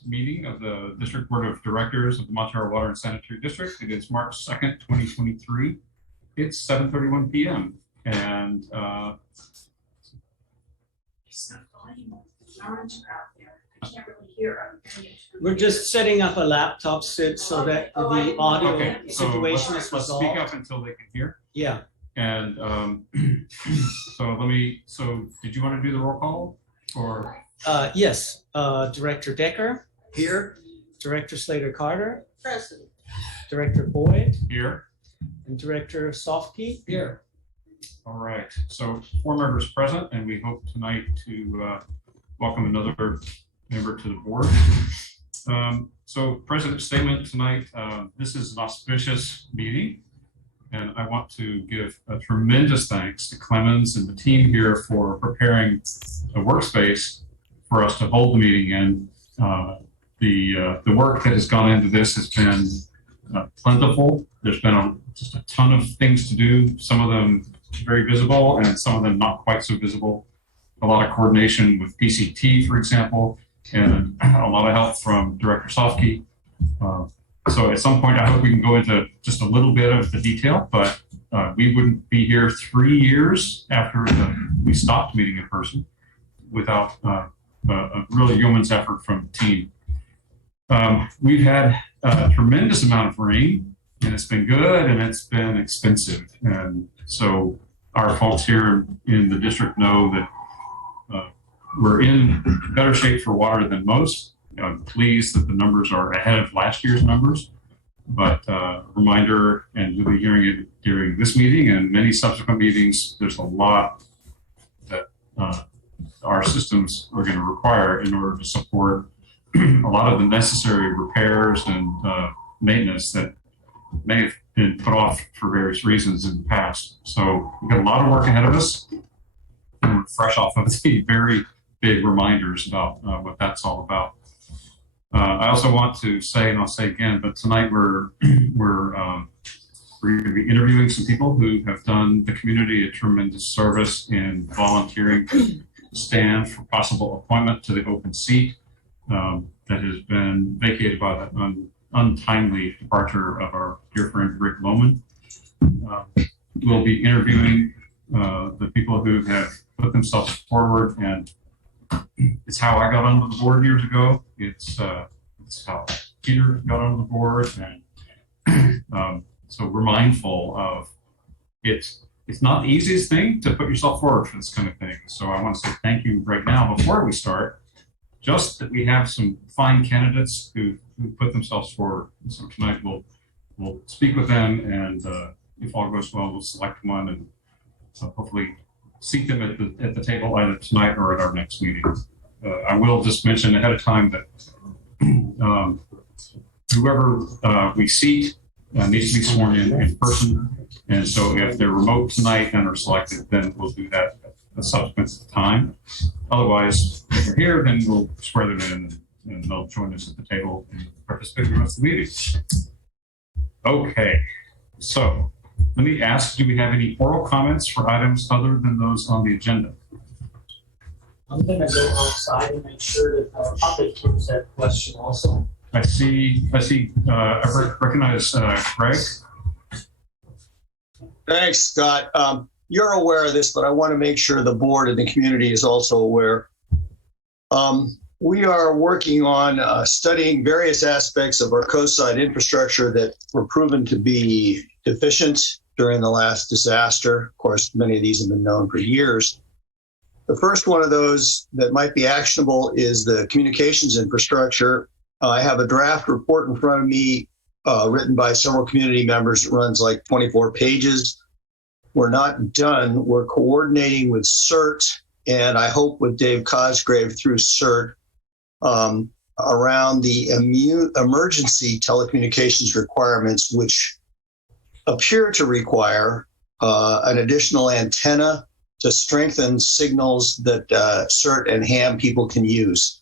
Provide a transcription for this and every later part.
first meeting of the District Board of Directors of the Montara Water and Sanitary District. It is March 2nd, 2023. It's 7:31 p.m. And we're just setting up a laptop sit so that the audio situation is let's resolved. speak up until they can hear. Yeah. And so did you want to do the roll call or? Yes, Director Decker. Here. Director Slater-Carter. Present. Director Boyd. Here. And Director Sofke. Here. All right, so 4 members present, and we hope tonight to welcome another member to the board. So President's statement tonight, this is an auspicious meeting, and I want to give a tremendous thanks to Clemens and the team here for preparing a workspace for us to hold the meeting in. The work that has gone into this has been plentiful. There's been just a ton of things to do, some of them very visible and some of them not quite so visible. A lot of coordination with PCT, for example, and a lot of help from Director Sofke. So at some point, I hope we can go into just a little bit of the detail, but we wouldn't be here 3 years after we stopped meeting in person without a really yeoman's effort from the team. We've had a tremendous amount of rain, and it's been good and it's been expensive. And so our folks here in the district know that we're in better shape for water than most. I'm pleased that the numbers are ahead of last year's numbers, but reminder, and you'll be hearing it during this meeting and many subsequent meetings, there's a lot that our systems are going to require in order to support a lot of the necessary repairs and maintenance that may have been put off for various reasons in the past. So we've got a lot of work ahead of us, and we're fresh off of the very big reminders about what that's all about. I also want to say, and I'll say again, but tonight we're going to be interviewing some people who have done the community a tremendous service in volunteering to stand for possible appointment to the open seat that has been vacated by the untimely departure of our dear friend Rick Lohman. We'll be interviewing the people who have put themselves forward, and it's how I got onto the board years ago. It's how Peter got onto the board, and so we're mindful of it. It's not the easiest thing to put yourself forward for this kind of thing. So I want to say thank you right now before we start. Just that we have some fine candidates who put themselves forward. And so tonight we'll speak with them, and if all goes well, we'll select one and hopefully seat them at the table either tonight or at our next meeting. I will just mention ahead of time that whoever we seat needs to be sworn in person, and so if they're remote tonight and are selected, then we'll do that at a subsequent time. Otherwise, if they're here, then we'll swear them in and they'll join us at the table and participate in the rest of the meeting. Okay, so let me ask, do we have any oral comments for items other than those on the agenda? I'm going to go outside and make sure that our public hears that question also. I recognize Greg. Thanks, Scott. You're aware of this, but I want to make sure the board and the community is also aware. We are working on studying various aspects of our coastside infrastructure that were proven to be deficient during the last disaster. Of course, many of these have been known for years. The first one of those that might be actionable is the communications infrastructure. I have a draft report in front of me written by several community members. It runs like 24 pages. We're not done. We're coordinating with CERT, and I hope with Dave Cosgrave through CERT around the emergency telecommunications requirements, which appear to require an additional antenna to strengthen signals that CERT and ham people can use.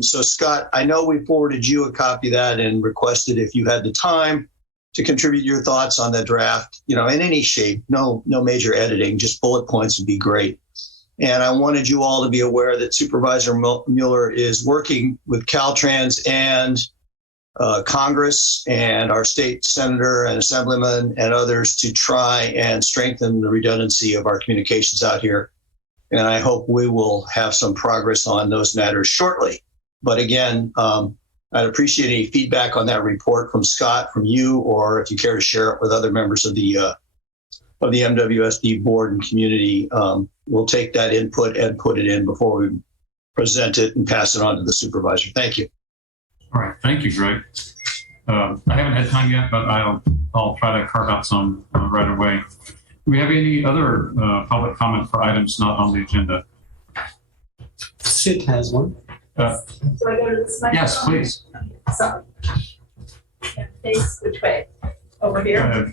So Scott, I know we forwarded you a copy of that and requested if you had the time to contribute your thoughts on the draft, in any shape, no major editing, just bullet points would be great. And I wanted you all to be aware that Supervisor Mueller is working with Caltrans and Congress and our state senator and assemblyman and others to try and strengthen the redundancy of our communications out here. And I hope we will have some progress on those matters shortly. But again, I'd appreciate any feedback on that report from Scott, from you, or if you care to share it with other members of the MWSD board and community. We'll take that input and put it in before we present it and pass it on to the supervisor. Thank you. All right, thank you, Greg. I haven't had time yet, but I'll try to carve out some right away. Do we have any other public comment for items not on the agenda? Sid has one. Do I go to this microphone? Yes, please. Sorry. Yeah, face which way? Over here?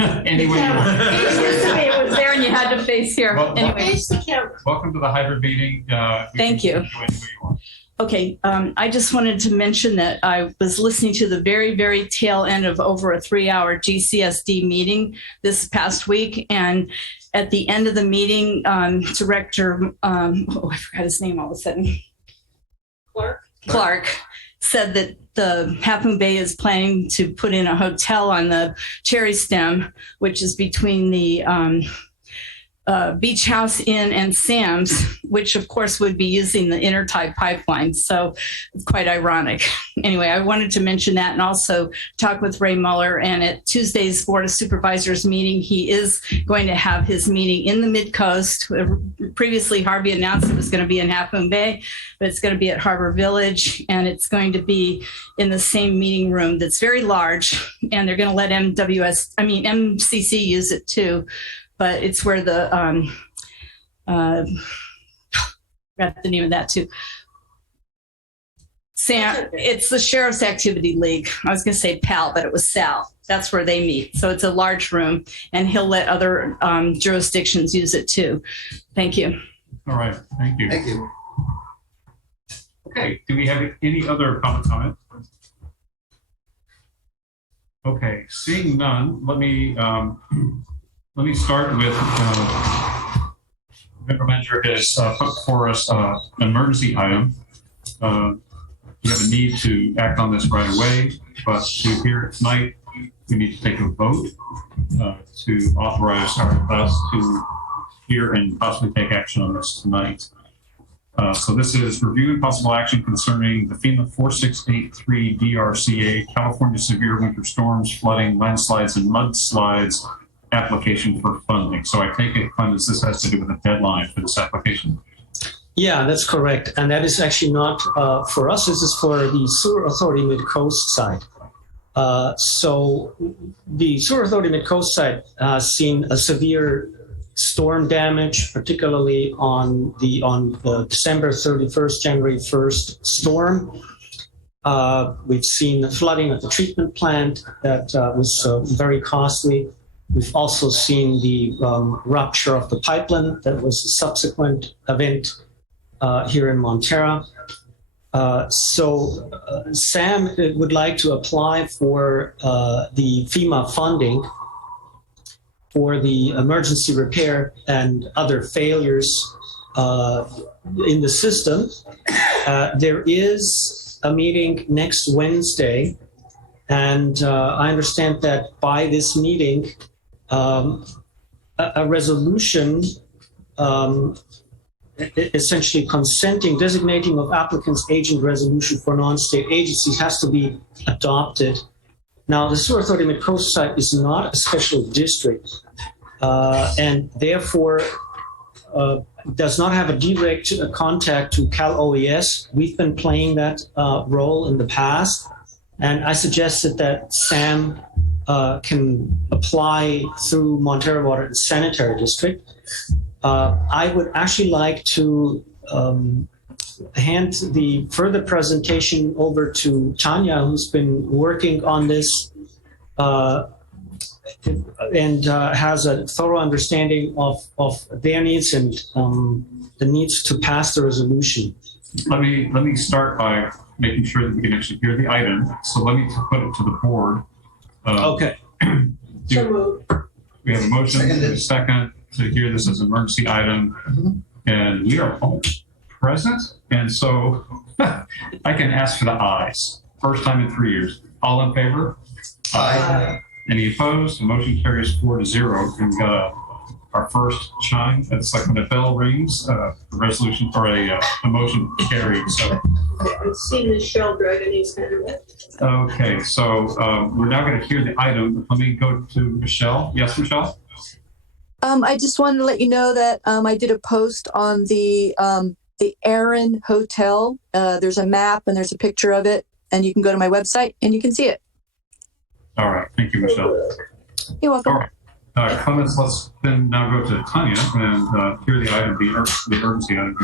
Anyway, It was there and you had to face here. Well, Anyway, Face the camera. welcome to the hybrid meeting. Thank you. Okay, I just wanted to mention that I was listening to the very, very tail end of over a 3-hour GCSD meeting this past week. And at the end of the meeting, Director, I forgot his name all of a sudden. Clark said that the Half Moon Bay is planning to put in a hotel on the Cherry Stem, which is between the Beach House Inn and Sam's, which of course would be using the intertie pipeline. So it's quite ironic. Anyway, I wanted to mention that and also talk with Ray Mueller. And at Tuesday's Board of Supervisors meeting, he is going to have his meeting in the Mid-Coast. Previously, Harvey announced it was going to be in Half Moon Bay, but it's going to be at Harbor Village, and it's going to be in the same meeting room that's very large. And they're going to let MCC use it too. But it's where the, forgot the name of that too. Sam, it's the Sheriff's Activity League. I was going to say PAL, but it was SAL. That's where they meet. So it's a large room, and he'll let other jurisdictions use it too. Thank you. All right, thank you. Thank you. Okay, do we have any other public comment? Okay, seeing none, let me start with Member Manager has put for us an emergency item. We have a need to act on this right away, but to hear it tonight, we need to take a vote to authorize us to hear and possibly take action on this tonight. So this is review and possible action concerning the FEMA 4683 DRCA, California Severe Winter Storms, Flooding, Landslides, and Mudslides application for funding. So I take it, Clemens, this has to do with a deadline for this application. Yeah, that's correct. And that is actually not for us. This is for the Sewer Authority Mid-Coast side. So the Sewer Authority Mid-Coast side has seen a severe storm damage, particularly on the December 31st, January 1st storm. We've seen the flooding at the treatment plant that was very costly. We've also seen the rupture of the pipeline that was a subsequent event here in Montara. So Sam would like to apply for the FEMA funding for the emergency repair and other failures in the system. There is a meeting next Wednesday, and I understand that by this meeting, a resolution essentially designating of applicant's agent resolution for non-state agencies has to be adopted. Now, the Sewer Authority Mid-Coast site is not a special district and therefore does not have a direct contact to Cal OES. We've been playing that role in the past, and I suggested that Sam can apply through Montara Water and Sanitary District. I would actually like to hand the further presentation over to Tanya, who's been working on this and has a thorough understanding of their needs and the needs to pass the resolution. Let me start by making sure that we can actually hear the item. So let me put it to the board. Okay. So moved. We have a motion and a second to hear this as an emergency item. And we are all present. And so I can ask for the ayes. First time in 3 years. All in favor? Aye. Any opposed? The motion carries 4-0. We've got our first chime. It's like when the bell rings, a resolution or a motion carried. So. I've seen Michelle Dragonese hand up. Okay, so we're now going to hear the item. Let me go to Michelle. Yes, Michelle? I just wanted to let you know that I did a post on the Aaron Hotel. There's a map and there's a picture of it, and you can go to my website and you can see it. All right, thank you, Michelle. You're welcome. All right, comments. Let's then now go to Tanya and hear the item, the emergency item.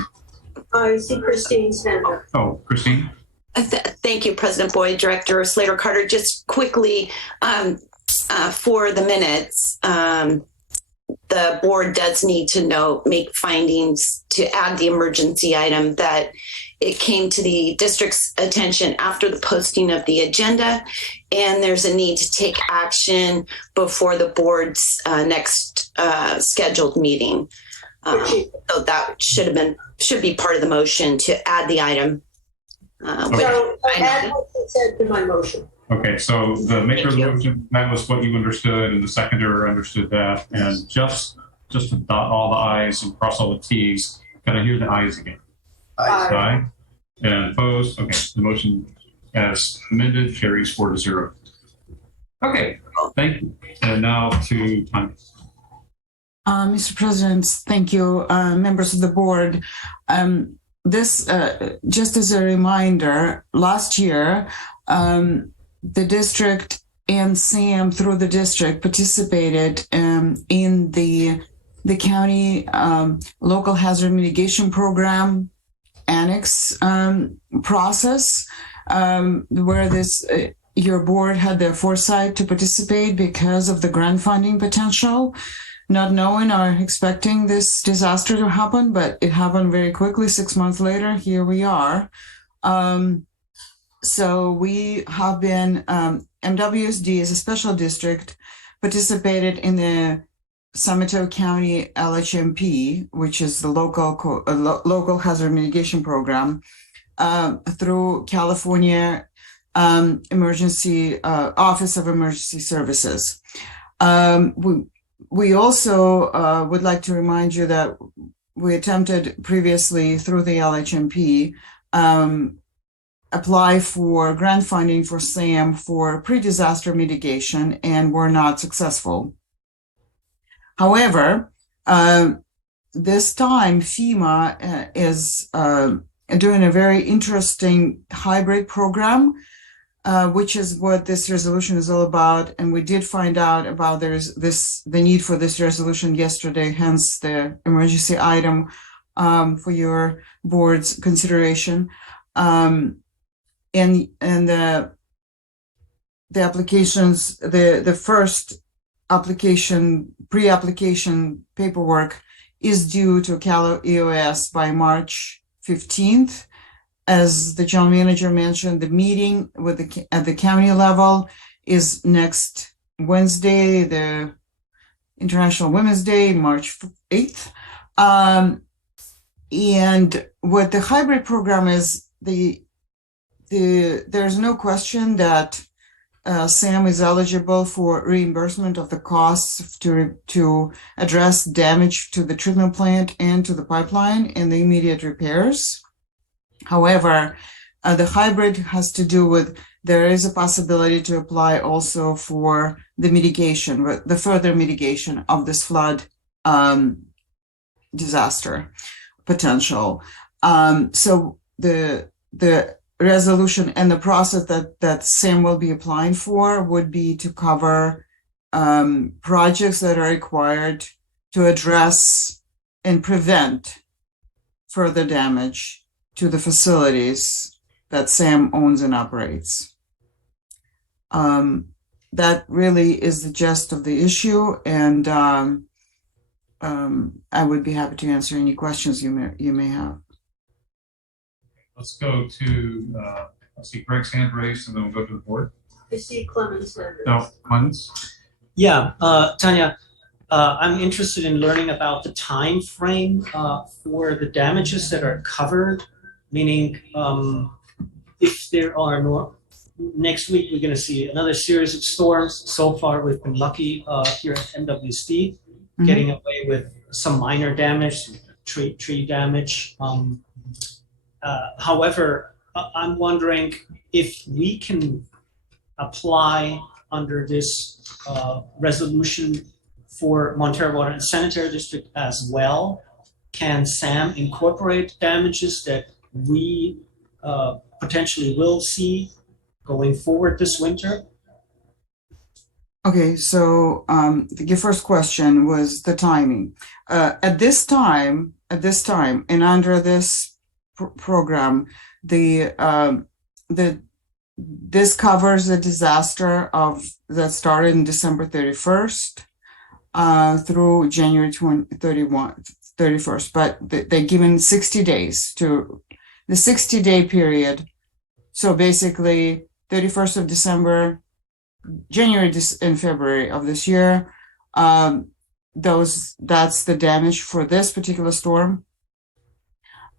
I see Christine's hand up. Oh, Christine. Thank you, President Boyd, Director Slater Carter. Just quickly for the minutes, the board does need to make findings to add the emergency item that it came to the district's attention after the posting of the agenda, and there's a need to take action before the board's next scheduled meeting. So that should be part of the motion to add the item. So add what you said to my motion. Okay, so the maker of the Thank you. motion, that was what you understood, and the seconder understood that. And just to dot all the I's and cross all the T's, can I hear the I's again? Aye. And opposed? Okay, the motion as amended carries 4-0. Okay, thank you. And now to Tanya. Mr. President, thank you, members of the board. This, just as a reminder, last year, the district and SAM through the district participated in the county local hazard mitigation program annex process, where your board had the foresight to participate because of the grant funding potential, not knowing or expecting this disaster to happen, but it happened very quickly. 6 months later, here we are. So we have been, MWSD as a special district participated in the Sanitary County LHMP, which is the local hazard mitigation program, through California Office of Emergency Services. We also would like to remind you that we attempted previously through the LHMP apply for grant funding for SAM for pre-disaster mitigation and were not successful. However, this time FEMA is doing a very interesting hybrid program, which is what this resolution is all about. And we did find out about the need for this resolution yesterday, hence the emergency item for your board's consideration. And the applications, the first application, pre-application paperwork is due to Cal EOS by March 15th. As the general manager mentioned, the meeting at the county level is next Wednesday, the International Women's Day, March 8th. And what the hybrid program is, there's no question that SAM is eligible for reimbursement of the costs to address damage to the treatment plant and to the pipeline and the immediate repairs. However, the hybrid has to do with, there is a possibility to apply also for the mitigation, the further mitigation of this flood disaster potential. So the resolution and the process that SAM will be applying for would be to cover projects that are required to address and prevent further damage to the facilities that SAM owns and operates. That really is the gist of the issue, and I would be happy to answer any questions you may have. Let's go to, let's see, Greg's hand raised, and then we'll go to the board. I see Clemens hand up. No, Clemens? Yeah, Tanya, I'm interested in learning about the time frame for the damages that are covered, meaning if there are more. Next week, we're going to see another series of storms. So far, we've been lucky here at MWSD, getting away with some minor damage, some tree damage. However, I'm wondering if we can apply under this resolution for Montara Water and Sanitary District as well. Can SAM incorporate damages that we potentially will see going forward this winter? Okay, so your first question was the timing. At this time, and under this program, this covers the disaster that started in December 31st through January 31st. But they're given 60 days to the 60-day period. So basically, 31st of December, January and February of this year, that's the damage for this particular storm.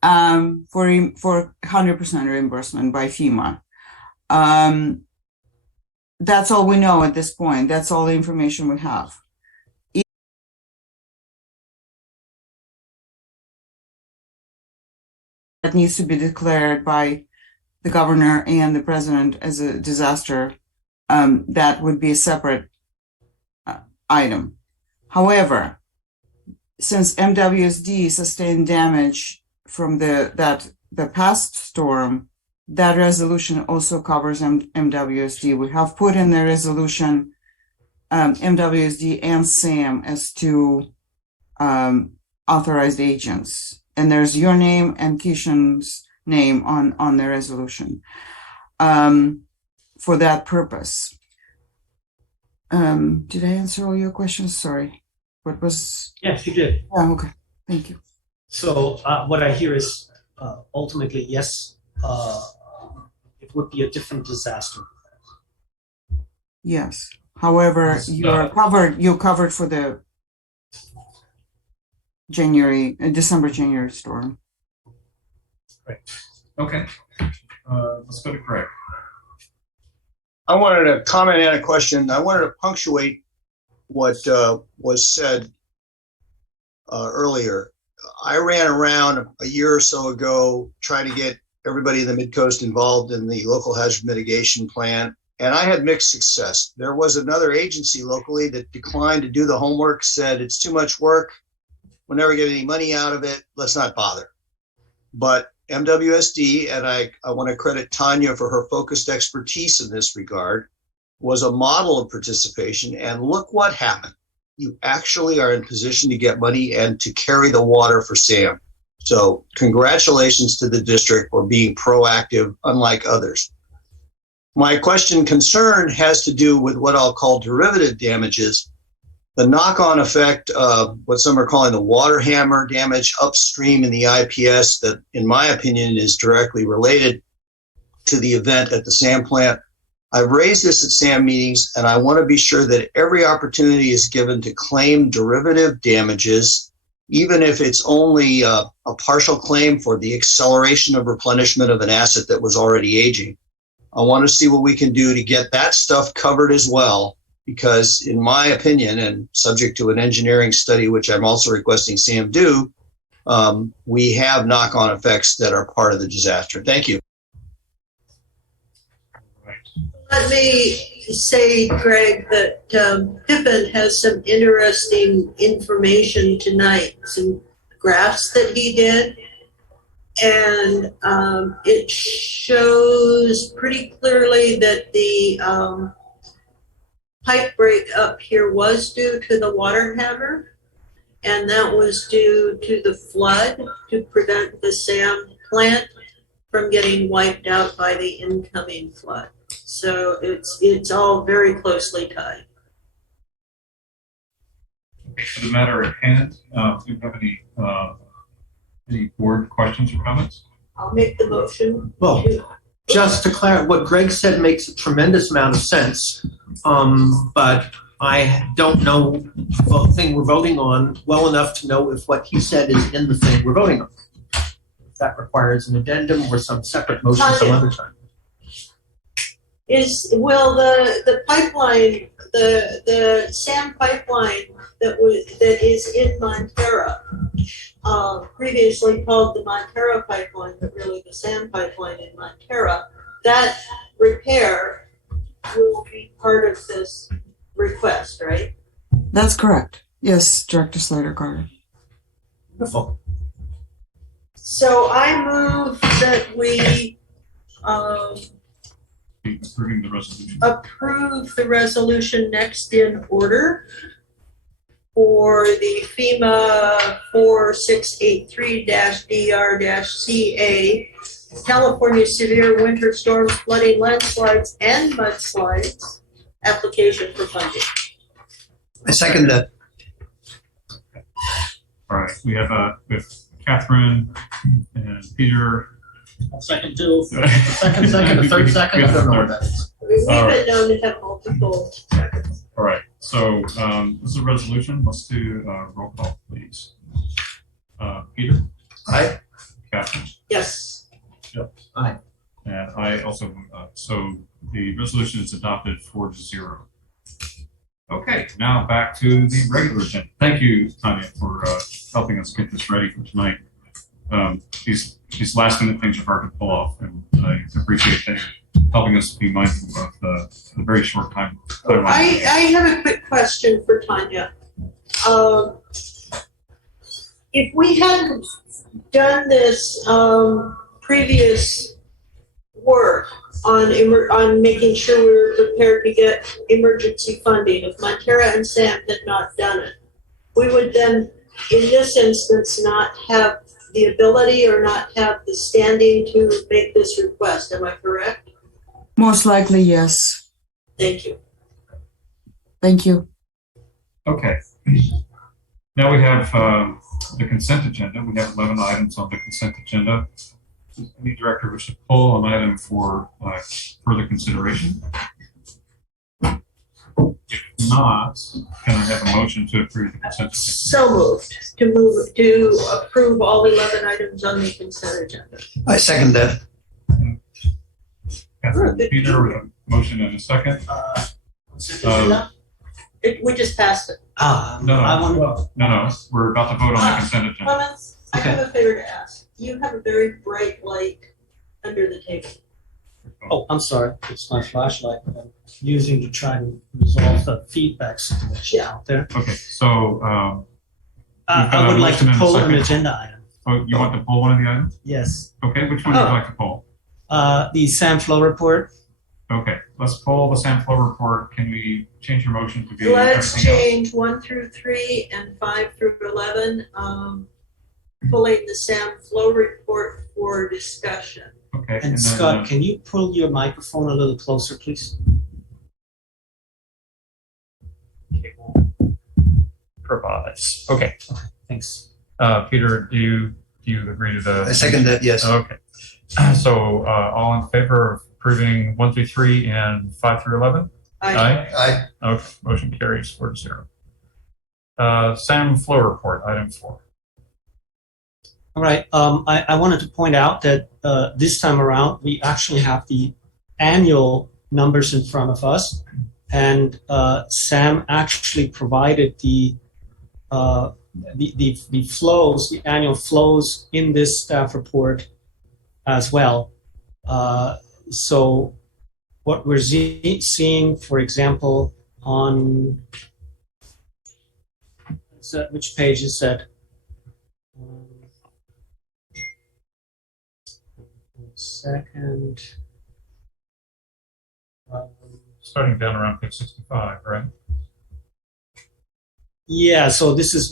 For 100% reimbursement by FEMA. That's all we know at this point. That's all the information we have. That needs to be declared by the governor and the president as a disaster. That would be a separate item. However, since MWSD sustained damage from the past storm, that resolution also covers MWSD. We have put in the resolution MWSD and SAM as two authorized agents, and there's your name and Kishan's name on the resolution for that purpose. Did I answer all your questions? Sorry. What was? Yes, you did. Oh, okay. Thank you. So what I hear is ultimately, yes, it would be a different disaster. Yes. However, you're covered for the December, January storm. Great. Okay. Let's go to Greg. I wanted to comment and a question. I wanted to punctuate what was said earlier. I ran around a year or so ago trying to get everybody in the Mid-Coast involved in the local hazard mitigation plan, and I had mixed success. There was another agency locally that declined to do the homework, said it's too much work, we'll never get any money out of it, let's not bother. But MWSD, and I want to credit Tanya for her focused expertise in this regard, was a model of participation, and look what happened. You actually are in position to get money and to carry the water for SAM. So congratulations to the district for being proactive, unlike others. My concern has to do with what I'll call derivative damages, the knock-on effect of what some are calling the water hammer damage upstream in the IPS that, in my opinion, is directly related to the event at the SAM plant. I've raised this at SAM meetings, and I want to be sure that every opportunity is given to claim derivative damages, even if it's only a partial claim for the acceleration of replenishment of an asset that was already aging. I want to see what we can do to get that stuff covered as well, because in my opinion, and subject to an engineering study, which I'm also requesting SAM do, we have knock-on effects that are part of the disaster. Thank you. Let me say, Greg, that Pippin has some interesting information tonight, some graphs that he did, and it shows pretty clearly that the pipe break up here was due to the water hammer, and that was due to the flood to prevent the SAM plant from getting wiped out by the incoming flood. So it's all very closely tied. Okay, for the matter at hand, do you have any board questions or comments? I'll make the motion. Well, just to clarify, what Greg said makes a tremendous amount of sense. But I don't know the thing we're voting on well enough to know if what he said is in the thing we're voting on. If that requires an addendum or some separate motion some other time. Will the pipeline, the SAM pipeline that is in Montara, previously called the Montara pipeline, but really the SAM pipeline in Montara, that repair will be part of this request, right? That's correct. Yes, Director Slater Carter. Wonderful. So I move that we Approving the resolution. approve the resolution next in order for the FEMA 4683-DR-CA California Severe Winter Storms, Flooding, Landslides, and Mudslides application for funding. I second that. All right, we have with Catherine and Peter. Second, too. Second, a third second. I don't know what that is. We've All right. been known to have multiple seconds. All right, so this is a resolution. Let's do roll call, please. Peter? Aye. Catherine? Yes. Aye. And I also vote aye. So the resolution is adopted 4-0. Okay, now back to the regular agenda. Thank you, Tanya, for helping us get this ready for tonight. These last minute things are hard to pull off, and I appreciate that you're helping us be mindful of the very short time. I have a quick question for Tanya. If we hadn't done this previous work on making sure we were prepared to get emergency funding, if Montara and Sam had not done it, we would then, in this instance, not have the ability or not have the standing to make this request. Am I correct? Most likely, yes. Thank you. Thank you. Okay. Now we have the consent agenda. We have 11 items on the consent agenda. Does any director wish to pull an item for further consideration? If not, can I have a motion to approve the consent agenda? So moved to approve all 11 items on the consent agenda. I second that. Catherine, Peter, with a motion and a second. We just passed it. No, we're about to vote on the consent agenda. Clemens, I have a favor to ask. You have a very bright light under the table. Oh, I'm sorry. It's my flashlight that I'm using to try to resolve the feedback situation out there. Okay, so I would like to pull an agenda item. oh, you want to pull one of the items? Yes. Okay, which one would you like to pull? The SAM flow report. Okay, let's pull the SAM flow report. Can we change your motion to be Let's everything else? change 1 through 3 and 5 through 11. Pulling the SAM flow report for discussion. Okay, And then, Scott, can you pull your microphone a little closer, please? provides. Okay, Thanks. Peter, do you agree to the? I second that, yes. Okay, so all in favor of approving 1 through 3 and 5 through 11? Aye. Okay, motion carries 4-0. SAM flow report, item 4. All right. I wanted to point out that this time around, we actually have the annual numbers in front of us. And Sam actually provided the flows, the annual flows in this staff report as well. So what we're seeing, for example, on which page is that? Second. Starting down around page 65, right? Yeah, so this is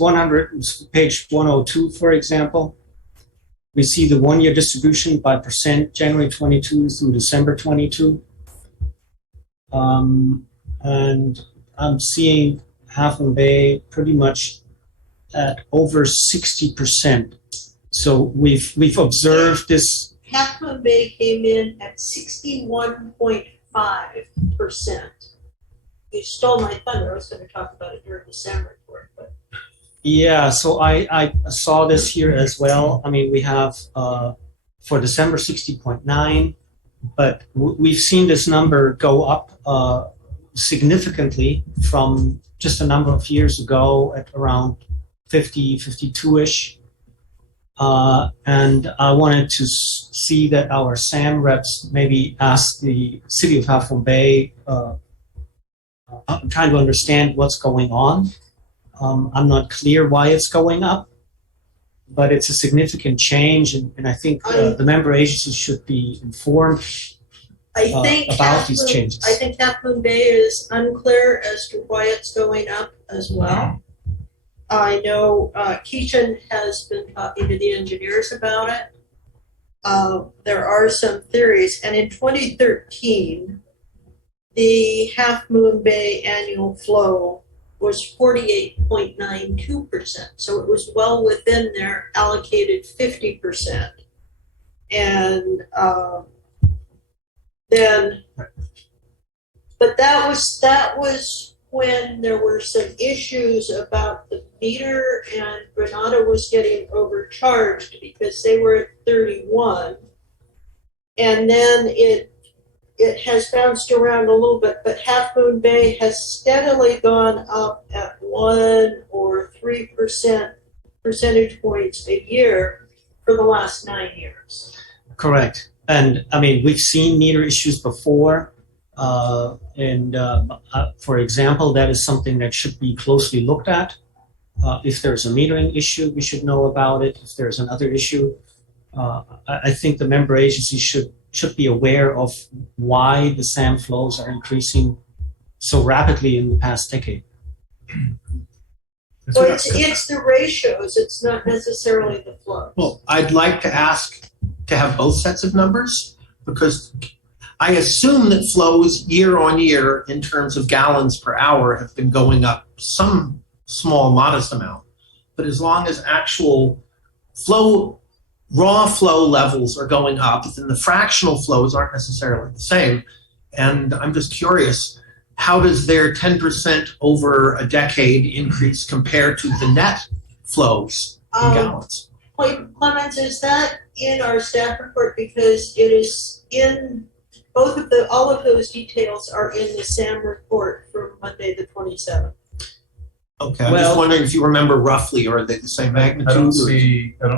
page 102, for example. We see the one-year distribution by percent, January 22 through December 22. And I'm seeing Half Moon Bay pretty much at over 60%. So we've observed this. Half Moon Bay came in at 61.5%. you stole my thunder. I was going to talk about it during the SAM report, but Yeah, so I saw this here as well. I mean, we have for December 60.9, but we've seen this number go up significantly from just a number of years ago at around 50, 52-ish. And I wanted to see that our SAM reps maybe ask the city of Half Moon Bay, trying to understand what's going on. I'm not clear why it's going up, but it's a significant change, and I think the member agencies should be informed I think about these changes. I think Half Moon Bay is unclear as to why it's going up as well. I know Keishan has been talking to the engineers about it. There are some theories, and in 2013, the Half Moon Bay annual flow was 48.92%. So it was well within their allocated 50%. And then, but that was when there were some issues about the meter, and Granada was getting overcharged because they were at 31. And then it has bounced around a little bit, but Half Moon Bay has steadily gone up at 1 or 3% percentage points a year for the last 9 years. Correct. And I mean, we've seen meter issues before. For example, that is something that should be closely looked at. If there's a metering issue, we should know about it. If there's another issue, I think the member agencies should be aware of why the SAM flows are increasing so rapidly in the past decade. Well, it's the ratios. It's not necessarily the flows. Well, I'd like to ask to have both sets of numbers, because I assume that flows year on year in terms of gallons per hour have been going up some small, modest amount. But as long as actual raw flow levels are going up, then the fractional flows aren't necessarily the same. And I'm just curious, how does their 10% over a decade increase compare to the net flows in gallons? Clemens, is that in our staff report? Because it is in all of those details are in the SAM report from Monday the 27th. Okay, I'm just wondering if you remember roughly, or are they the same magnitude? I don't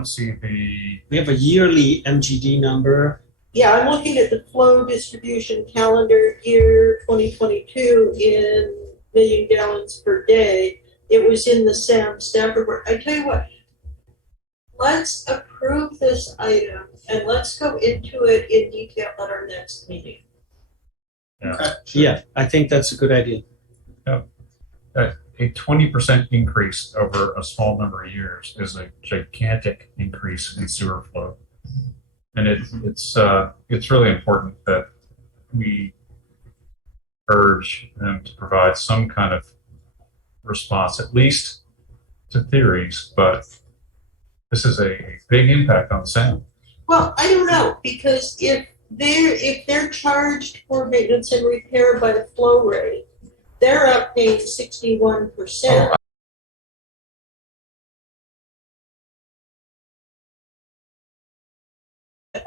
see the. We have a yearly MGD number. Yeah, I'm looking at the flow distribution calendar year 2022 in million gallons per day. It was in the SAM staff report. I tell you what, let's approve this item and let's go into it in detail at our next meeting. Yeah, okay. Yeah, I think that's a good idea. A 20% increase over a small number of years is a gigantic increase in sewer flow. And it's really important that we urge them to provide some kind of response, at least to theories, but this is a big impact on SAM. Well, I don't know, because if they're charged for maintenance and repair by the flow rate, they're up paying 61%.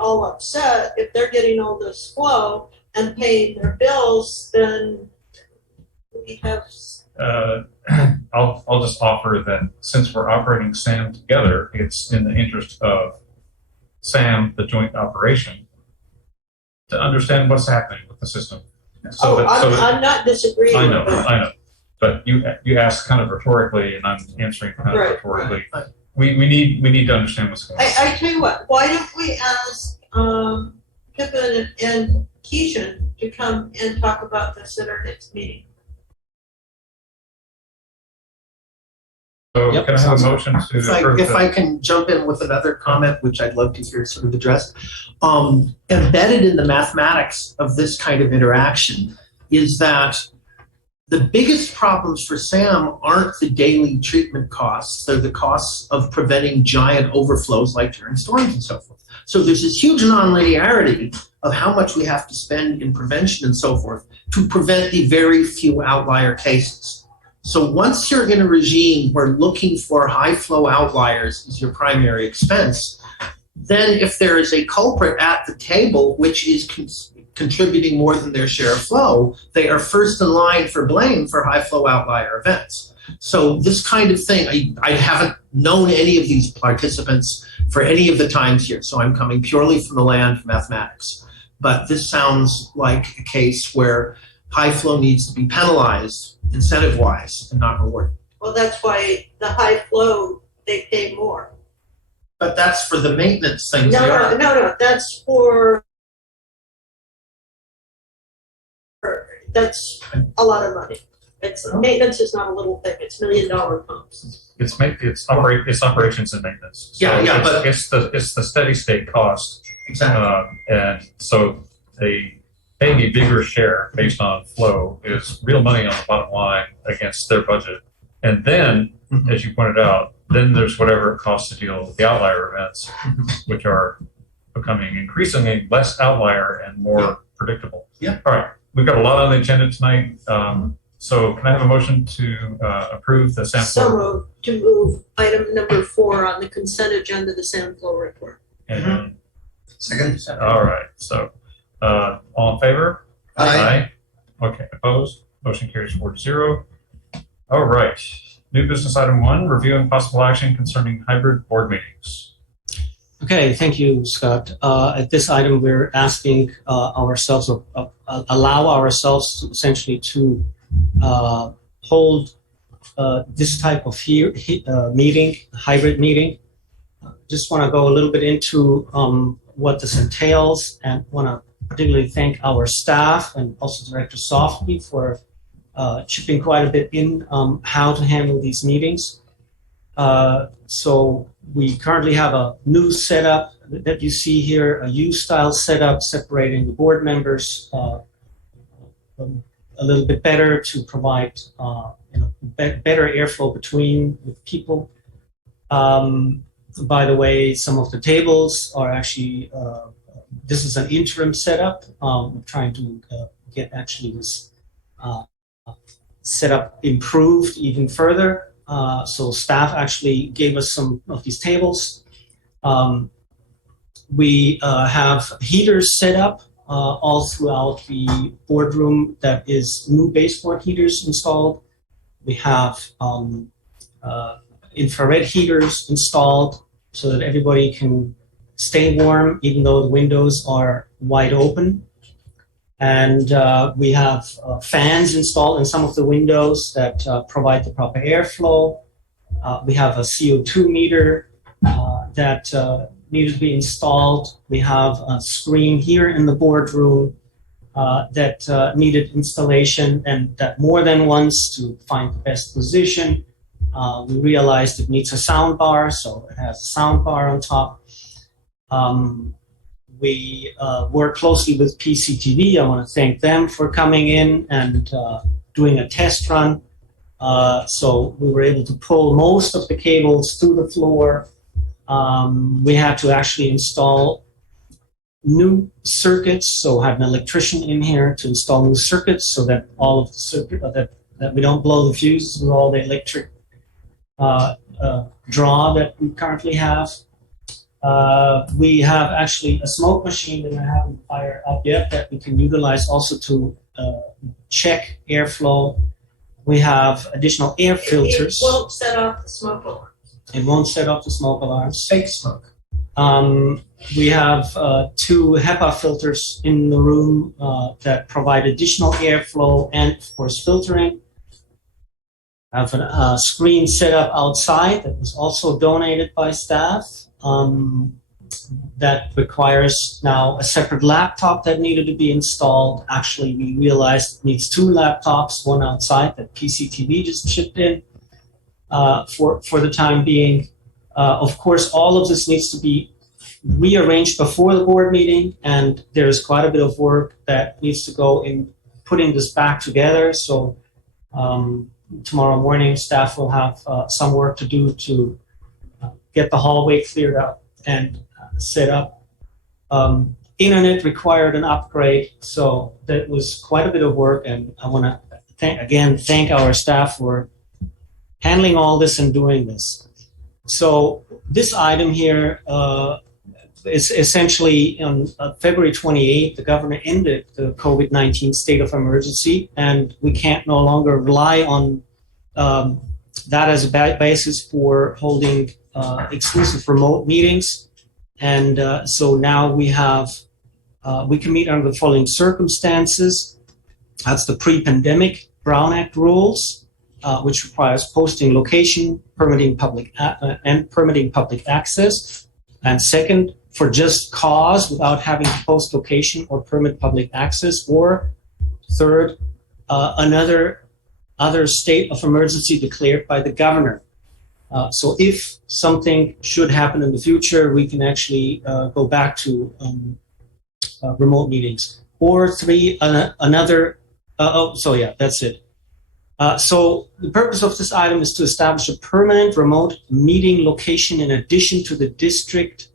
All upset if they're getting all this flow and paying their bills, then we have. I'll just offer that since we're operating SAM together, it's in the interest of SAM, the joint operation, to understand what's happening with the system. I'm not disagreeing. I know. But you asked kind of rhetorically, and I'm answering kind of rhetorically. Right. We need to understand what's going on. I tell you what, why don't we ask Pippin and Keishan to come and talk about this at our next meeting? So can I have a motion to approve If I can jump in with another comment, which I'd love to hear sort of addressed. Embedded in the mathematics of this kind of interaction is that The biggest problems for Sam aren't the daily treatment costs. They're the costs of preventing giant overflows like during storms and so forth. So there's this huge nonlinearity of how much we have to spend in prevention and so forth to prevent the very few outlier cases. So once you're in a regime where looking for high flow outliers is your primary expense, then if there is a culprit at the table which is contributing more than their share of flow, they are first in line for blame for high flow outlier events. So this kind of thing, I haven't known any of these participants for any of the times here, so I'm coming purely from the land of mathematics. But this sounds like a case where high flow needs to be penalized incentive-wise and not rewarded. Well, that's why the high flow, they pay more. But that's for the maintenance things. No, that's for, that's a lot of money. Maintenance is not a little thing, it's $1 million pumps. It's operations and maintenance. So Yeah, but it's the steady state cost. Exactly. And so they paying a bigger share based on flow is real money on the bottom line against their budget. And then, as you pointed out, then there's whatever it costs to deal with the outlier events, which are becoming increasingly less outlier and more predictable. Yeah. All right. We've got a lot on the agenda tonight. So can I have a motion to approve the SAM So flow? moved to move item number 4 on the consent agenda, the SAM flow report. And Second. all right. So all in favor? Aye. Okay. Opposed? Motion carries 4-0. All right. New business item 1, review and possible action concerning hybrid board meetings. Okay, thank you, Scott. At this item, we're asking ourselves, allow ourselves to essentially to hold this type of meeting, hybrid meeting. Just want to go a little bit into what this entails, and want to particularly thank our staff and also Director Softly for chipping quite a bit in how to handle these meetings. So we currently have a new setup that you see here, a U-style setup separating the board members a little bit better to provide better airflow between the people. By the way, some of the tables are actually, this is an interim setup. I'm trying to get actually this setup improved even further. So staff actually gave us some of these tables. We have heaters set up all throughout the boardroom. That is new baseboard heaters installed. We have infrared heaters installed so that everybody can stay warm even though the windows are wide open. And we have fans installed in some of the windows that provide the proper airflow. We have a CO2 meter that needed to be installed. We have a screen here in the boardroom that needed installation, and that more than once to find the best position. We realized it needs a sound bar, so it has a sound bar on top. We work closely with PCTV. I want to thank them for coming in and doing a test run. So we were able to pull most of the cables through the floor. We had to actually install new circuits, so had an electrician in here to install new circuits so that all of the circuit that we don't blow the fuses with all the electric draw that we currently have. We have actually a smoke machine that I haven't fired up yet that we can utilize also to check airflow. We have additional air filters. It won't set off the smoke alarm. It won't set off the smoke alarms. Fake smoke. We have 2 HEPA filters in the room that provide additional airflow and, of course, filtering. I have a screen set up outside that was also donated by staff. That requires now a separate laptop that needed to be installed. Actually, we realized it needs 2 laptops, one outside that PCTV just chipped in for the time being. Of course, all of this needs to be rearranged before the board meeting, and there's quite a bit of work that needs to go in putting this back together. So Tomorrow morning, staff will have some work to do to get the hallway cleared up and set up. Internet required an upgrade, so that was quite a bit of work, and I want to thank our staff for handling all this and doing this. So this item here is essentially on February 28th, the governor ended the COVID-19 state of emergency, and we can't no longer rely on that as a basis for holding exclusive remote meetings. And so now we can meet under the following circumstances. That's the pre-pandemic Brown Act rules, which requires posting location, permitting public access. And second, for just cause without having to post location or permit public access. Or third, other state of emergency declared by the governor. So if something should happen in the future, we can actually go back to remote meetings. Or three, that's it. So the purpose of this item is to establish a permanent remote meeting location in addition to the district's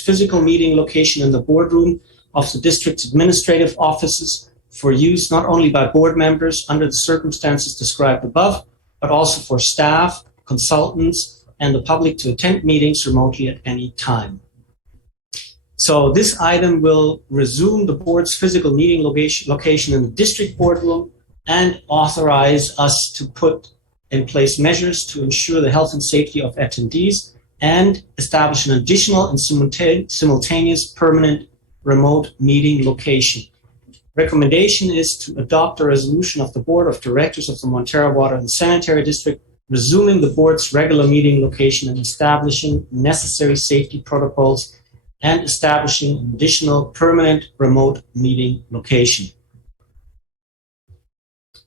physical meeting location in the boardroom of the district's administrative offices for use not only by board members under the circumstances described above, but also for staff, consultants, and the public to attend meetings remotely at any time. So this item will resume the board's physical meeting location in the district boardroom and authorize us to put in place measures to ensure the health and safety of attendees and establish an additional and simultaneous permanent remote meeting location. Recommendation is to adopt a resolution of the Board of Directors of the Montara Water and Sanitary District, resuming the board's regular meeting location and establishing necessary safety protocols and establishing an additional permanent remote meeting location.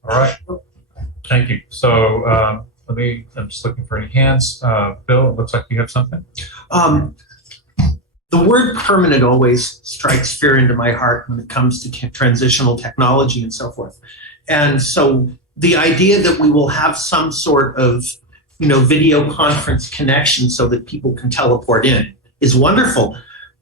All right. Thank you. So I'm just looking for any hands. Bill, it looks like you have something. The word permanent always strikes fear into my heart when it comes to transitional technology and so forth. And so the idea that we will have some sort of, video conference connection so that people can teleport in is wonderful.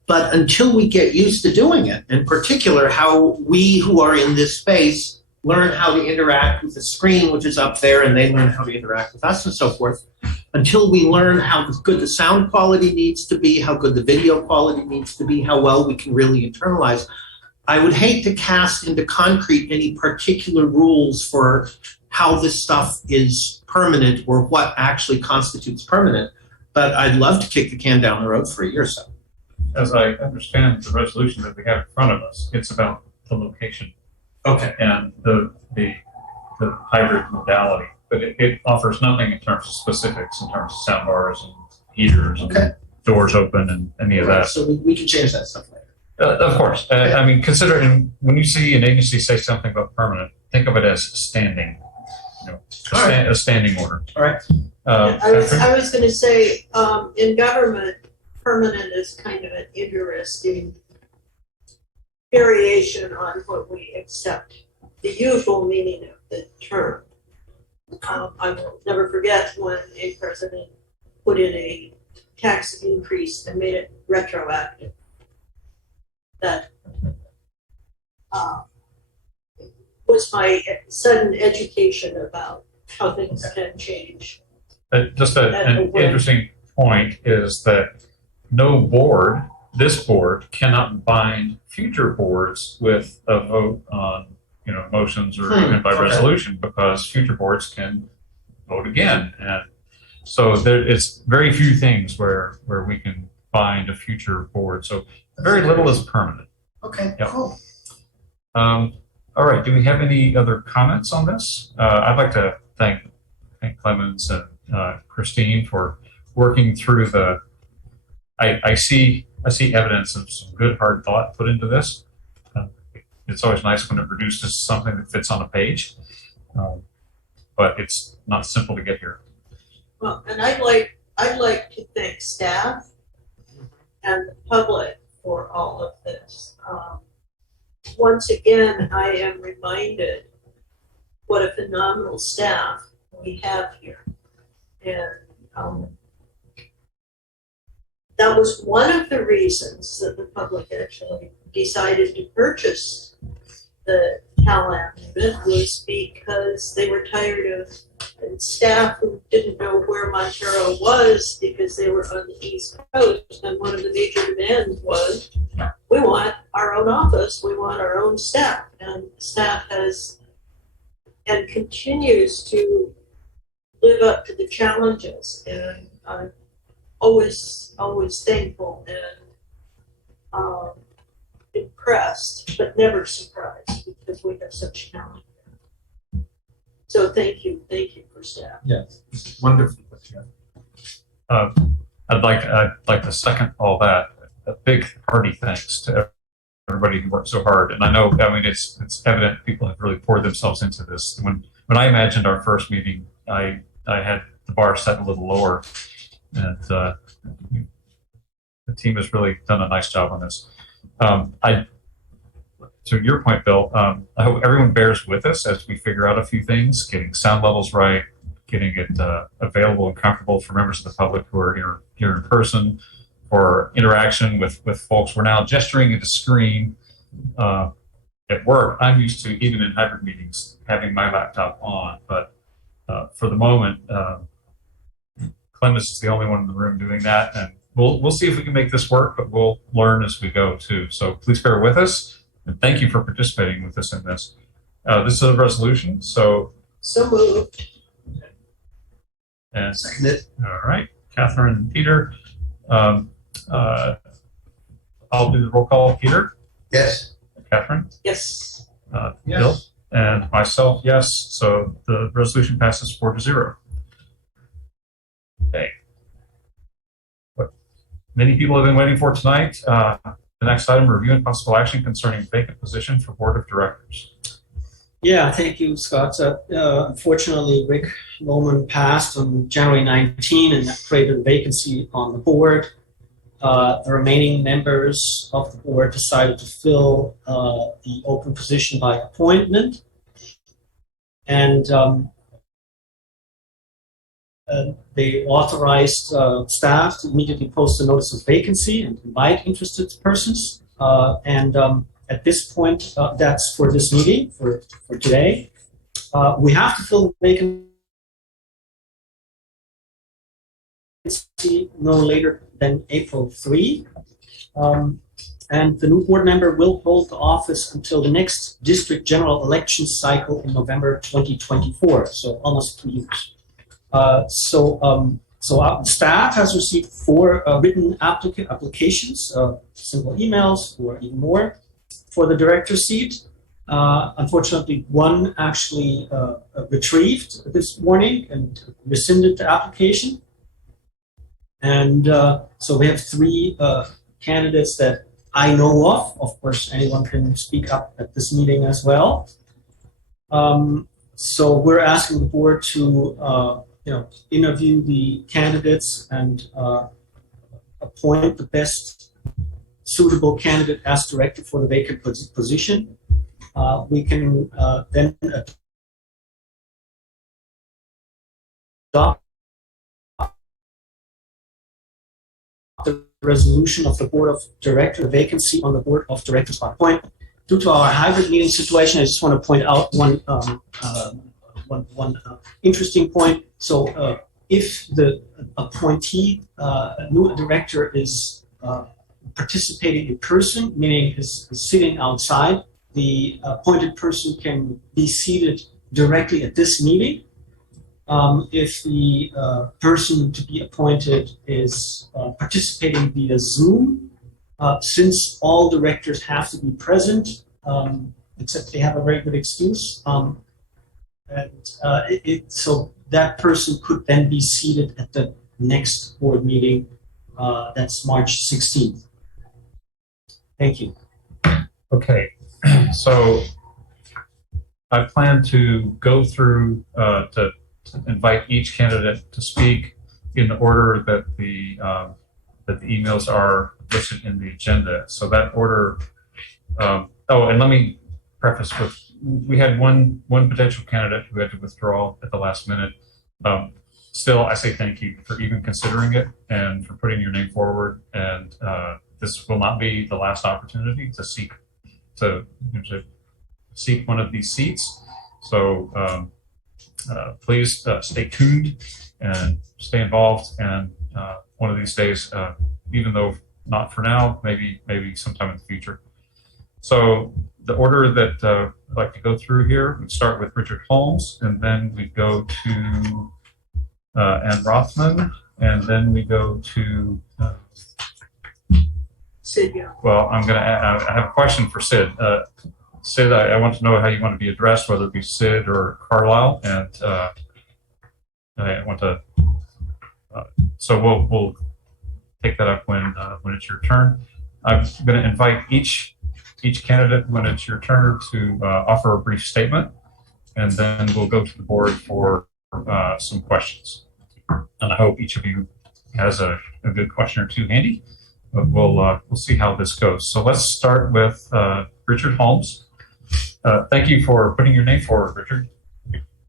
But until we get used to doing it, in particular, how we who are in this space learn how to interact with the screen, which is up there, and they learn how to interact with us and so forth, until we learn how good the sound quality needs to be, how good the video quality needs to be, how well we can really internalize. I would hate to cast into concrete any particular rules for how this stuff is permanent or what actually constitutes permanent, but I'd love to kick the can down the road for a year or so. As I understand the resolution that we have in front of us, it's about the location. Okay. And the hybrid modality, but it offers nothing in terms of specifics, in terms of sound bars and heaters and doors open and any of that. So we can change that stuff later. Of course. I mean, considering when you see an agency say something about permanent, think of it as standing, a standing order. All right. I was going to say, in government, permanent is kind of an interesting variation on what we accept the usual meaning of the term. I will never forget when a president put in a tax increase and made it retroactive. That was my sudden education about how things can change. Just an interesting point is that no board, this board, cannot bind future boards with a vote on motions or even by resolution, because future boards can vote again. And so it's very few things where we can bind a future board. So very little is permanent. Okay, yep. Cool. All right, do we have any other comments on this? I'd like to thank Clemens and Christine for working through the, I see evidence of some good hard thought put into this. It's always nice when it produces something that fits on a page, but it's not simple to get here. Well, and I'd like to thank staff and the public for all of this. Once again, I am reminded what a phenomenal staff we have here. And that was one of the reasons that the public actually decided to purchase the CalAmp unit, was because they were tired of staff who didn't know where Montara was because they were on the East Coast. And one of the major demands was, we want our own office, we want our own staff. And staff has and continues to live up to the challenges. And I'm always thankful and impressed, but never surprised, because we have such talent. So thank you for staff. Yes, wonderful. I'd like to second all that. A big hearty thanks to everybody who worked so hard. And I know, I mean, it's evident people have really poured themselves into this. When I imagined our first meeting, I had the bar set a little lower, and the team has really done a nice job on this. To your point, Bill, I hope everyone bears with us as we figure out a few things, getting sound levels right, getting it available and comfortable for members of the public who are here in person, for interaction with folks. We're now gesturing at the screen at work. I'm used to, even in hybrid meetings, having my laptop on, but for the moment, Clemens is the only one in the room doing that, and we'll see if we can make this work, but we'll learn as we go too. So please bear with us. And thank you for participating with us in this. This is a resolution, so moved. And seconded. All right, Catherine and Peter. I'll do the roll call. Peter? Yes. Catherine? Yes. Bill? Yes. And myself, yes. So the resolution passes 4-0. Okay. What many people have been waiting for tonight. The next item, review and possible action concerning vacant position for board of directors. Yeah, thank you, Scott. Unfortunately, Rick Lohman passed on January 19, and that created a vacancy on the board. The remaining members of the board decided to fill the open position by appointment. And they authorized staff to immediately post a notice of vacancy and invite interested persons. At this point, that's for this meeting, for today. We have to fill the vacancy no later than April 3. And the new board member will hold the office until the next district general election cycle in November 2024, so almost 2 years. So our staff has received 4 written applications, simple emails, or even more, for the director seat. Unfortunately, one actually retrieved this morning and rescinded the application. And so we have 3 candidates that I know of. Of course, anyone can speak up at this meeting as well. So we're asking the board to interview the candidates and appoint the best suitable candidate as director for the vacant position. We can then adopt the resolution of the board of director vacancy on the board of directors by appointment. Due to our hybrid meeting situation, I just want to point out one interesting point. So if the appointee, new director, is participating in person, meaning is sitting outside, the appointed person can be seated directly at this meeting. If the person to be appointed is participating via Zoom, since all directors have to be present, except they have a very good excuse, so that person could then be seated at the next board meeting, that's March 16th. Thank you. Okay, so I plan to go through to invite each candidate to speak in the order that the emails are listed in the agenda. So that order. And let me preface with we had one potential candidate who had to withdraw at the last minute. Still, I say thank you for even considering it and for putting your name forward. And this will not be the last opportunity to seek one of these seats. So please stay tuned and stay involved. And one of these days, even though not for now, maybe sometime in the future. So the order that I'd like to go through here, we start with Richard Holmes, and then we go to Ann Rothman, and then we go to Sid, yeah. well, I have a question for Sid. Sid, I want to know how you want to be addressed, whether it be Sid or Carlisle, and I want to. So we'll take that up when it's your turn. I'm going to invite each candidate when it's your turn to offer a brief statement, and then we'll go to the board for some questions. And I hope each of you has a good question or two handy. But we'll see how this goes. So let's start with Richard Holmes. Thank you for putting your name forward, Richard.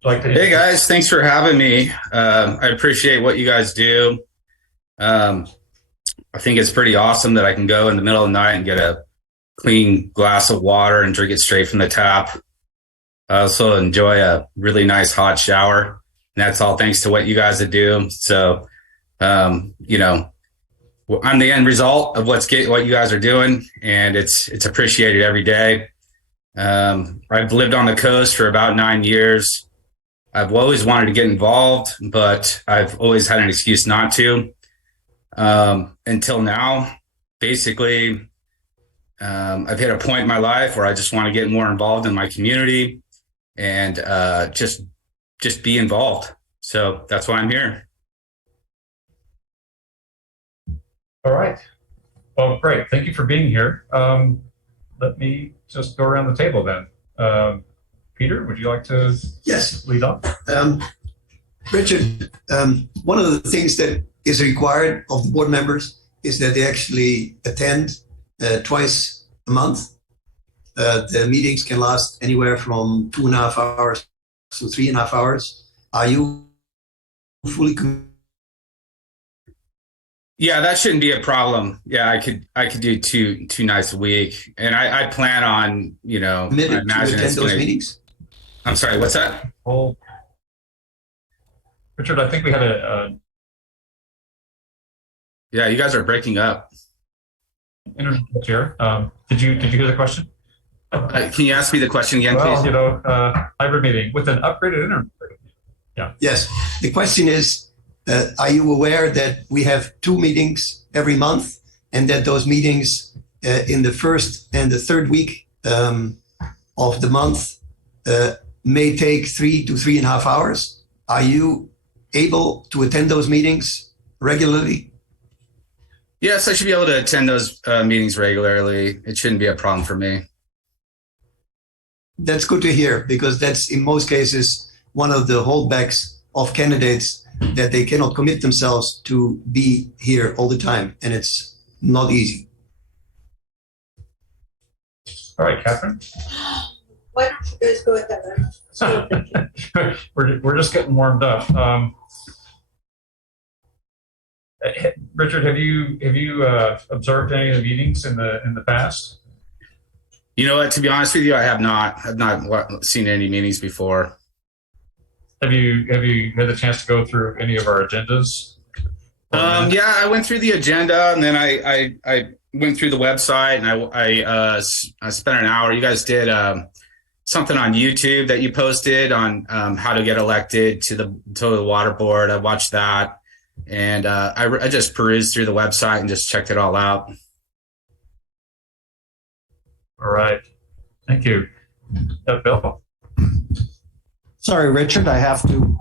Hey guys, thanks for having me. I appreciate what you guys do. I think it's pretty awesome that I can go in the middle of the night and get a clean glass of water and drink it straight from the tap. I also enjoy a really nice hot shower. And that's all thanks to what you guys do. So, you know, I'm the end result of what you guys are doing, and it's appreciated every day. I've lived on the coast for about 9 years. I've always wanted to get involved, but I've always had an excuse not to. Until now, basically, I've hit a point in my life where I just want to get more involved in my community and just be involved. So that's why I'm here. All right. Well, great. Thank you for being here. Let me just go around the table then. Peter, would you like to lead off? Richard, one of the things that is required of the board members is that they actually attend twice a month. The meetings can last anywhere from 2.5 hours to 3.5 hours. Are you fully committed? Yeah, that shouldn't be a problem. Yeah, I could do two nights a week, and I plan on, you know, I imagine to attend those meetings? I'm sorry, what's that? Well, Richard, I think we had a Yeah, you guys are breaking up. internet here. Did you hear the question? Can you ask me the question again, Well, please? you know, hybrid meeting with an upgraded internet. Yeah. Yes. The question is, are you aware that we have 2 meetings every month, and that those meetings in the first and the third week of the month may take 3 to 3.5 hours? Are you able to attend those meetings regularly? Yes, I should be able to attend those meetings regularly. It shouldn't be a problem for me. That's good to hear, because that's in most cases one of the holdbacks of candidates, that they cannot commit themselves to be here all the time, and it's not easy. All right, Catherine. Why don't you guys go ahead? We're just getting warmed up. Richard, have you observed any of the meetings in the past? You know what? To be honest with you, I have not. I've not seen any meetings before. Have you had the chance to go through any of our agendas? Yeah, I went through the agenda, and then I went through the website, and I spent an hour. You guys did something on YouTube that you posted on how to get elected to the water board. I watched that, and I just perused through the website and just checked it all out. All right, thank you, Bill. Sorry, Richard, I have to,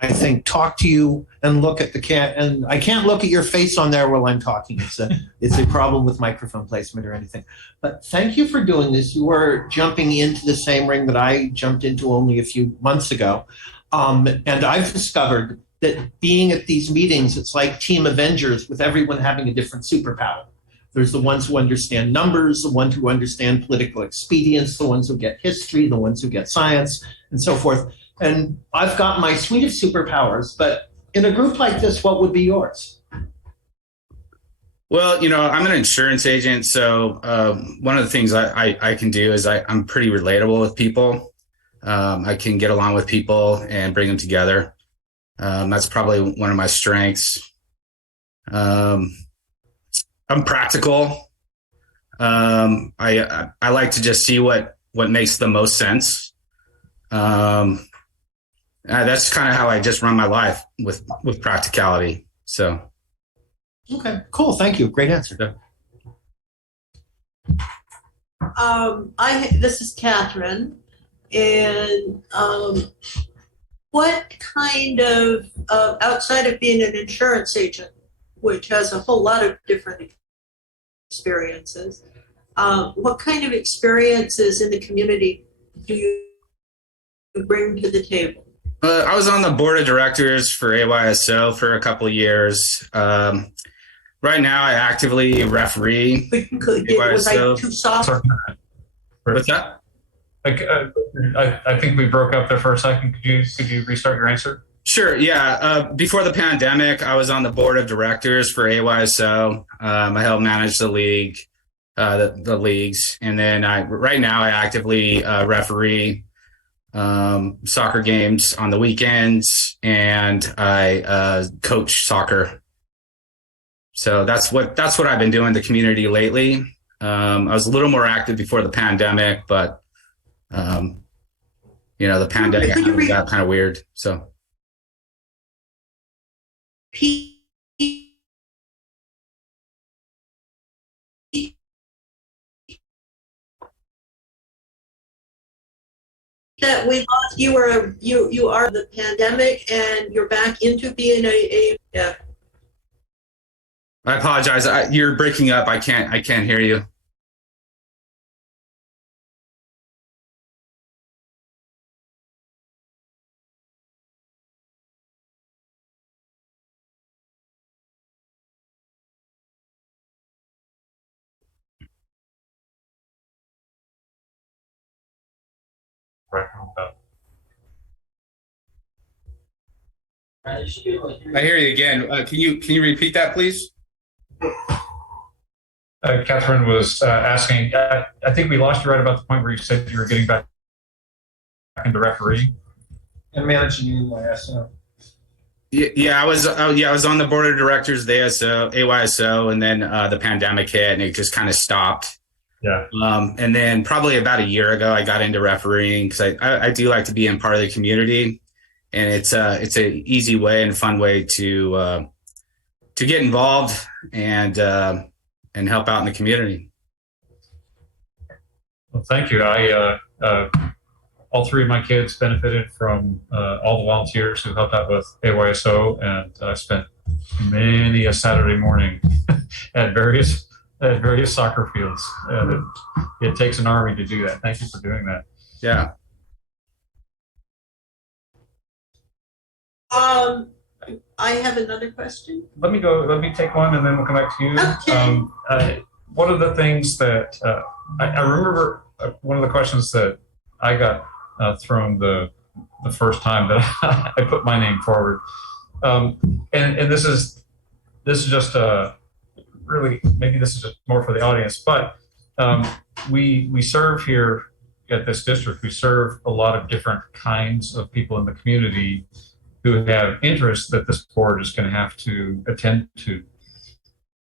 I think, talk to you and look at and I can't look at your face on there while I'm talking. It's a problem with microphone placement or anything. But thank you for doing this. You are jumping into the same ring that I jumped into only a few months ago. And I've discovered that being at these meetings, it's like Team Avengers with everyone having a different superpower. There's the ones who understand numbers, the ones who understand political expedience, the ones who get history, the ones who get science, and so forth. And I've got my suite of superpowers, but in a group like this, what would be yours? Well, I'm an insurance agent, so one of the things I can do is I'm pretty relatable with people. I can get along with people and bring them together. That's probably one of my strengths. I'm practical. I like to just see what makes the most sense. That's kind of how I just run my life with practicality. So. Okay, cool. Thank you. Great answer. This is Catherine, and what kind of outside of being an insurance agent, which has a whole lot of different experiences, what kind of experiences in the community do you bring to the table? I was on the board of directors for AYSO for a couple of years. Right now, I actively referee. Was I too soft? What's that? I think we broke up there for a second. Could you restart your answer? Sure. Yeah. Before the pandemic, I was on the board of directors for AYSO. I helped manage the league, the leagues, and then right now I actively referee soccer games on the weekends, and I coach soccer. So that's what I've been doing in the community lately. I was a little more active before the pandemic, but the pandemic got kind of weird. So. That we lost you are the pandemic and you're back into being yeah. I apologize. You're breaking up. I can't hear you. I hear you again. Can you repeat that, please? Catherine was asking, I think we lost you right about the point where you said you were getting back into refereeing. And managing AYSO. Yeah, I was on the board of directors of the AYSO, and then the pandemic hit, and it just kind of stopped. Yeah. And then probably about a year ago, I got into refereeing because I do like to be in part of the community, and it's an easy way and fun way to get involved and help out in the community. Well, thank you. All three of my kids benefited from all the volunteers who helped out with AYSO, and I spent many a Saturday morning at various soccer fields. It takes an army to do that. Thank you for doing that. Yeah. I have another question. Let me take one, and then we'll come back to you. Okay. One of the things that I remember, one of the questions that I got thrown the first time that I put my name forward, and this is just really, maybe this is just more for the audience, but we serve here at this district. We serve a lot of different kinds of people in the community who have interests that this board is going to have to attend to,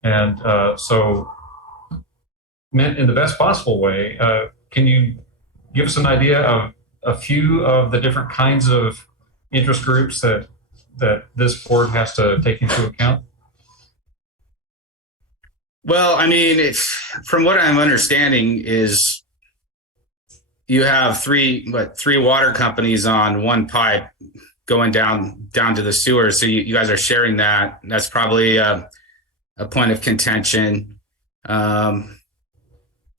and so meant in the best possible way. Can you give us an idea of a few of the different kinds of interest groups that this board has to take into account? Well, I mean, from what I'm understanding is you have three water companies on one pipe going down to the sewer. So you guys are sharing that. That's probably a point of contention. I'm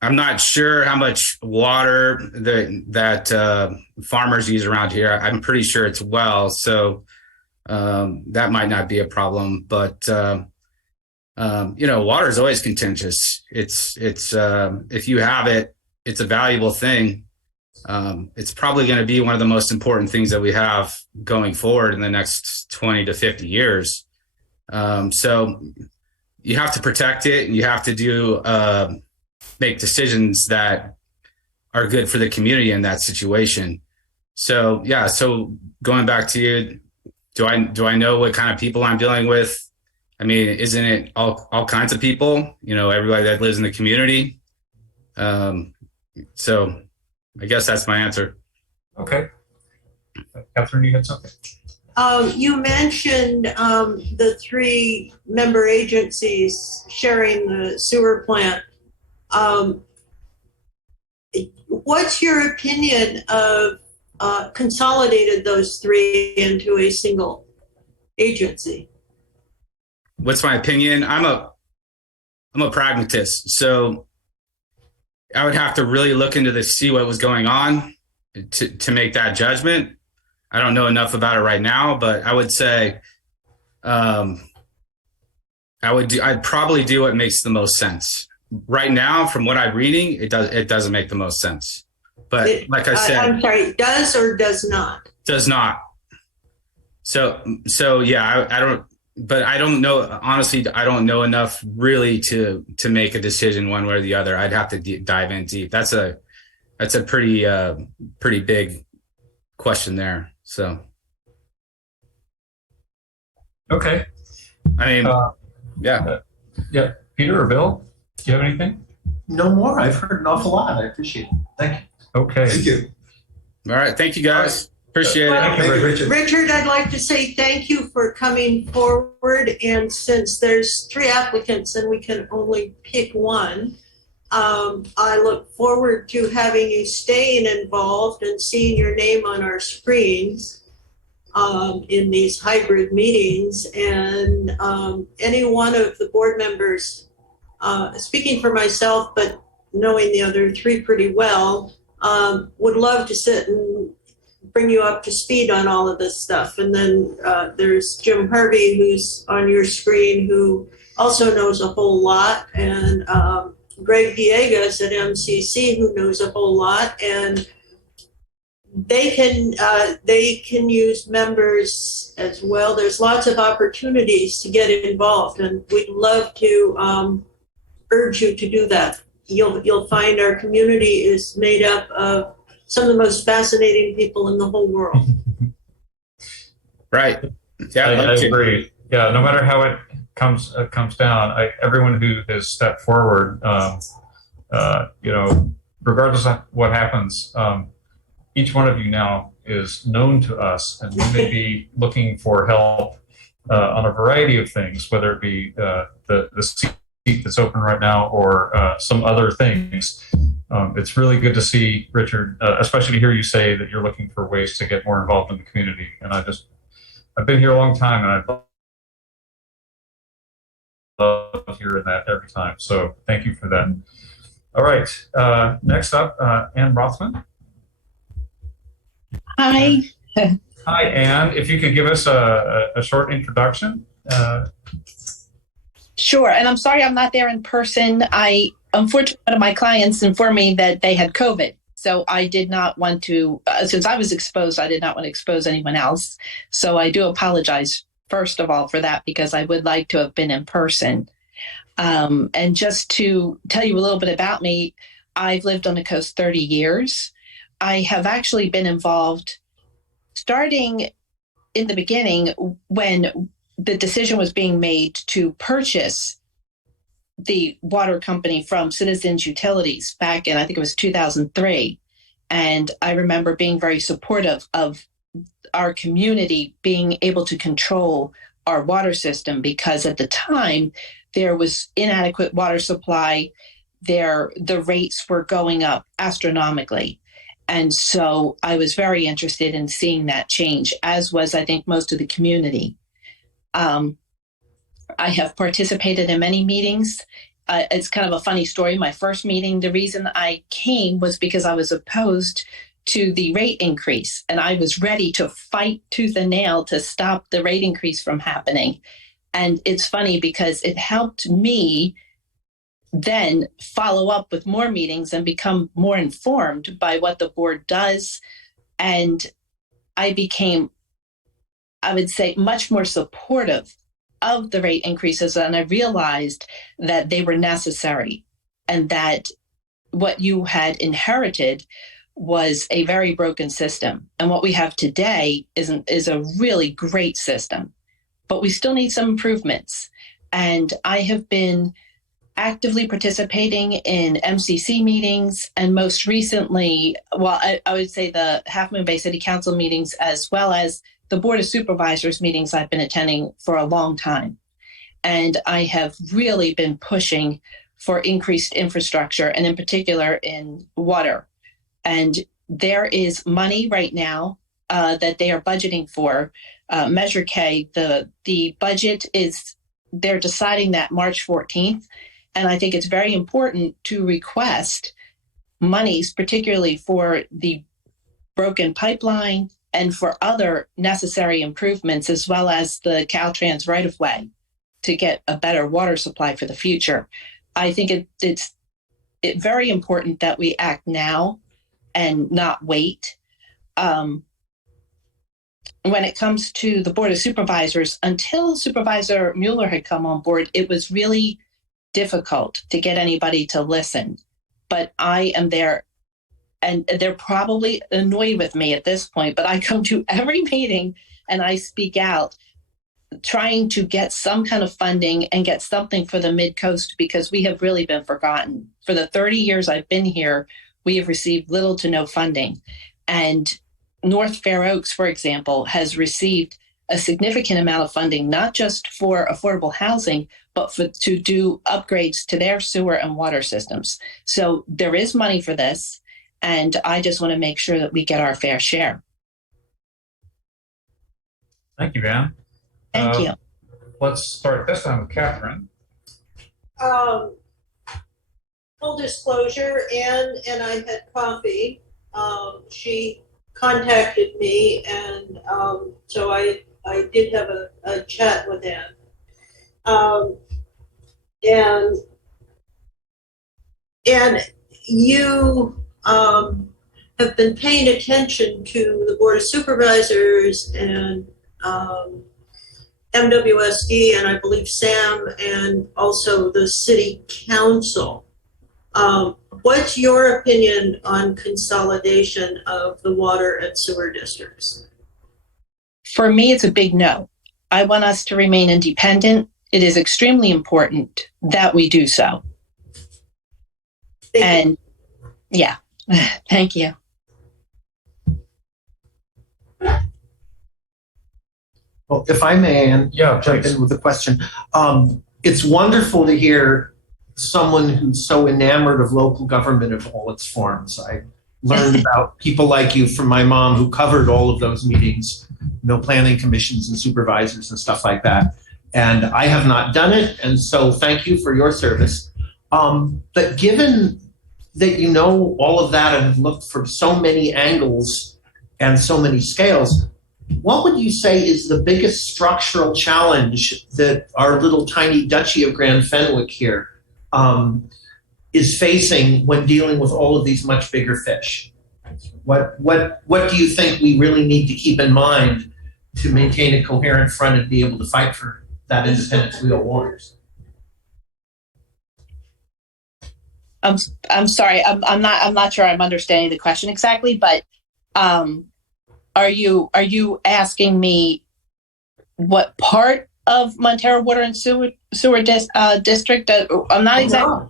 not sure how much water that farmers use around here. I'm pretty sure it's well, so that might not be a problem. But Water is always contentious. It's if you have it, it's a valuable thing. It's probably going to be one of the most important things that we have going forward in the next 20 to 50 years. So you have to protect it, and you have to make decisions that are good for the community in that situation. So, yeah. So going back to you, do I know what kind of people I'm dealing with? I mean, isn't it all kinds of people, everybody that lives in the community? So I guess that's my answer. Okay. Catherine, you had something? You mentioned the 3 member agencies sharing the sewer plant. What's your opinion of consolidated those 3 into a single agency? What's my opinion? I'm a pragmatist, so I would have to really look into this, see what was going on to make that judgment. I don't know enough about it right now, but I would say I'd probably do what makes the most sense. Right now, from what I'm reading, it doesn't make the most sense. But like I said, I'm sorry, does or does not? Does not. So yeah, I don't. But I don't know. Honestly, I don't know enough really to make a decision one way or the other. I'd have to dive in deep. That's a pretty big question there. So. Okay. I mean, yeah. Yeah. Peter or Bill, do you have anything? No more. I've heard an awful lot. I appreciate it. Thank you. Okay. Thank you. All right. Thank you, guys. Appreciate it. Thank you, Richard. Richard, I'd like to say thank you for coming forward. And since there's 3 applicants and we can only pick one, I look forward to having you staying involved and seeing your name on our screens in these hybrid meetings. And any one of the board members, speaking for myself, but knowing the other 3 pretty well, would love to sit and bring you up to speed on all of this stuff. And then there's Jim Harvey, who's on your screen, who also knows a whole lot, and Greg Villegas at MCC, who knows a whole lot, and they can use members as well. There's lots of opportunities to get involved, and we'd love to urge you to do that. You'll find our community is made up of some of the most fascinating people in the whole world. Right. Yeah, I agree. Yeah, no matter how it comes down, everyone who has stepped forward, regardless of what happens, each one of you now is known to us, and we may be looking for help on a variety of things, whether it be the seat that's open right now or some other things. It's really good to see, Richard, especially to hear you say that you're looking for ways to get more involved in the community. And I've been here a long time, and I love hearing that every time. So thank you for that. All right. Next up, Ann Rothman. Hi. Hi, Ann. If you could give us a short introduction. Sure. And I'm sorry I'm not there in person. Unfortunately, one of my clients informed me that they had COVID. So I did not want to, since I was exposed, I did not want to expose anyone else. So I do apologize, first of all, for that, because I would like to have been in person. And just to tell you a little bit about me, I've lived on the coast 30 years. I have actually been involved starting in the beginning when the decision was being made to purchase the water company from Citizens Utilities back in, I think it was 2003. And I remember being very supportive of our community being able to control our water system, because at the time there was inadequate water supply. The rates were going up astronomically. And so I was very interested in seeing that change, as was, I think, most of the community. I have participated in many meetings. It's kind of a funny story. My first meeting, the reason I came was because I was opposed to the rate increase, and I was ready to fight tooth and nail to stop the rate increase from happening. And it's funny because it helped me then follow up with more meetings and become more informed by what the board does. And I became, I would say, much more supportive of the rate increases. And I realized that they were necessary and that what you had inherited was a very broken system. And what we have today is a really great system, but we still need some improvements. And I have been actively participating in MCC meetings, and most recently, well, I would say the Half Moon Bay City Council meetings, as well as the Board of Supervisors meetings I've been attending for a long time. And I have really been pushing for increased infrastructure, and in particular in water. And there is money right now that they are budgeting for. Measure K, the budget is, they're deciding that March 14th. And I think it's very important to request monies, particularly for the broken pipeline and for other necessary improvements, as well as the Caltrans right-of-way to get a better water supply for the future. I think it's very important that we act now and not wait. When it comes to the Board of Supervisors, until Supervisor Mueller had come on board, it was really difficult to get anybody to listen. But I am there, and they're probably annoyed with me at this point, but I come to every meeting and I speak out, trying to get some kind of funding and get something for the Mid-Coast, because we have really been forgotten. For the 30 years I've been here, we have received little to no funding. And North Fair Oaks, for example, has received a significant amount of funding, not just for affordable housing, but to do upgrades to their sewer and water systems. So there is money for this, and I just want to make sure that we get our fair share. Thank you, Van. Thank you. Let's start this time with Catherine. Full disclosure, Ann and I had coffee. She contacted me, and so I did have a chat with Ann. And you have been paying attention to the Board of Supervisors and MWSD, and I believe Sam, and also the City Council. What's your opinion on consolidation of the water and sewer districts? For me, it's a big no. I want us to remain independent. It is extremely important that we do so. Thank you. Yeah, thank you. Well, if I may, Ann, Yeah, jump please. in with a question. It's wonderful to hear someone who's so enamored of local government of all its forms. I learned about people like you from my mom, who covered all of those meetings, planning commissions and supervisors and stuff like that. And I have not done it, and so thank you for your service. But given that you know all of that and have looked from so many angles and so many scales, what would you say is the biggest structural challenge that our little tiny Duchy of Grand Fenwick here is facing when dealing with all of these much bigger fish? What do you think we really need to keep in mind to maintain a coherent front and be able to fight for that independence we all want? I'm sorry. I'm not sure I'm understanding the question exactly, but are you asking me what part of Montara Water and Sewer District? I'm not exactly.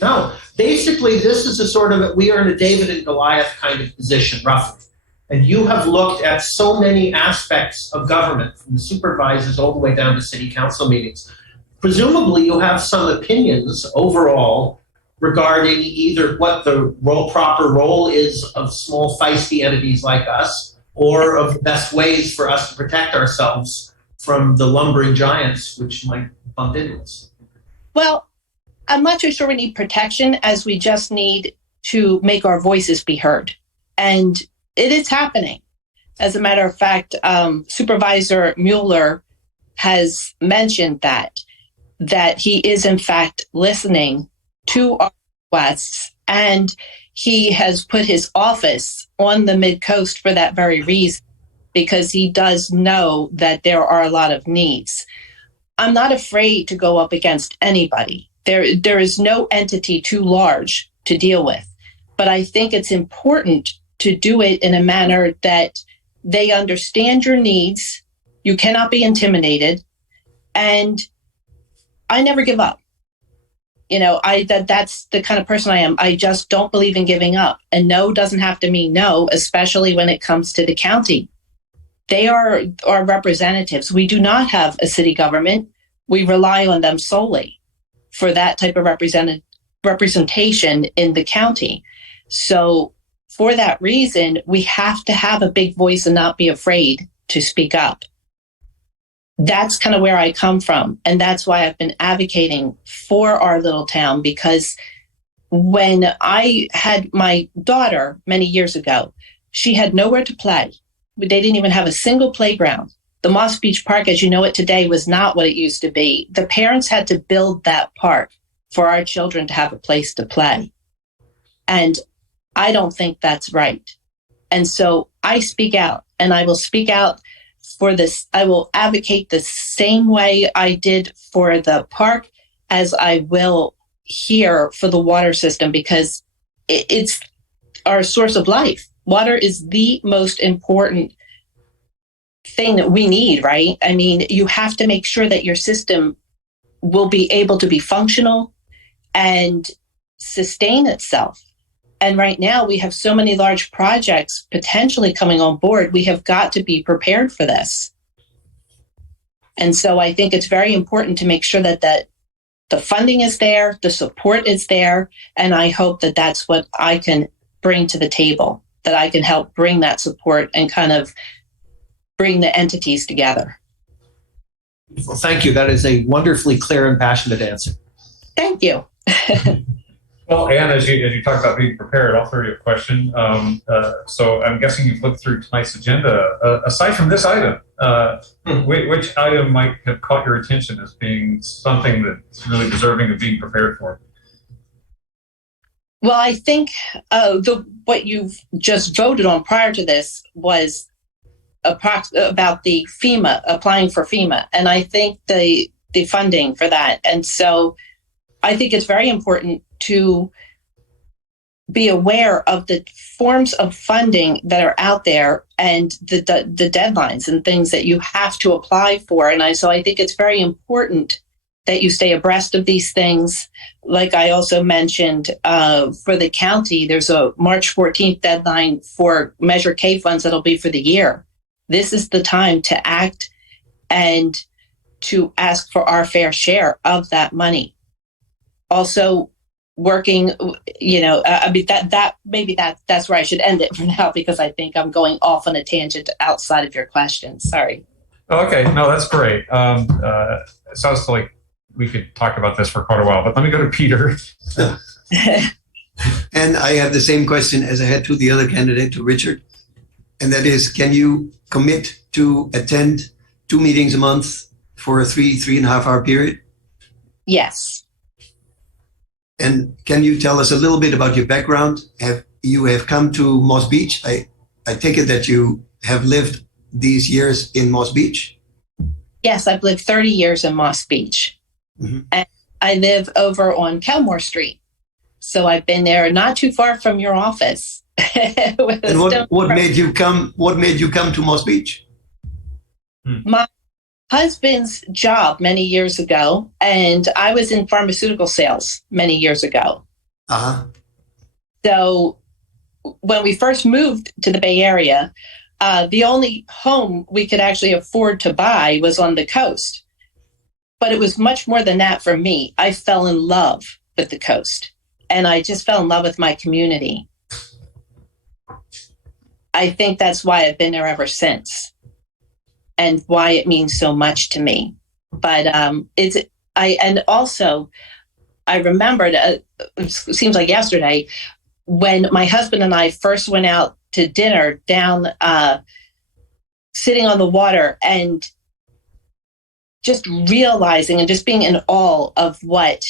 No. Basically, this is a sort of, we are in a David and Goliath kind of position, roughly. And you have looked at so many aspects of government, from the supervisors all the way down to city council meetings. Presumably, you have some opinions overall regarding either what the proper role is of small, feisty entities like us, or of the best ways for us to protect ourselves from the lumbering giants which might bump into us. Well, I'm not too sure we need protection, as we just need to make our voices be heard. And it is happening. As a matter of fact, Supervisor Mueller has mentioned that he is in fact listening to our requests, and he has put his office on the mid-coast for that very reason, because he does know that there are a lot of needs. I'm not afraid to go up against anybody. There is no entity too large to deal with, but I think it's important to do it in a manner that they understand your needs. You cannot be intimidated, and I never give up. That's the kind of person I am. I just don't believe in giving up. And no doesn't have to mean no, especially when it comes to the county. They are our representatives. We do not have a city government. We rely on them solely for that type of representation in the county. So for that reason, we have to have a big voice and not be afraid to speak up. That's kind of where I come from. And that's why I've been advocating for our little town, because when I had my daughter many years ago, she had nowhere to play. They didn't even have a single playground. The Moss Beach Park, as you know it today, was not what it used to be. The parents had to build that park for our children to have a place to play. And I don't think that's right. And so I speak out, and I will speak out for this. I will advocate the same way I did for the park as I will here for the water system, because it's our source of life. Water is the most important thing that we need, right? I mean, you have to make sure that your system will be able to be functional and sustain itself. And right now we have so many large projects potentially coming on board. We have got to be prepared for this. And so I think it's very important to make sure that the funding is there, the support is there. And I hope that that's what I can bring to the table, that I can help bring that support and kind of bring the entities together. Well, thank you. That is a wonderfully clear and passionate answer. Thank you. Well, Anne, as you talk about being prepared, I'll throw you a question. So I'm guessing you've looked through tonight's agenda. Aside from this item, which item might have caught your attention as being something that's really deserving of being prepared for? Well, I think what you've just voted on prior to this was about the FEMA, applying for FEMA. And I think the funding for that. And so I think it's very important to be aware of the forms of funding that are out there and the deadlines and things that you have to apply for. And so I think it's very important that you stay abreast of these things. Like I also mentioned, for the county, there's a March 14th deadline for Measure K funds that'll be for the year. This is the time to act and to ask for our fair share of that money. Also working, I mean, that's where I should end it for now, because I think I'm going off on a tangent outside of your question. Sorry. Okay, no, that's great. It sounds like we could talk about this for quite a while, but let me go to Peter. And I have the same question as I had to the other candidate, to Richard. And that is, can you commit to attend 2 meetings a month for a 3.5 hour period? Yes. And can you tell us a little bit about your background? You have come to Moss Beach. I take it that you have lived these years in Moss Beach? Yes, I've lived 30 years in Moss Beach. Mm-hmm. And I live over on Kelmore Street. So I've been there not too far from your office. And what made you come to Moss Beach? My husband's job many years ago, and I was in pharmaceutical sales many years ago. Uh-huh. So when we first moved to the Bay Area, the only home we could actually afford to buy was on the coast. But it was much more than that for me. I fell in love with the coast, and I just fell in love with my community. I think that's why I've been there ever since, and why it means so much to me. But I remembered, it seems like yesterday, when my husband and I first went out to dinner down, sitting on the water, and just realizing and just being in awe of what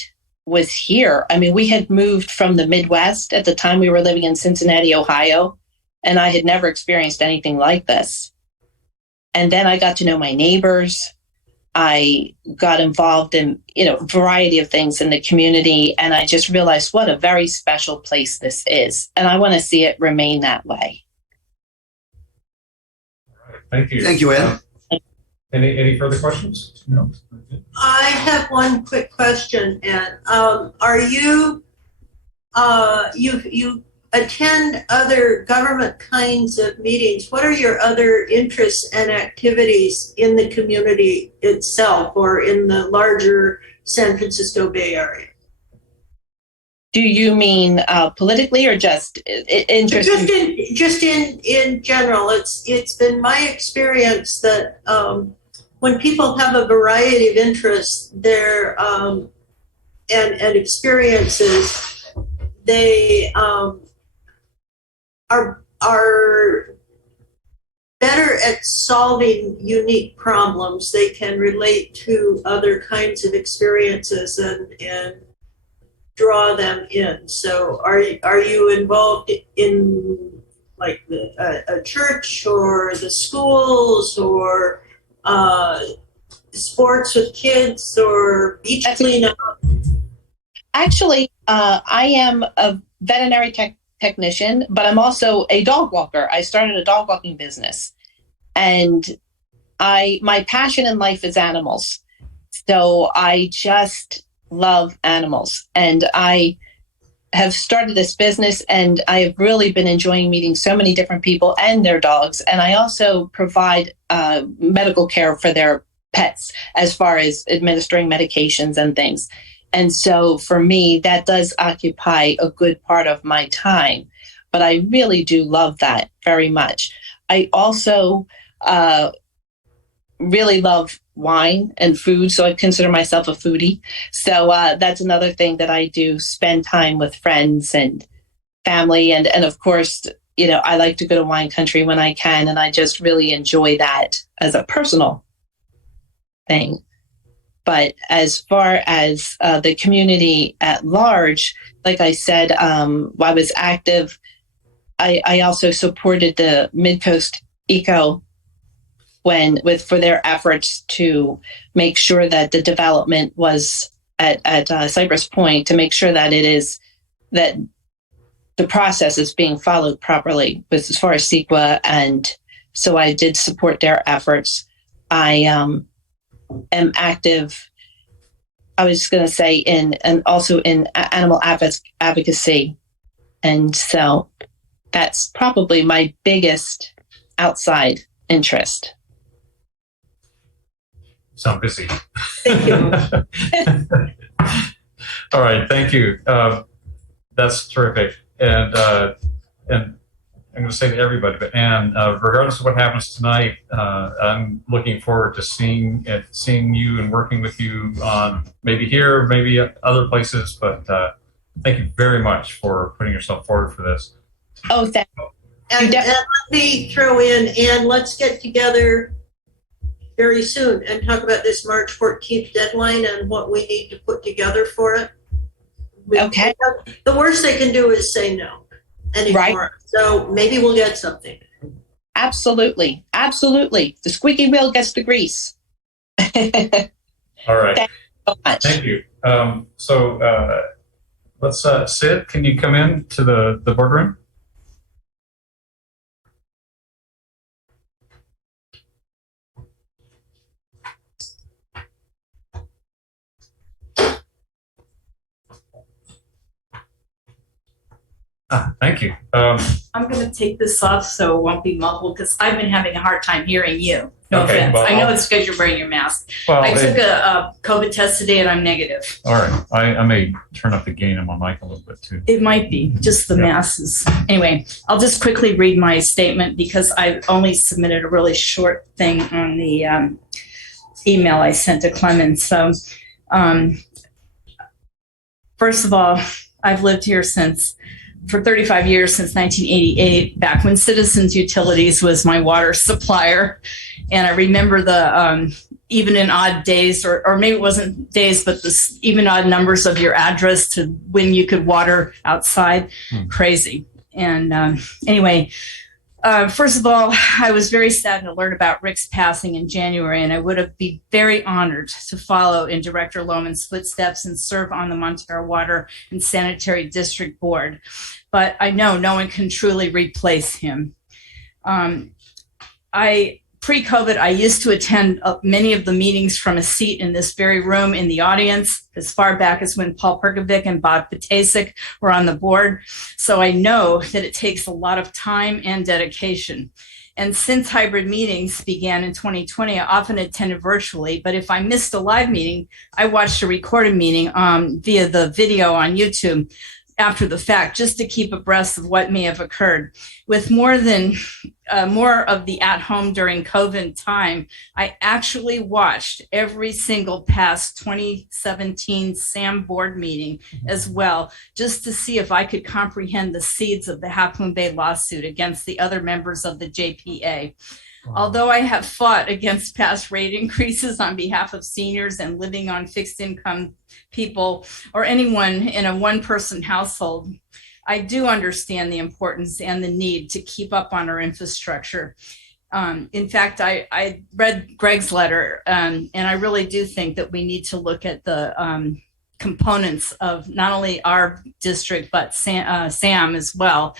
was here. I mean, we had moved from the Midwest at the time. We were living in Cincinnati, Ohio, and I had never experienced anything like this. And then I got to know my neighbors. I got involved in, a variety of things in the community, and I just realized what a very special place this is. And I want to see it remain that way. Thank you. Thank you, Ed. Any further questions? No. I have one quick question, Ed. Are you attend other government kinds of meetings? What are your other interests and activities in the community itself or in the larger San Francisco Bay Area? Do you mean politically or just interest? Just in general. It's been my experience that when people have a variety of interests, and experiences, they are better at solving unique problems. They can relate to other kinds of experiences and draw them in. So are you involved in like a church or the schools or sports with kids or beach cleanup? Actually, I am a veterinary technician, but I'm also a dog walker. I started a dog walking business, and my passion in life is animals. So I just love animals, and I have started this business, and I have really been enjoying meeting so many different people and their dogs. And I also provide medical care for their pets as far as administering medications and things. And so for me, that does occupy a good part of my time, but I really do love that very much. I also really love wine and food, so I consider myself a foodie. So that's another thing that I do, spend time with friends and family. And of course, I like to go to wine country when I can, and I just really enjoy that as a personal thing. But as far as the community at large, like I said, I was active. I also supported the Mid-Coast Eco for their efforts to make sure that the development was at Cypress Point, to make sure that that the process is being followed properly as far as CEQA. And so I did support their efforts. I am active, I was going to say, also in animal advocacy. And so that's probably my biggest outside interest. Sound busy. Thank you. All right, thank you. That's terrific. And I'm going to say to everybody, but Anne, regardless of what happens tonight, I'm looking forward to seeing you and working with you on maybe here, maybe other places. But thank you very much for putting yourself forward for this. Oh, thank you. And let me throw in, and let's get together very soon and talk about this March 14th deadline and what we need to put together for it. Okay. The worst they can do is say no anymore. Right. So maybe we'll get something. Absolutely. Absolutely. The squeaky wheel gets the grease. All right. Thank you so much. Thank you. So let's, Sid, can you come in to the boardroom? Thank you. I'm going to take this off so it won't be muffled because I've been having a hard time hearing you. No Okay, offense. well, I know it's because you're wearing your mask. Well, I took a COVID test today and I'm negative. All right. I may turn up the gain on my mic a little bit too. It might be just the masses. Anyway, I'll just quickly read my statement because I only submitted a really short thing on the email I sent to Clemens. So first of all, I've lived here for 35 years, since 1988, back when Citizens Utilities was my water supplier. And I remember the even in odd days, or maybe it wasn't days, but the even odd numbers of your address to when you could water outside. Crazy. And anyway, first of all, I was very sad to learn about Rick's passing in January, and I would have been very honored to follow in Director Lohman's footsteps and serve on the Montara Water and Sanitary District Board. But I know no one can truly replace him. Pre-COVID, I used to attend many of the meetings from a seat in this very room in the audience, as far back as when Paul Perkovic and Bob Patasek were on the board. So I know that it takes a lot of time and dedication. And since hybrid meetings began in 2020, I often attended virtually, but if I missed a live meeting, I watched a recorded meeting via the video on YouTube after the fact, just to keep abreast of what may have occurred. With more of the at-home during COVID time, I actually watched every single past 2017 SAM board meeting as well, just to see if I could comprehend the seeds of the Half Moon Bay lawsuit against the other members of the JPA. Although I have fought against past rate increases on behalf of seniors and living on fixed income people or anyone in a one-person household, I do understand the importance and the need to keep up on our infrastructure. In fact, I read Greg's letter, and I really do think that we need to look at the components of not only our district, but SAM as well,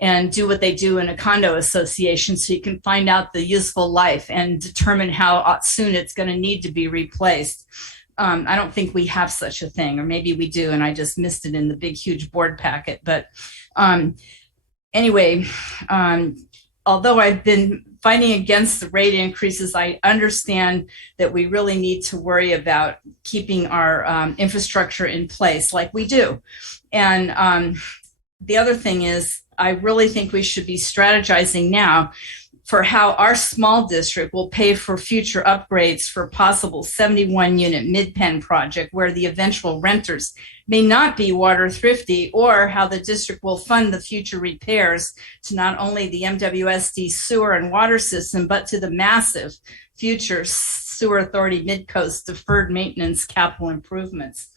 and do what they do in a condo association so you can find out the useful life and determine how soon it's going to need to be replaced. I don't think we have such a thing, or maybe we do, and I just missed it in the big, huge board packet. But anyway, although I've been fighting against the rate increases, I understand that we really need to worry about keeping our infrastructure in place like we do. And the other thing is, I really think we should be strategizing now for how our small district will pay for future upgrades for possible 71-unit mid-pen project where the eventual renters may not be water thrifty, or how the district will fund the future repairs to not only the MWSD sewer and water system, but to the massive future sewer authority mid-coast deferred maintenance capital improvements.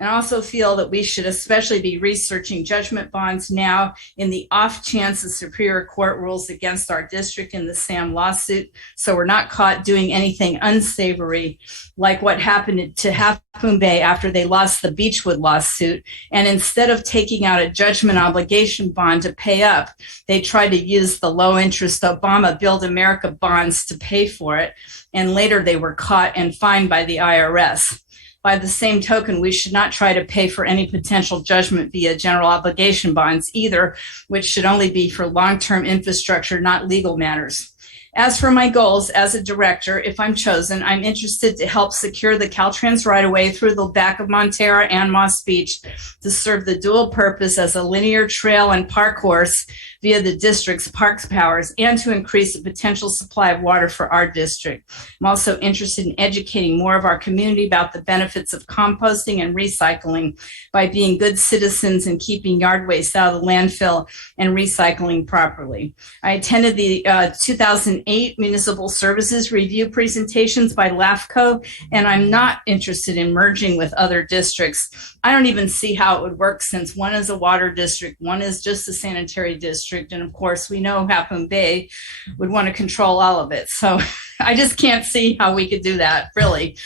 And I also feel that we should especially be researching judgment bonds now in the off chance the Superior Court rules against our district in the SAM lawsuit, so we're not caught doing anything unsavory like what happened to Half Moon Bay after they lost the Beechwood lawsuit. And instead of taking out a judgment obligation bond to pay up, they tried to use the low interest Obama Build America bonds to pay for it. And later they were caught and fined by the IRS. By the same token, we should not try to pay for any potential judgment via general obligation bonds either, which should only be for long-term infrastructure, not legal matters. As for my goals as a director, if I'm chosen, I'm interested to help secure the Caltrans right-of-way through the back of Montara and Moss Beach to serve the dual purpose as a linear trail and park course via the district's parks powers, and to increase the potential supply of water for our district. I'm also interested in educating more of our community about the benefits of composting and recycling by being good citizens and keeping yard waste out of the landfill and recycling properly. I attended the 2008 Municipal Services Review presentations by LAFCO, and I'm not interested in merging with other districts. I don't even see how it would work, since one is a water district, one is just a sanitary district, and of course we know Half Moon Bay would want to control all of it. So I just can't see how we could do that, really.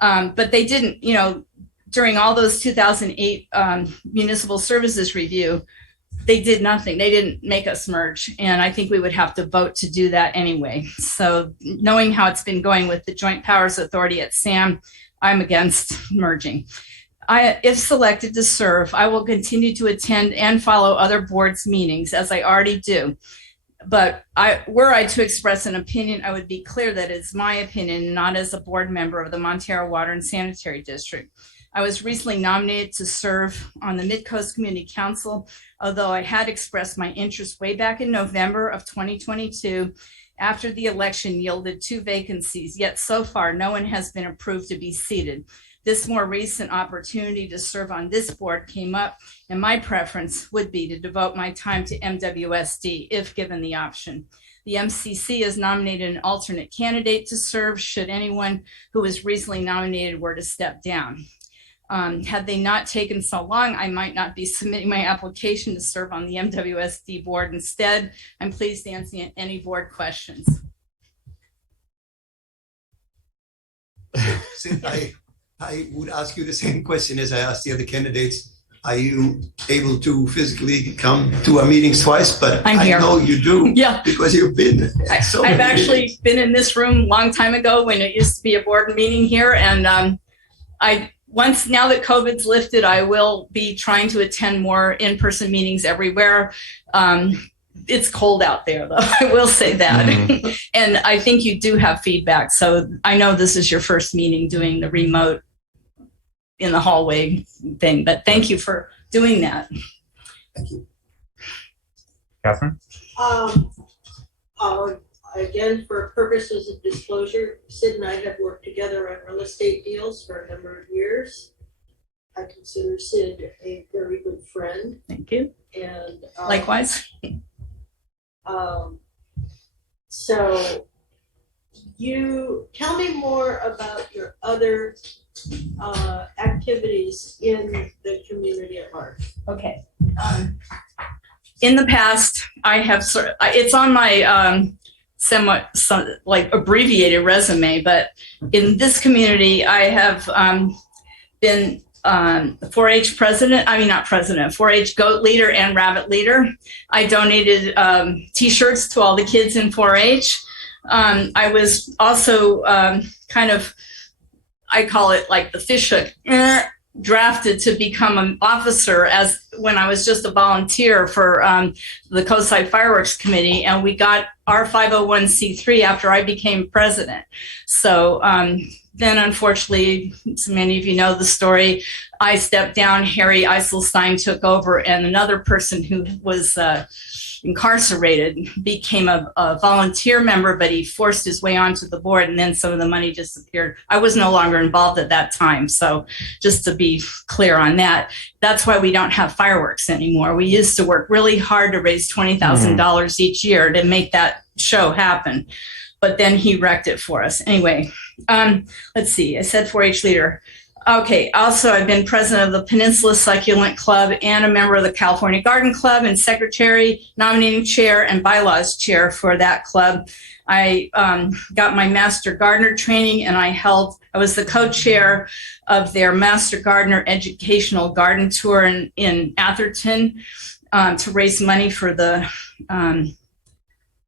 But they didn't, during all those 2008 Municipal Services Review, they did nothing. They didn't make us merge. And I think we would have to vote to do that anyway. So knowing how it's been going with the Joint Powers Authority at SAM, I'm against merging. If selected to serve, I will continue to attend and follow other boards' meetings, as I already do. But were I to express an opinion, I would be clear that it's my opinion, not as a board member of the Montara Water and Sanitary District. I was recently nominated to serve on the Mid-Coast Community Council, although I had expressed my interest way back in November of 2022 after the election yielded 2 vacancies, yet so far no one has been approved to be seated. This more recent opportunity to serve on this board came up, and my preference would be to devote my time to MWSD if given the option. The MCC has nominated an alternate candidate to serve should anyone who was recently nominated were to step down. Had they not taken so long, I might not be submitting my application to serve on the MWSD board. Instead, I'm pleased to answer any board questions. I would ask you the same question as I asked the other candidates. Are you able to physically come to our meetings twice? But I'm here. I know you do. Yeah. Because you've been. I've actually been in this room a long time ago when it used to be a board meeting here. And now that COVID's lifted, I will be trying to attend more in-person meetings everywhere. It's cold out there, though. I will say that. Mm-hmm. And I think you do have feedback. So I know this is your first meeting doing the remote in the hallway thing, but thank you for doing that. Thank you. Catherine? Again, for purposes of disclosure, Sid and I have worked together on real estate deals for a number of years. I consider Sid a very good friend. Thank you. And likewise. So you tell me more about your other activities in the community at large. Okay. In the past, I have it's on my somewhat abbreviated resume, but in this community, I have been 4-H president, 4-H goat leader and rabbit leader. I donated t-shirts to all the kids in 4-H. I was also I call it like the fish hook, drafted to become an officer when I was just a volunteer for the Coastside Fireworks Committee, and we got our 501c3 after I became president. So then unfortunately, so many of you know the story, I stepped down, Harry Eiselstein took over, and another person who was incarcerated became a volunteer member, but he forced his way onto the board, and then some of the money disappeared. I was no longer involved at that time. So just to be clear on that, that's why we don't have fireworks anymore. We used to work really hard to raise $20,000 each year to make that show happen. But then he wrecked it for us. Anyway, let's see, I said 4-H leader. Okay, also I've been president of the Peninsula Succulent Club and a member of the California Garden Club and secretary, nominating chair, and bylaws chair for that club. I got my Master Gardener training, and I was the co-chair of their Master Gardener Educational Garden Tour in Atherton to raise money for the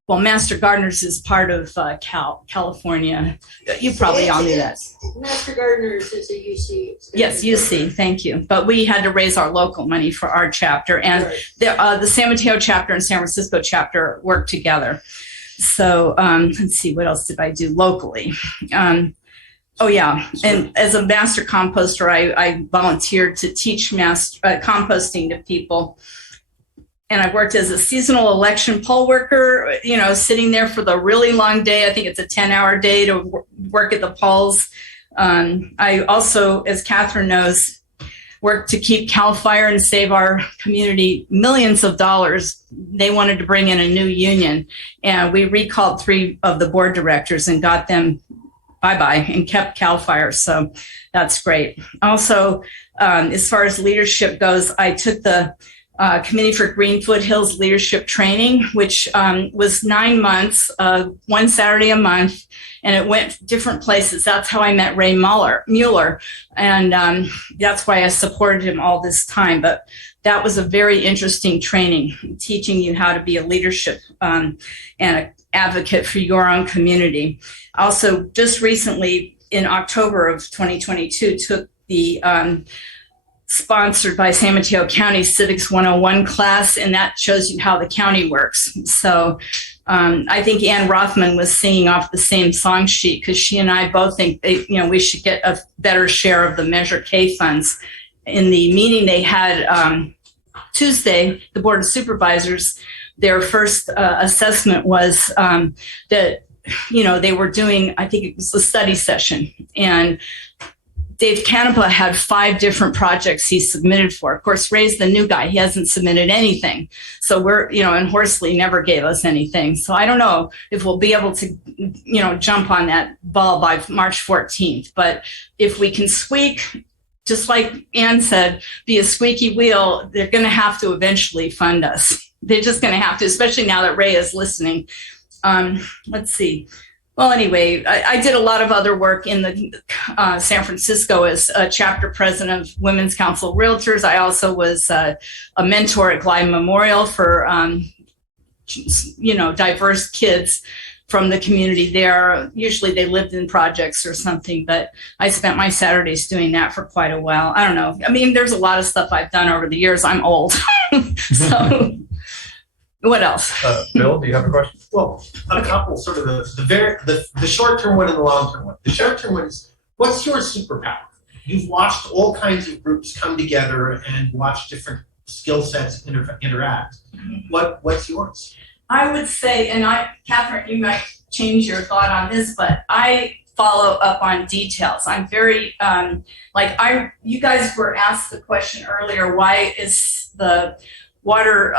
Master Gardeners is part of California. You probably all knew that. Master Gardeners is a UC. Yes, UC, thank you. But we had to raise our local money for our chapter. And the San Mateo chapter and San Francisco chapter worked together. So let's see, what else did I do locally? And as a master composter, I volunteered to teach composting to people. And I worked as a seasonal election poll worker, sitting there for the really long day. I think it's a 10-hour day to work at the polls. I also, as Catherine knows, worked to keep CAL FIRE and save our community millions of dollars. They wanted to bring in a new union, and we recalled 3 of the board directors and got them bye-bye and kept CAL FIRE. So that's great. Also, as far as leadership goes, I took the Committee for Green Foothills Leadership Training, which was 9 months, 1 Saturday a month, and it went different places. That's how I met Ray Mueller, and that's why I supported him all this time. But that was a very interesting training, teaching you how to be a leadership and an advocate for your own community. Also, just recently, in October of 2022, took the sponsored by San Mateo County Civics 101 class, and that shows you how the county works. So I think Ann Rothman was singing off the same song sheet, because she and I both think we should get a better share of the Measure K funds. In the meeting they had Tuesday, the Board of Supervisors, their first assessment was that they were doing, I think it was a study session, and Dave Canepa had 5 different projects he submitted for. Of course, Ray's the new guy. He hasn't submitted anything. So we're, and Horsley never gave us anything. So I don't know if we'll be able to, jump on that ball by March 14th. But if we can squeak, just like Ann said, be a squeaky wheel, they're going to have to eventually fund us. They're just going to have to, especially now that Ray is listening. Let's see. Well, anyway, I did a lot of other work in the San Francisco as a chapter president of Women's Council Realtors. I also was a mentor at Glide Memorial for, diverse kids from the community there. Usually they lived in projects or something, but I spent my Saturdays doing that for quite a while. I don't know. I mean, there's a lot of stuff I've done over the years. I'm old. So what else? Bill, do you have a question? Well, a couple, sort of the short-term one and the long-term one. The short-term one is, what's your superpower? You've watched all kinds of groups come together and watch different skill sets interact. What's yours? I would say, and Catherine, you might change your thought on this, but I follow up on details. I'm very, you guys were asked the question earlier, why is the water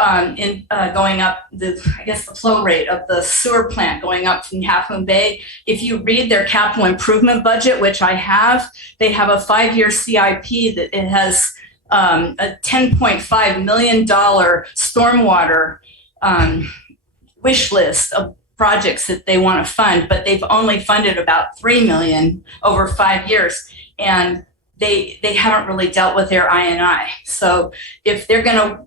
going up, the flow rate of the sewer plant going up from Half Moon Bay. If you read their capital improvement budget, which I have, they have a 5-year CIP that it has a $10.5 million stormwater wish list of projects that they want to fund, but they've only funded about $3 million over 5 years. And they haven't really dealt with their I&I. So if they're going to,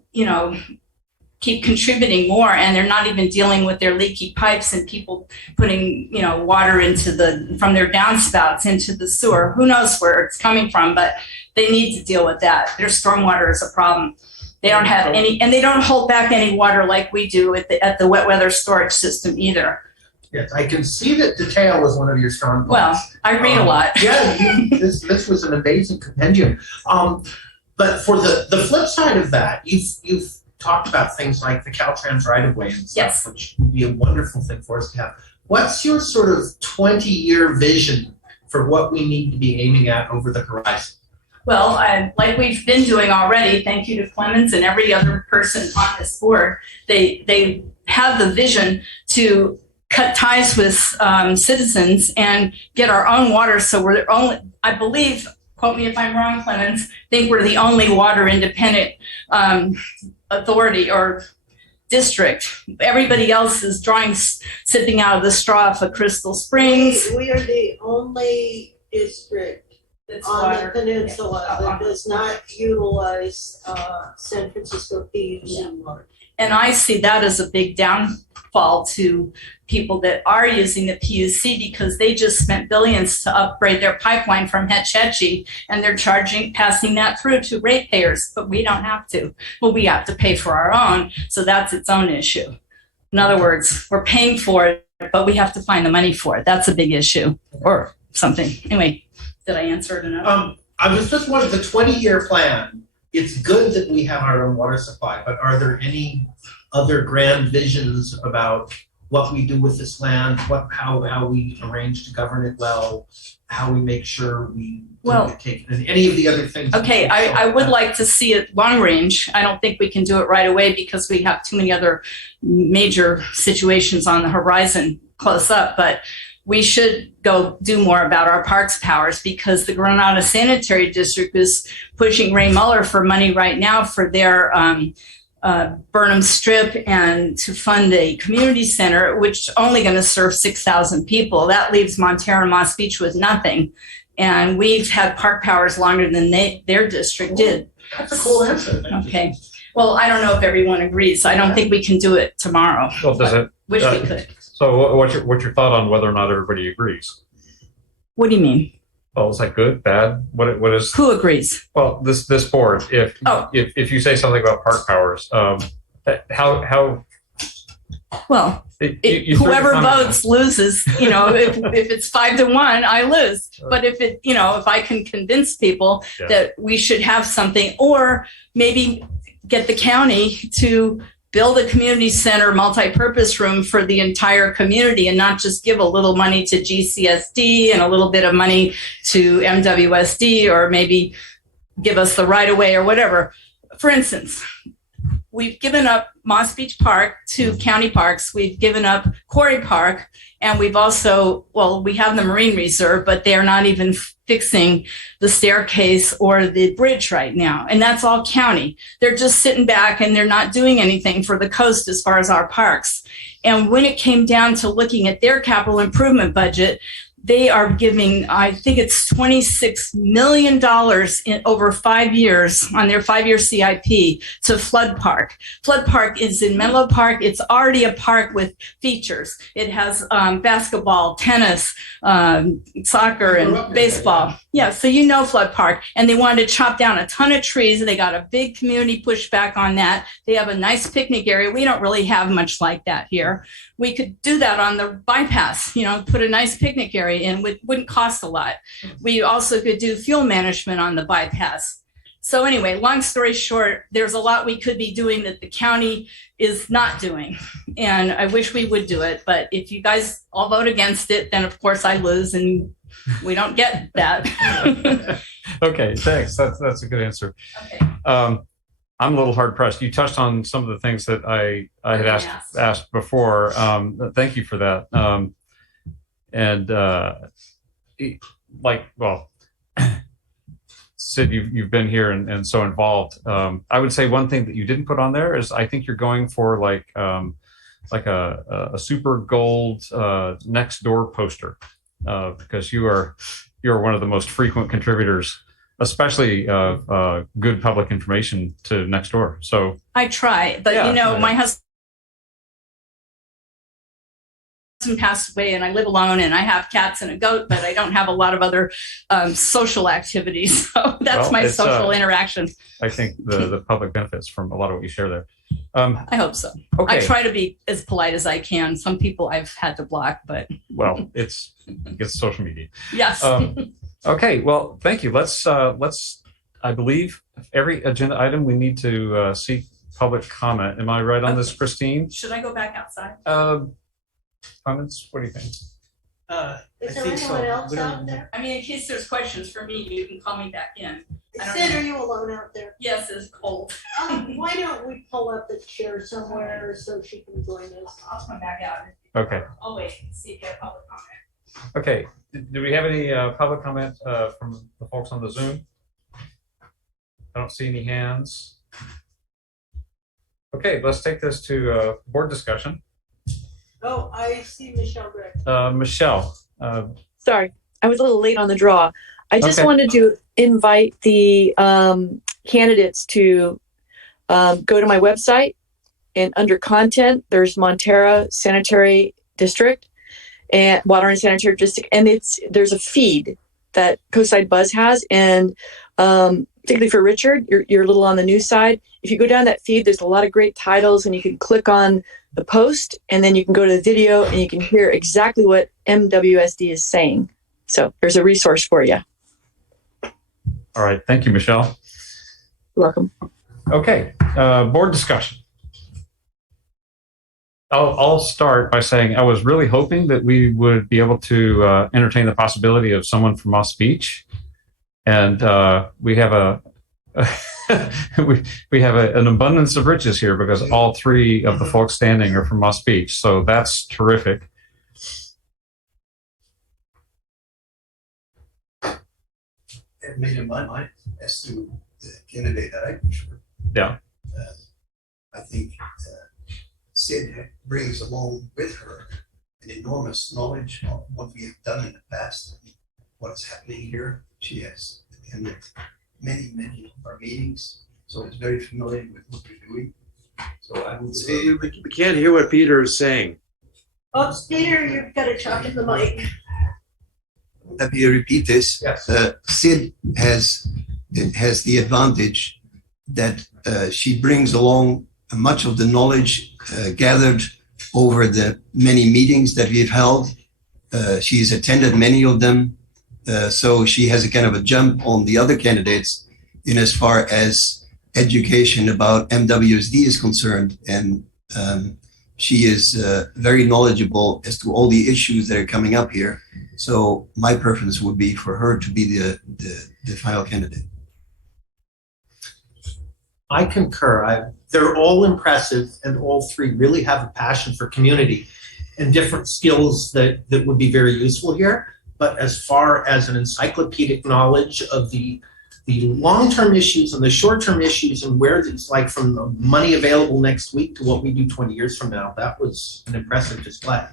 keep contributing more, and they're not even dealing with their leaky pipes and people putting, water from their downspouts into the sewer, who knows where it's coming from, but they need to deal with that. Their stormwater is a problem. They don't have any, and they don't hold back any water like we do at the wet weather storage system either. Yes, I can see that detail is one of your strong points. Well, I read a lot. This was an amazing compendium. But for the flip side of that, you've talked about things like the Caltrans right-of-way and stuff, yes, which would be a wonderful thing for us to have. What's your sort of 20-year vision for what we need to be aiming at over the horizon? Well, like we've been doing already, thank you to Clemens and every other person on this board, they have the vision to cut ties with citizens and get our own water. So we're the only, I believe, quote me if I'm wrong, Clemens, think we're the only water independent authority or district. Everybody else is sipping out of the straw for Crystal Springs. We are the only district on the peninsula that does not utilize San Francisco PUC water. And I see that as a big downfall to people that are using the PUC, because they just spent billions to upgrade their pipeline from Hetch Hetchy, and they're passing that through to ratepayers, but we don't have to. Well, we have to pay for our own, so that's its own issue. In other words, we're paying for it, but we have to find the money for it. That's a big issue, or something. Anyway, did I answer it enough? I was just wondering, the 20-year plan, it's good that we have our own water supply, but are there any other grand visions about what we do with this land, how we arrange to govern it well, how we make sure we don't take any of the other things? Okay, I would like to see it long range. I don't think we can do it right away because we have too many other major situations on the horizon close up, but we should go do more about our parks powers, because the Granada Sanitary District is pushing Ray Muller for money right now for their Burnham Strip and to fund a community center, which is only going to serve 6,000 people. That leaves Montara and Moss Beach with nothing. And we've had park powers longer than their district did. That's a cool answer. Okay. Well, I don't know if everyone agrees. I don't think we can do it tomorrow. Well, does it? Wish we could. So what's your thought on whether or not everybody agrees? What do you mean? Well, is that good, bad? What is? Who agrees? Well, this board. If you say something about park powers, how? Well, whoever votes loses. If it's 5-1, I lose. But if I can convince people that we should have something, or maybe get the county to build a community center multi-purpose room for the entire community and not just give a little money to GCSD and a little bit of money to MWSD, or maybe give us the right of way or whatever. For instance, we've given up Moss Beach Park to county parks. We've given up Quarry Park, and we've also, well, we have the Marine Reserve, but they're not even fixing the staircase or the bridge right now. And that's all county. They're just sitting back and they're not doing anything for the coast as far as our parks. And when it came down to looking at their capital improvement budget, they are giving, I think it's $26 million in over 5 years on their 5-year CIP to Flood Park. Flood Park is in Menlo Park. It's already a park with features. It has basketball, tennis, soccer, and baseball. Yeah, so you know Flood Park. And they wanted to chop down a ton of trees, and they got a big community pushback on that. They have a nice picnic area. We don't really have much like that here. We could do that on the bypass, put a nice picnic area in, wouldn't cost a lot. We also could do fuel management on the bypass. So anyway, long story short, there's a lot we could be doing that the county is not doing. And I wish we would do it. But if you guys all vote against it, then of course I lose and we don't get that. Okay, thanks. That's a good answer. Okay. I'm a little hard pressed. You touched on some of the things that I had asked before. Thank you for that. Sid, you've been here and so involved. I would say one thing that you didn't put on there is I think you're going for like a super gold next door poster because you're one of the most frequent contributors, especially good public information to Nextdoor. So I try, but my husband passed away and I live alone and I have cats and a goat, but I don't have a lot of other social activities. So that's my social interaction. I think the public benefits from a lot of what you share there. I hope so. Okay. I try to be as polite as I can. Some people I've had to block, but well, it's social media. Yes. Okay, well, thank you. Let's. I believe every agenda item we need to seek public comment. Am I right on this, Christine? Should I go back outside? Comments? What do you think? Is there anyone else out there? I mean, in case there's questions for me, you can call me back in. Sid, are you alone out there? Yes, it's cold. Why don't we pull up the chair somewhere so she can join us? I'll come back out. Okay. I'll wait and see if you have public comment. Okay. Do we have any public comment from the folks on the Zoom? I don't see any hands. Okay, let's take this to board discussion. Oh, I see Michelle Gregg. Michelle. Sorry, I was a little late on the draw. I just Okay. wanted to invite the candidates to go to my website, and under content, there's Montara Sanitary District and Water and Sanitary District, and there's a feed that Coastside Buzz has, and particularly for Richard, you're a little on the news side. If you go down that feed, there's a lot of great titles, and you can click on the post, and then you can go to the video, and you can hear exactly what MWSD is saying. So there's a resource for you. All right. Thank you, Michelle. You're welcome. Okay. Board discussion. I'll start by saying I was really hoping that we would be able to entertain the possibility of someone from Moss Beach, and we have we have an abundance of riches here because all three of the folks standing are from Moss Beach, so that's terrific. It made in my mind as to the candidate that I prefer. Yeah. I think Sid brings along with her an enormous knowledge of what we have done in the past and what is happening here. She has attended many of our meetings, so is very familiar with what we're doing. So I would say We can't hear what Peter is saying. Oops, Peter, you've got to talk in the mic. let me repeat this. Yes. Sid has the advantage that she brings along much of the knowledge gathered over the many meetings that we've held. She's attended many of them. So she has a kind of a jump on the other candidates in as far as education about MWSD is concerned, and she is very knowledgeable as to all the issues that are coming up here. So my preference would be for her to be the final candidate. I concur. They're all impressive, and all three really have a passion for community and different skills that would be very useful here. But as far as an encyclopedic knowledge of the long-term issues and the short-term issues and where it's like from the money available next week to what we do 20 years from now, that was an impressive display.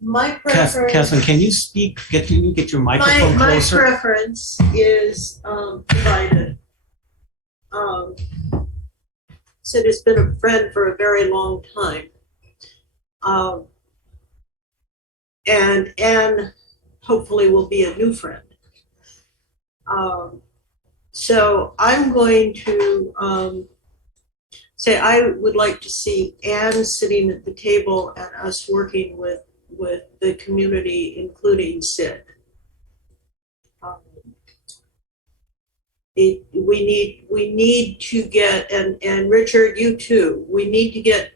My preference. Catherine, can you speak? Can you get your microphone my closer? preference is divided. Sid has been a friend for a very long time. And Anne hopefully will be a new friend. So I'm going to say I would like to see Anne sitting at the table and us working with the community, including Sid. We need to get, and Richard, you too, we need to get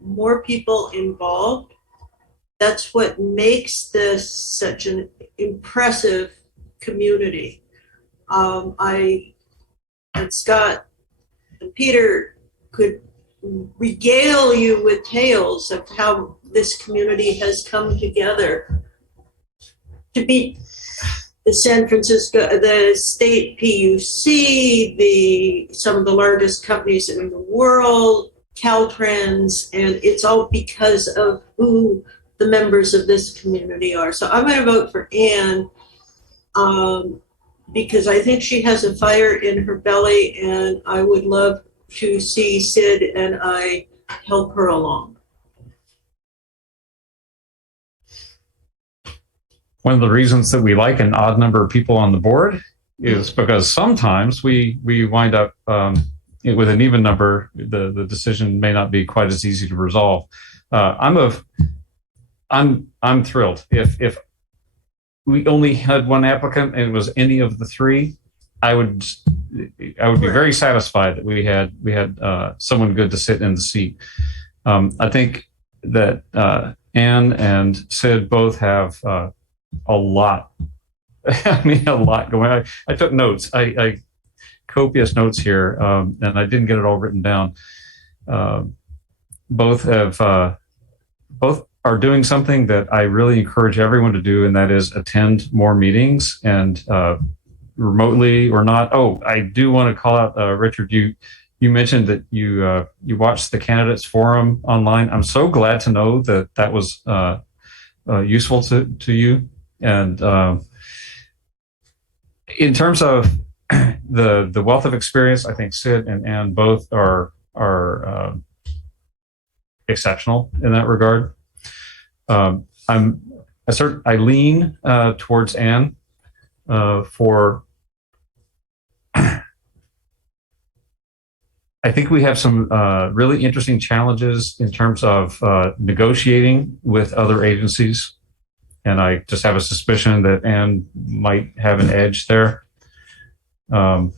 more people involved. That's what makes this such an impressive community. And Scott and Peter could regale you with tales of how this community has come together to beat the San Francisco, the state PUC, some of the largest companies in the world, Caltrans, and it's all because of who the members of this community are. So I'm going to vote for Anne because I think she has a fire in her belly, and I would love to see Sid and I help her along. One of the reasons that we like an odd number of people on the board is because sometimes we wind up with an even number. The decision may not be quite as easy to resolve. I'm thrilled. If we only had one applicant and it was any of the three, I would be very satisfied that we had someone good to sit in the seat. I think that Anne and Sid both have a lot. I mean, a lot going on. I took notes. I copious notes here, and I didn't get it all written down. Both are doing something that I really encourage everyone to do, and that is attend more meetings, and remotely or not. Oh, I do want to call out Richard. You mentioned that you watched the candidates forum online. I'm so glad to know that was useful to you. And in terms of the wealth of experience, I think Sid and Anne both are exceptional in that regard. I lean towards Anne for. I think we have some really interesting challenges in terms of negotiating with other agencies. And I just have a suspicion that Anne might have an edge there. And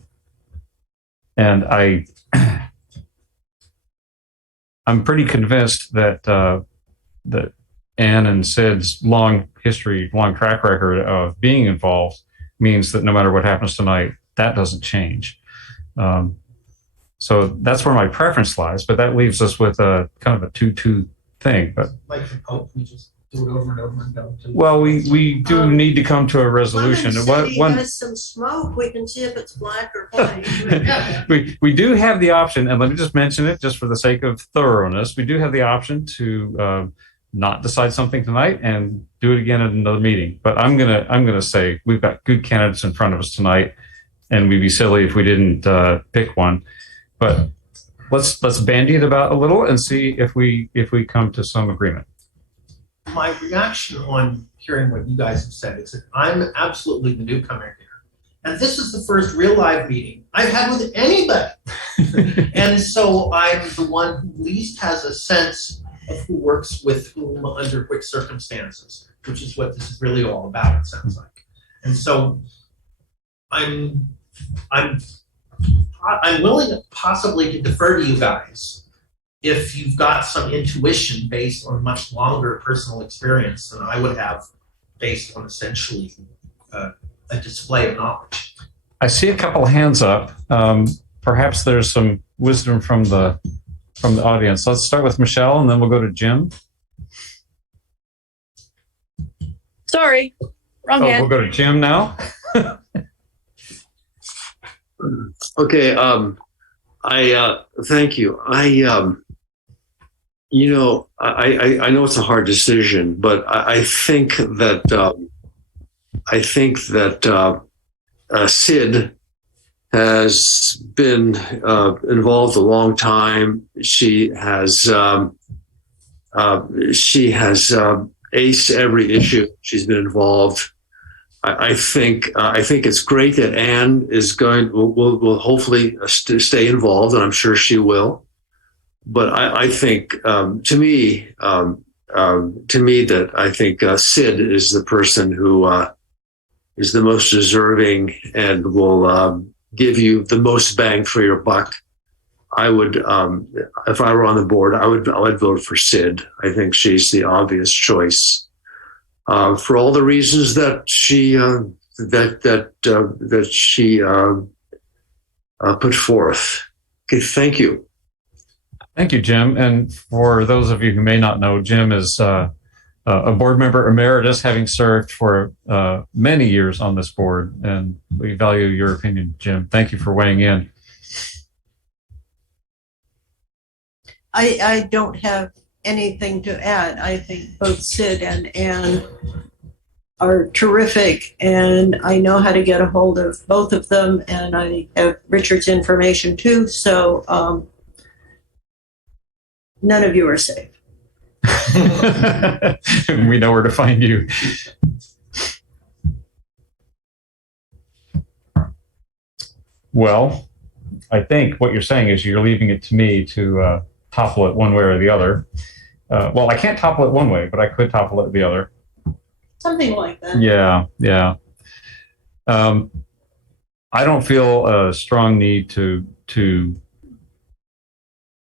I'm pretty convinced that that Anne and Sid's long track record of being involved means that no matter what happens tonight, that doesn't change. So that's where my preference lies, but that leaves us with a kind of a 2-2 thing. But Like the Pope, we just do it over and over and go. Well, we do need to come to a resolution. One has some smoke. We can see if it's black or white. we do have the option, and let me just mention it just for the sake of thoroughness. We do have the option to not decide something tonight and do it again at another meeting. But I'm gonna say we've got good candidates in front of us tonight, and we'd be silly if we didn't pick one. But let's bandy it about a little and see if we come to some agreement. My reaction on hearing what you guys have said is that I'm absolutely the newcomer here. And this is the first real live meeting I've had with anybody. And so I'm the one who least has a sense of who works with whom under which circumstances, which is what this is really all about, it sounds like. And so I'm willing possibly to defer to you guys if you've got some intuition based on much longer personal experience than I would have based on essentially a display of knowledge. I see a couple of hands up. Perhaps there's some wisdom from the audience. Let's start with Michelle, and then we'll go to Jim. Sorry, wrong We'll hand. go to Jim now. Okay. I thank you. I know it's a hard decision, but I think that Sid has been involved a long time. She has aced every issue she's been involved. I think it's great that Anne will hopefully stay involved, and I'm sure she will. But I think to me that I think Sid is the person who is the most deserving and will give you the most bang for your buck. I would, if I were on the board, I would vote for Sid. I think she's the obvious choice for all the reasons that she put forth. Okay, thank you. Thank you, Jim. And for those of you who may not know, Jim is a board member emeritus, having served for many years on this board, and we value your opinion, Jim. Thank you for weighing in. I don't have anything to add. I think both Sid and Anne are terrific, and I know how to get a hold of both of them, and I have Richard's information too, so none of you are safe. We know where to find you. Well, I think what you're saying is you're leaving it to me to topple it one way or the other. Well, I can't topple it one way, but I could topple it the other. Something like that. Yeah. I don't feel a strong need to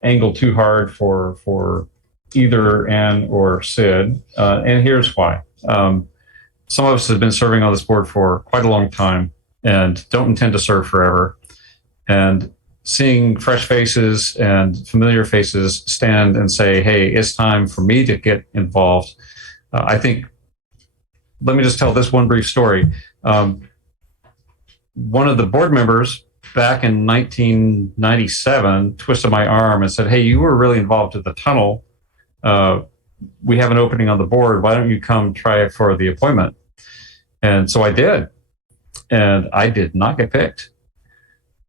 angle too hard for either Anne or Sid, and here's why. Some of us have been serving on this board for quite a long time and don't intend to serve forever. And seeing fresh faces and familiar faces stand and say, hey, it's time for me to get involved. I think, let me just tell this one brief story. One of the board members back in 1997 twisted my arm and said, hey, you were really involved with the tunnel. We have an opening on the board. Why don't you come try for the appointment? And so I did. And I did not get picked.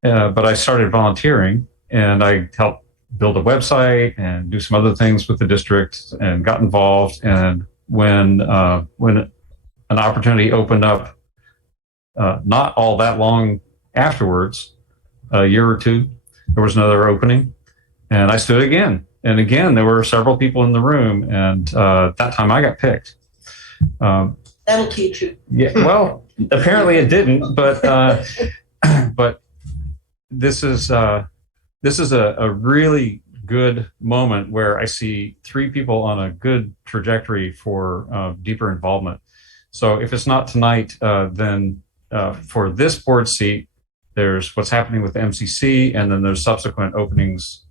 But I started volunteering, and I helped build a website and do some other things with the district and got involved. And when an opportunity opened up, not all that long afterwards, a year or two, there was another opening, and I stood again. And again, there were several people in the room, and that time I got picked. That'll teach you. Yeah, well, apparently it didn't, but this is a really good moment where I see three people on a good trajectory for deeper involvement. So if it's not tonight, then for this board seat, there's what's happening with the MCC, and then there's subsequent openings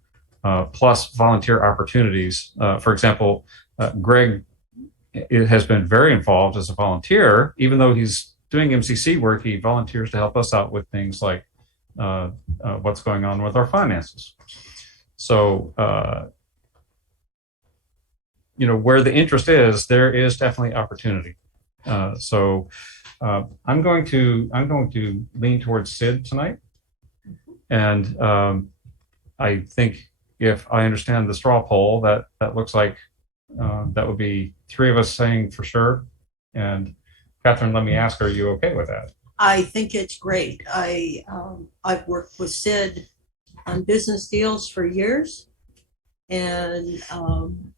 plus volunteer opportunities. For example, Greg has been very involved as a volunteer. Even though he's doing MCC work, he volunteers to help us out with things like what's going on with our finances. So, where the interest is, there is definitely opportunity. So I'm going to lean towards Sid tonight. And I think if I understand the straw poll, that looks like that would be three of us saying for sure. And Catherine, let me ask, are you okay with that? I think it's great. I've worked with Sid on business deals for years, and I'm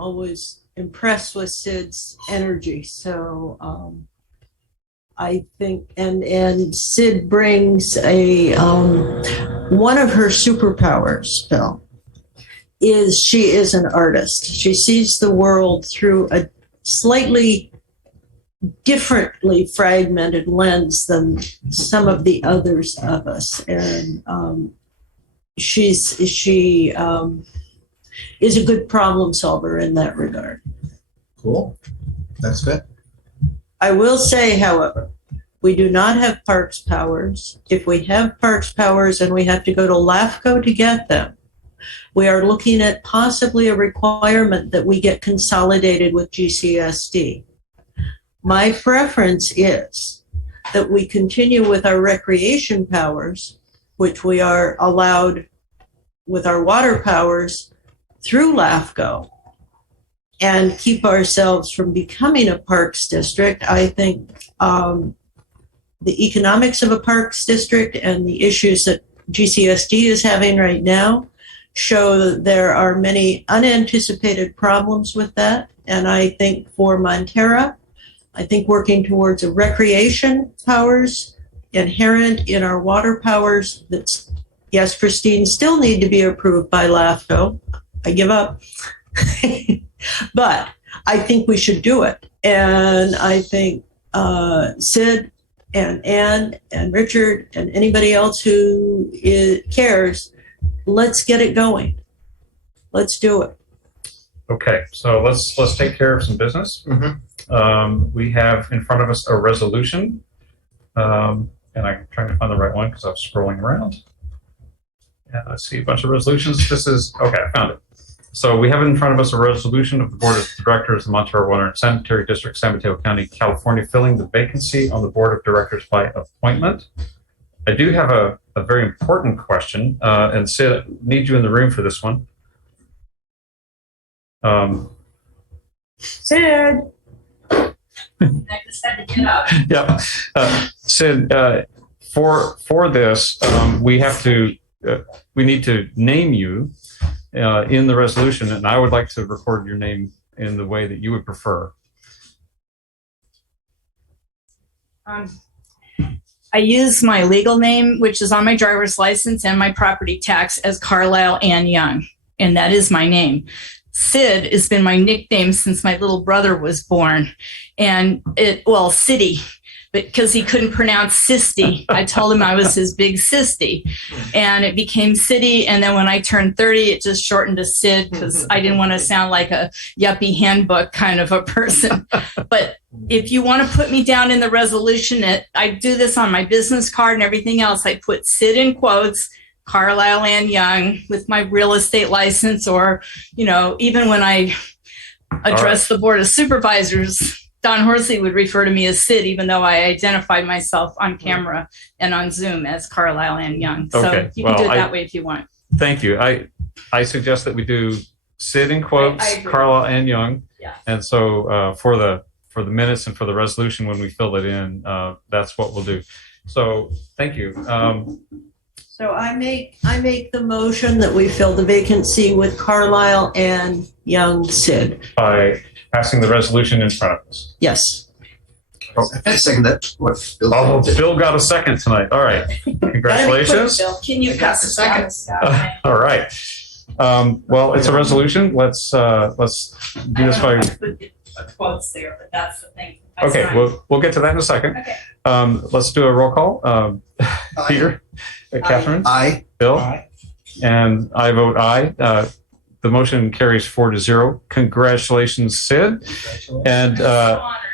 always impressed with Sid's energy. So I think, and Sid brings a one of her superpowers, Bill, is she is an artist. She sees the world through a slightly differently fragmented lens than some of the others of us, and she is a good problem solver in that regard. Cool. That's good. I will say, however, we do not have parks powers. If we have parks powers and we have to go to LAFCO to get them, we are looking at possibly a requirement that we get consolidated with GCSD. My preference is that we continue with our recreation powers, which we are allowed with our water powers through LAFCO, and keep ourselves from becoming a parks district. I think the economics of a parks district and the issues that GCSD is having right now show that there are many unanticipated problems with that. And I think for Montara, I think working towards a recreation powers inherent in our water powers that's, yes, Christine, still need to be approved by LAFCO. I give up. But I think we should do it. And I think Sid and Ann and Richard and anybody else who cares, let's get it going. Let's do it. Okay, so let's take care of some business. We have in front of us a resolution, and I'm trying to find the right one because I was scrolling around. Yeah, I see a bunch of resolutions. This is, okay, I found it. So we have in front of us a resolution of the Board of Directors of the Montara Water and Sanitary District, San Mateo County, California, filling the vacancy on the Board of Directors by appointment. I do have a very important question, and Sid, I need you in the room for this one. Sid. I just had to get up. Yeah, Sid, for this, we have to, we need to name you in the resolution, and I would like to record your name in the way that you would prefer. I use my legal name, which is on my driver's license and my property tax, as Carlisle Ann Young, and that is my name. Sid has been my nickname since my little brother was born, and City, because he couldn't pronounce Sisty. I told him I was his big Sisty, and it became City. And then when I turned 30, it just shortened to Sid because I didn't want to sound like a yuppie handbook kind of a person. But if you want to put me down in the resolution, I do this on my business card and everything else. I put Sid in quotes, Carlisle Ann Young, with my real estate license, or, you know, even when I address the Board of Supervisors, Don Horsley would refer to me as Sid, even though I identified myself on camera and on Zoom as Carlisle Ann Young. So Okay, you can do it that way if you want. Thank you. I suggest that we do Sid in quotes, Carlisle Ann Young. Yeah. And so for the minutes and for the resolution, when we fill it in, that's what we'll do. So thank you. So I make the motion that we fill the vacancy with Carlisle and Young Sid. By passing the resolution in front of us. Yes. I second that. Oh, Bill got a second tonight. All right. Congratulations. Bill, can you pass a second? All right. Well, it's a resolution. Let's do this by. Quotes there, but that's the thing. Okay, we'll get to that in a second. Okay. Let's do a roll call. Peter, Catherine, Aye. Bill, Aye. and I vote aye. The motion carries 4-0. Congratulations, Sid. And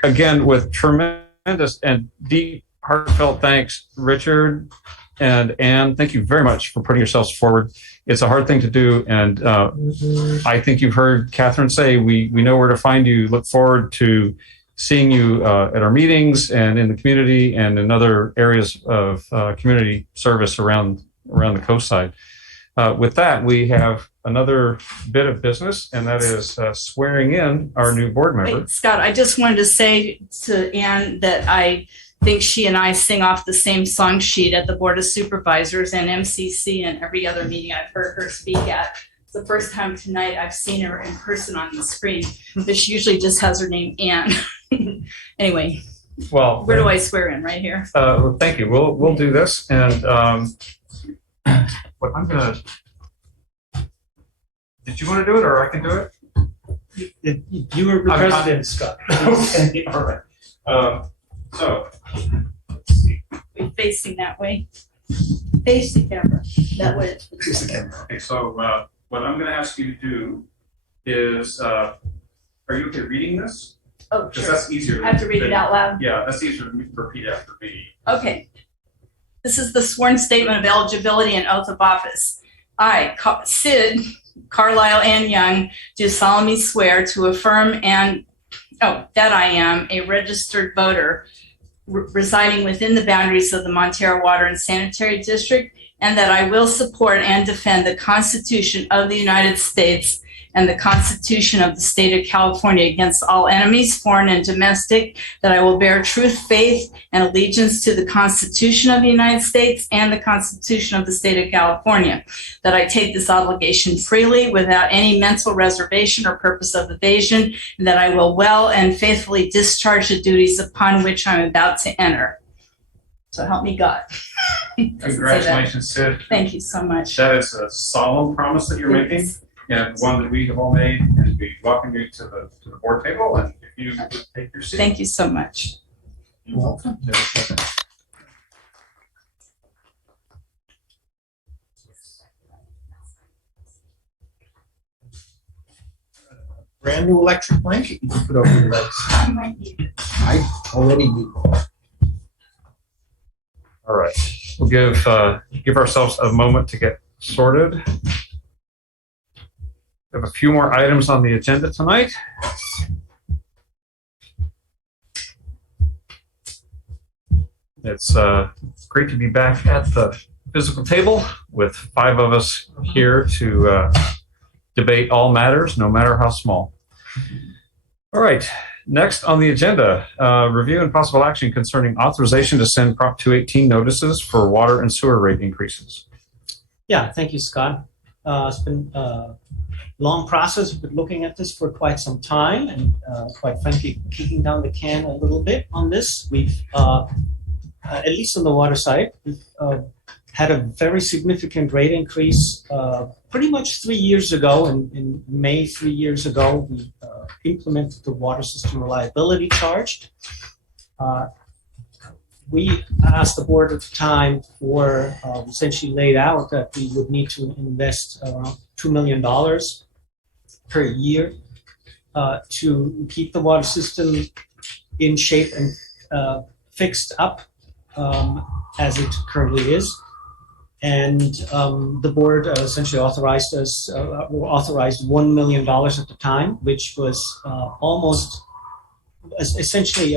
again, with tremendous and deep, heartfelt thanks, Richard and Ann, thank you very much for putting yourselves forward. It's a hard thing to do, and I think you've heard Catherine say we know where to find you. Look forward to seeing you at our meetings and in the community and in other areas of community service around the coast side. With that, we have another bit of business, and that is swearing in our new board member. Wait, Scott, I just wanted to say to Ann that I think she and I sing off the same song sheet at the Board of Supervisors and MCC and every other meeting I've heard her speak at. It's the first time tonight I've seen her in person on the screen, but she usually just has her name Ann. Anyway, Well, Where do I swear in? Right here. thank you. We'll do this, and what I'm gonna. Did you want to do it, or I can do it? You were the president, Scott. Okay, all right. So, We're facing that way. Face the camera, that way. okay, so what I'm going to ask you to do is, are you okay reading this? Oh, Because sure. that's easier. I have to read it out loud. Yeah, that's easier to repeat after me. Okay. This is the sworn statement of eligibility and oath of office. I, Sid, Carlisle and Young, do solemnly swear to affirm that I am a registered voter residing within the boundaries of the Montara Water and Sanitary District, and that I will support and defend the Constitution of the United States and the Constitution of the State of California against all enemies, foreign and domestic, that I will bear truth, faith, and allegiance to the Constitution of the United States and the Constitution of the State of California, that I take this obligation freely without any mental reservation or purpose of evasion, and that I will well and faithfully discharge the duties upon which I'm about to enter. So help me God. Congratulations, Sid. Thank you so much. That is a solemn promise that you're making, and one that we have all made, and we welcome you to the board table, and if you would take your seat. Thank you so much. You're welcome. Brand new electric blanket you can put over your legs. I already need one. All right, we'll give ourselves a moment to get sorted. We have a few more items on the agenda tonight. It's great to be back at the physical table with 5 of us here to debate all matters, no matter how small. All right, next on the agenda, review and possible action concerning authorization to send Prop 218 notices for water and sewer rate increases. Yeah, thank you, Scott. It's been a long process. We've been looking at this for quite some time, and quite frankly, kicking down the can a little bit on this. We've, at least on the water side, we've had a very significant rate increase pretty much 3 years ago. In May 3 years ago, we implemented the water system reliability charge. We asked the board at the time for, essentially laid out that we would need to invest around $2 million per year to keep the water system in shape and fixed up as it currently is. And the board essentially authorized us, authorized $1 million at the time, which was almost essentially,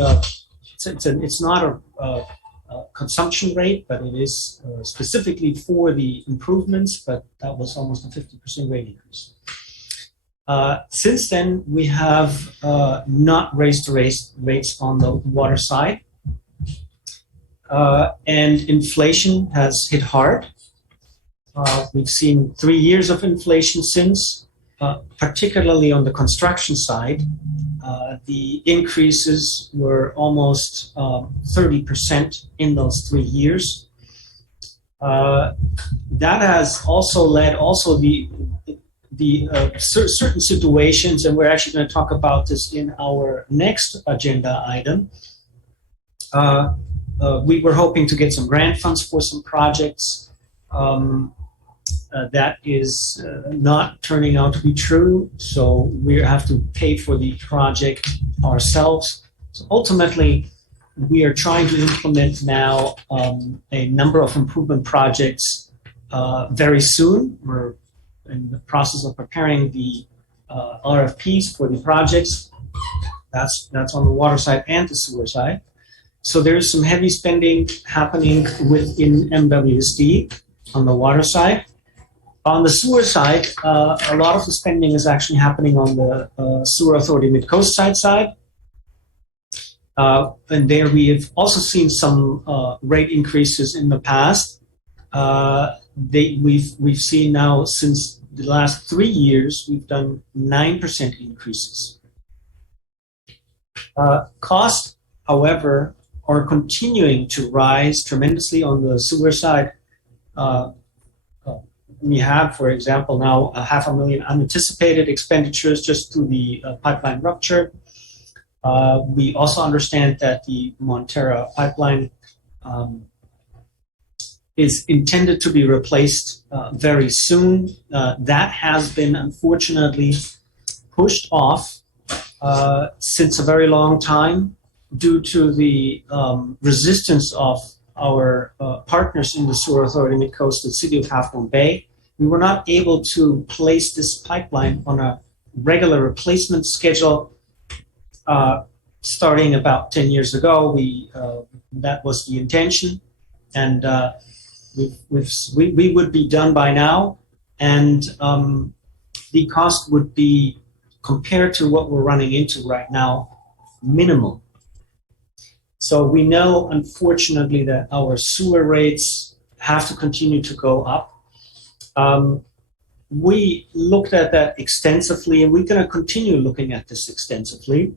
it's not a consumption rate, but it is specifically for the improvements, but that was almost a 50% rate increase. Since then, we have not raised the rates on the water side. And inflation has hit hard. We've seen 3 years of inflation since, particularly on the construction side. The increases were almost 30% in those 3 years. That has also led certain situations, and we're actually going to talk about this in our next agenda item. We were hoping to get some grant funds for some projects. That is not turning out to be true, so we have to pay for the project ourselves. So ultimately, we are trying to implement now a number of improvement projects very soon. We're in the process of preparing the RFPs for the projects. That's on the water side and the sewer side. So there's some heavy spending happening within MWSD on the water side. On the sewer side, a lot of the spending is actually happening on the Sewer Authority Mid-Coast side. And there we have also seen some rate increases in the past. We've seen now since the last 3 years, we've done 9% increases. Cost however, are continuing to rise tremendously on the sewer side. We have, for example, now 500,000 unanticipated expenditures just through the pipeline rupture. We also understand that the Montara pipeline is intended to be replaced very soon. That has been unfortunately pushed off since a very long time due to the resistance of our partners in the Sewer Authority Mid-Coast, the City of Half Moon Bay. We were not able to place this pipeline on a regular replacement schedule starting about 10 years ago. That was the intention, and we would be done by now, and the cost would be, compared to what we're running into right now, minimal. So we know, unfortunately, that our sewer rates have to continue to go up. We looked at that extensively, and we're going to continue looking at this extensively.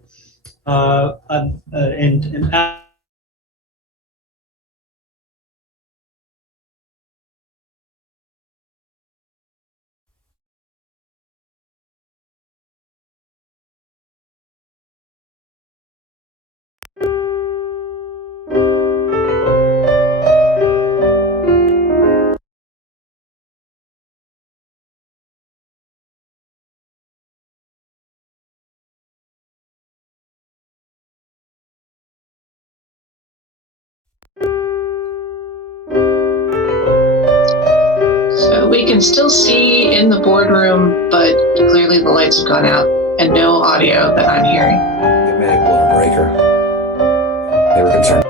So we can still see in the boardroom, but clearly the lights have gone out and no audio that I'm hearing. They may have blown a breaker. They were concerned.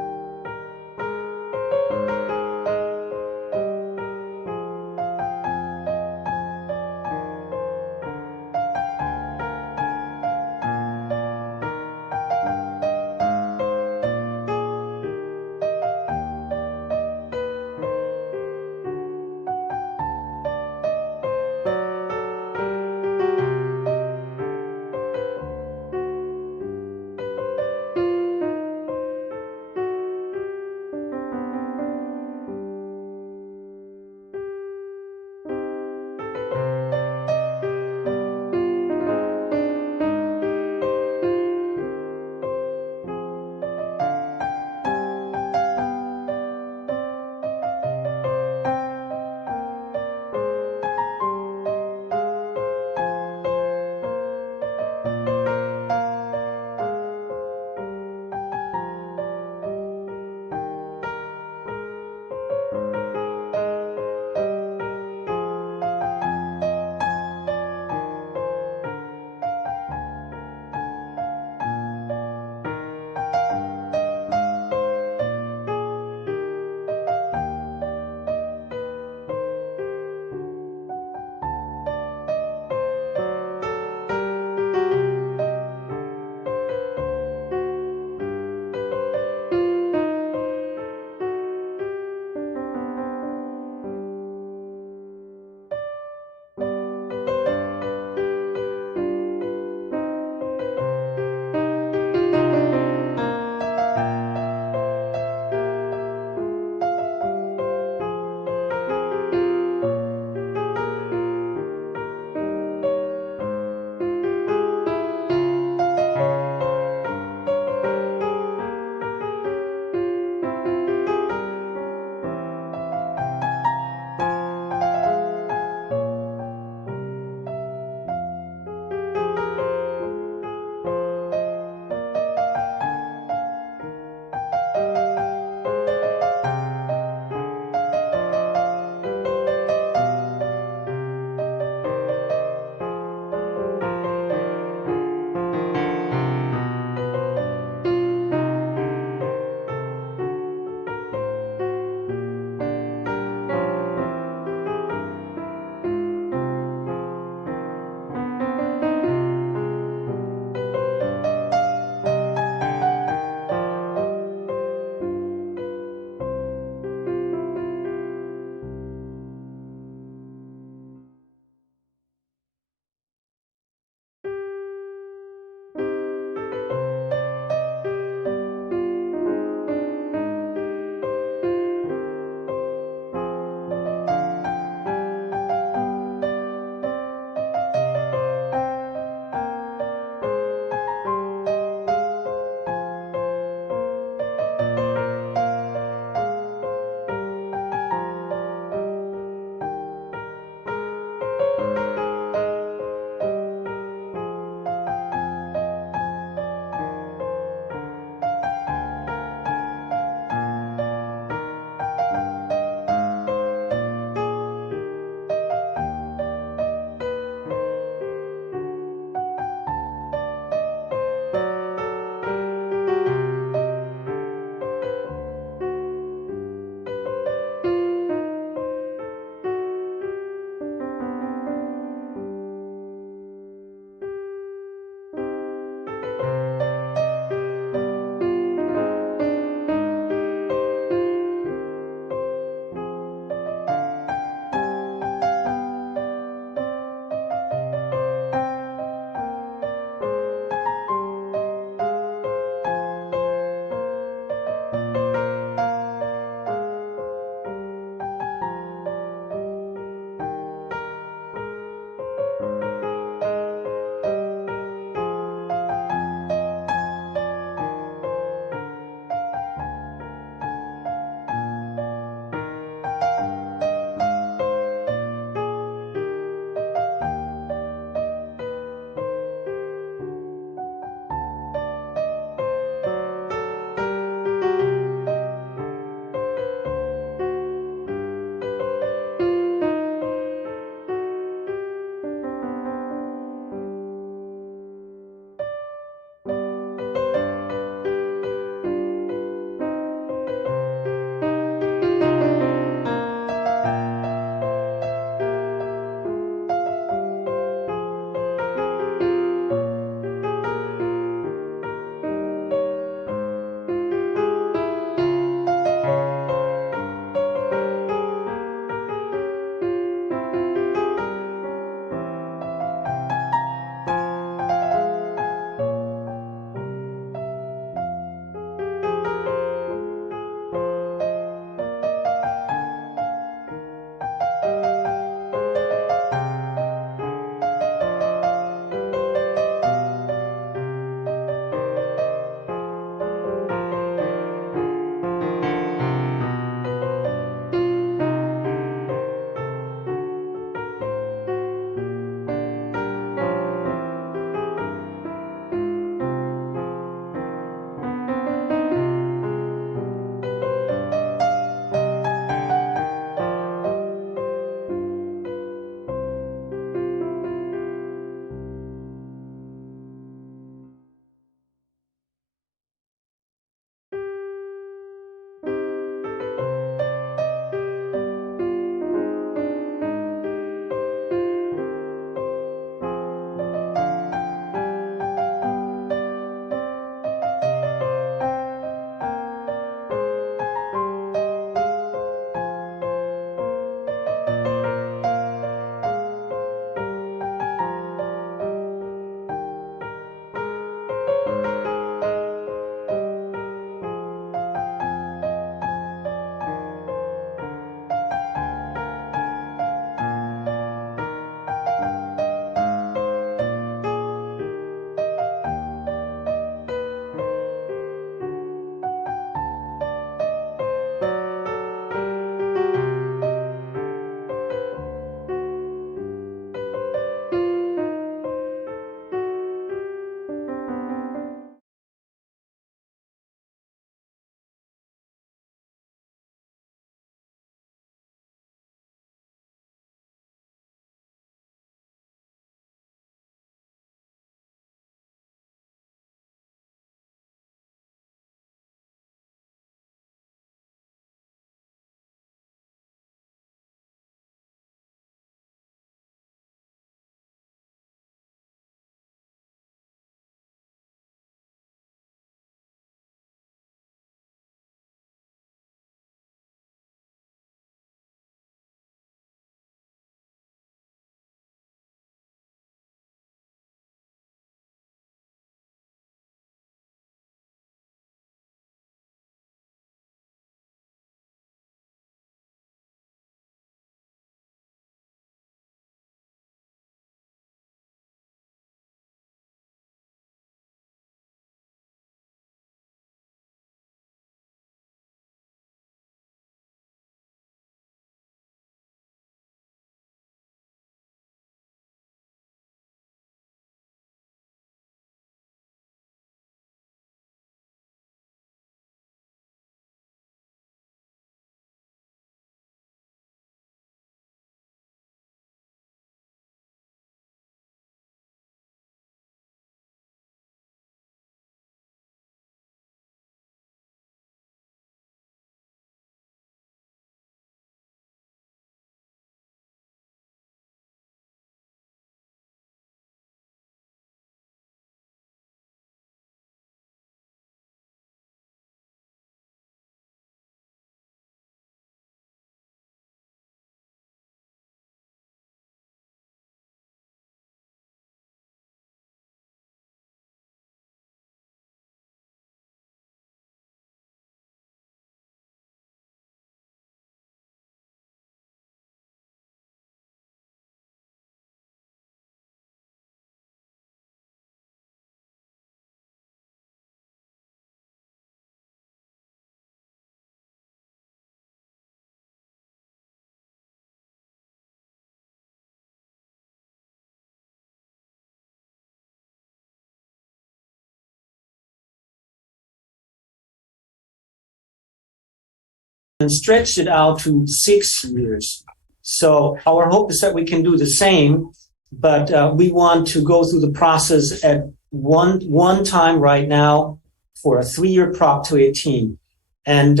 and stretched it out to 6 years. So our hope is that we can do the same, but we want to go through the process at one time right now for a 3-year Prop 218. And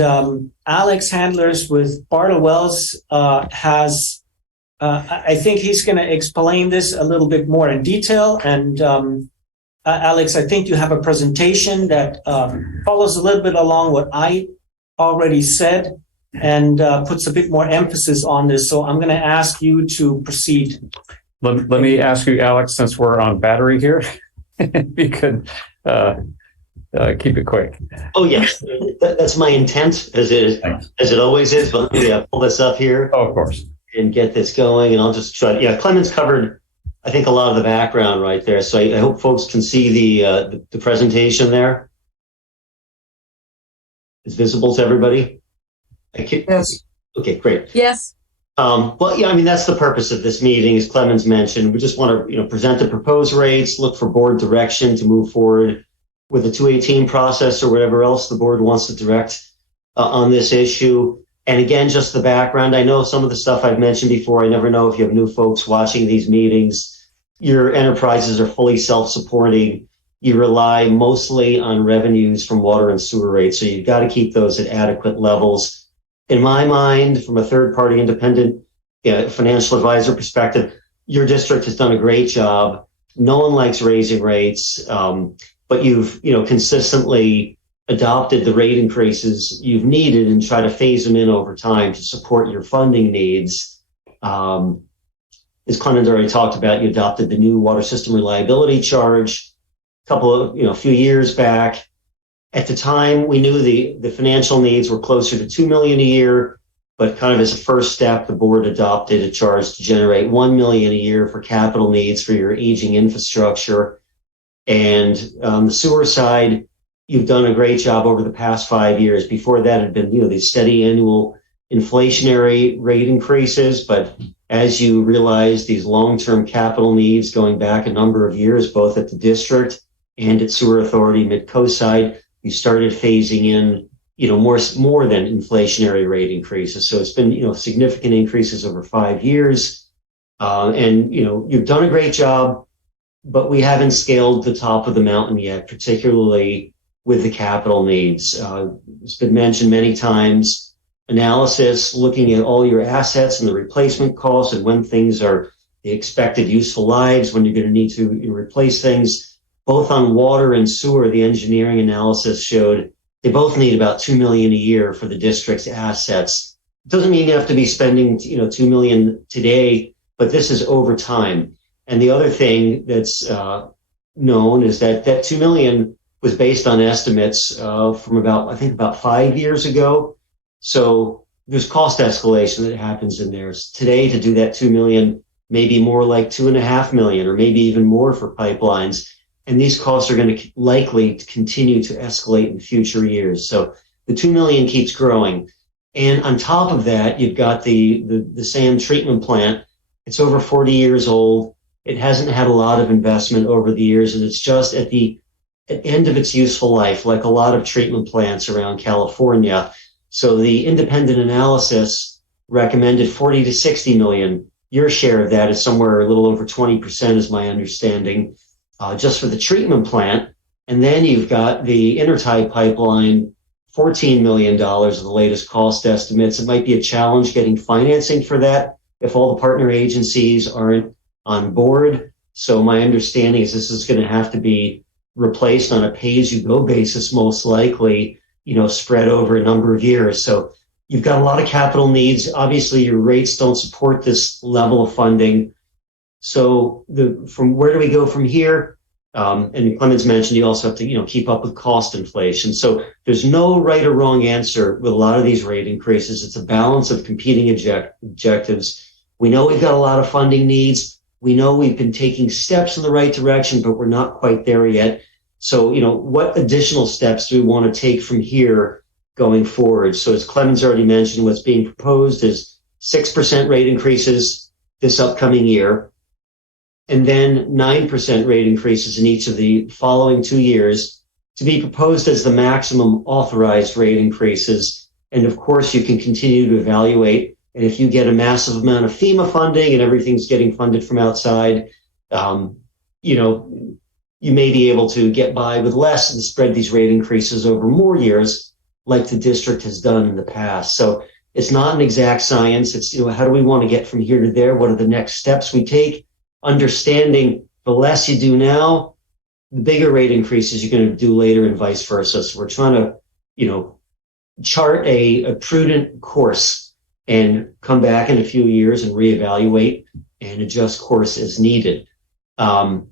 Alex Handlers with Bartle Wells has, I think he's going to explain this a little bit more in detail. And Alex, I think you have a presentation that follows a little bit along what I already said and puts a bit more emphasis on this. So I'm going to ask you to proceed. Let me ask you, Alex, since we're on battery here, if you could keep it quick. Oh, yes. That's my intent, as it always is. But let me pull this up here. Oh, of course. And get this going. And I'll just try. Yeah, Clemens covered, I think, a lot of the background right there. So I hope folks can see the presentation there. It's visible to everybody? Yes. Okay, great. Yes. Well, yeah, I mean, that's the purpose of this meeting, as Clemens mentioned. We just want to, present the proposed rates, look for board direction to move forward with the 218 process or whatever else the board wants to direct on this issue. And again, just the background. I know some of the stuff I've mentioned before. I never know if you have new folks watching these meetings. Your enterprises are fully self-supporting. You rely mostly on revenues from water and sewer rates. So you've got to keep those at adequate levels. In my mind, from a third-party independent financial advisor perspective, your district has done a great job. No one likes raising rates, but you've consistently adopted the rate increases you've needed and try to phase them in over time to support your funding needs. As Clemens already talked about, you adopted the new water system reliability charge a few years back. At the time, we knew the financial needs were closer to $2 million a year, but kind of as a first step, the board adopted a charge to generate $1 million a year for capital needs for your aging infrastructure. And on the sewer side, you've done a great job over the past 5 years. Before that had been, these steady annual inflationary rate increases. But as you realize these long-term capital needs going back a number of years, both at the district and at Sewer Authority Mid-Coast side, you started phasing in, more than inflationary rate increases. So it's been, significant increases over 5 years. And you've done a great job, but we haven't scaled the top of the mountain yet, particularly with the capital needs. It's been mentioned many times, analysis, looking at all your assets and the replacement costs and when things are the expected useful lives, when you're going to need to replace things. Both on water and sewer, the engineering analysis showed they both need about $2 million a year for the district's assets. It doesn't mean you have to be spending, $2 million today, but this is over time. And the other thing that's known is that $2 million was based on estimates from about 5 years ago. So there's cost escalation that happens in there. Today, to do that $2 million, maybe more like $2.5 million, or maybe even more for pipelines. And these costs are going to likely continue to escalate in future years. So the $2 million keeps growing. And on top of that, you've got the sand treatment plant. It's over 40 years old. It hasn't had a lot of investment over the years, and it's just at the end of its useful life, like a lot of treatment plants around California. So the independent analysis recommended 40 to 60 million. Your share of that is somewhere a little over 20%, is my understanding. Just for the treatment plant. And then you've got the intertie pipeline, $14 million of the latest cost estimates. It might be a challenge getting financing for that if all the partner agencies aren't on board. So my understanding is this is going to have to be replaced on a pay-as-you-go basis, most likely, spread over a number of years. So you've got a lot of capital needs. Obviously, your rates don't support this level of funding. So from where do we go from here? And Clemens mentioned you also have to keep up with cost inflation. So there's no right or wrong answer with a lot of these rate increases. It's a balance of competing objectives. We know we've got a lot of funding needs. We know we've been taking steps in the right direction, but we're not quite there yet. So what additional steps do we want to take from here going forward? So as Clemens already mentioned, what's being proposed is 6% rate increases this upcoming year, and then 9% rate increases in each of the following 2 years, to be proposed as the maximum authorized rate increases. And of course, you can continue to evaluate. And if you get a massive amount of FEMA funding and everything's getting funded from outside, you may be able to get by with less and spread these rate increases over more years, like the district has done in the past. So it's not an exact science. It's, how do we want to get from here to there? What are the next steps we take? Understanding the less you do now, the bigger rate increases you're going to do later and vice versa. So we're trying to, chart a prudent course and come back in a few years and reevaluate and adjust course as needed. In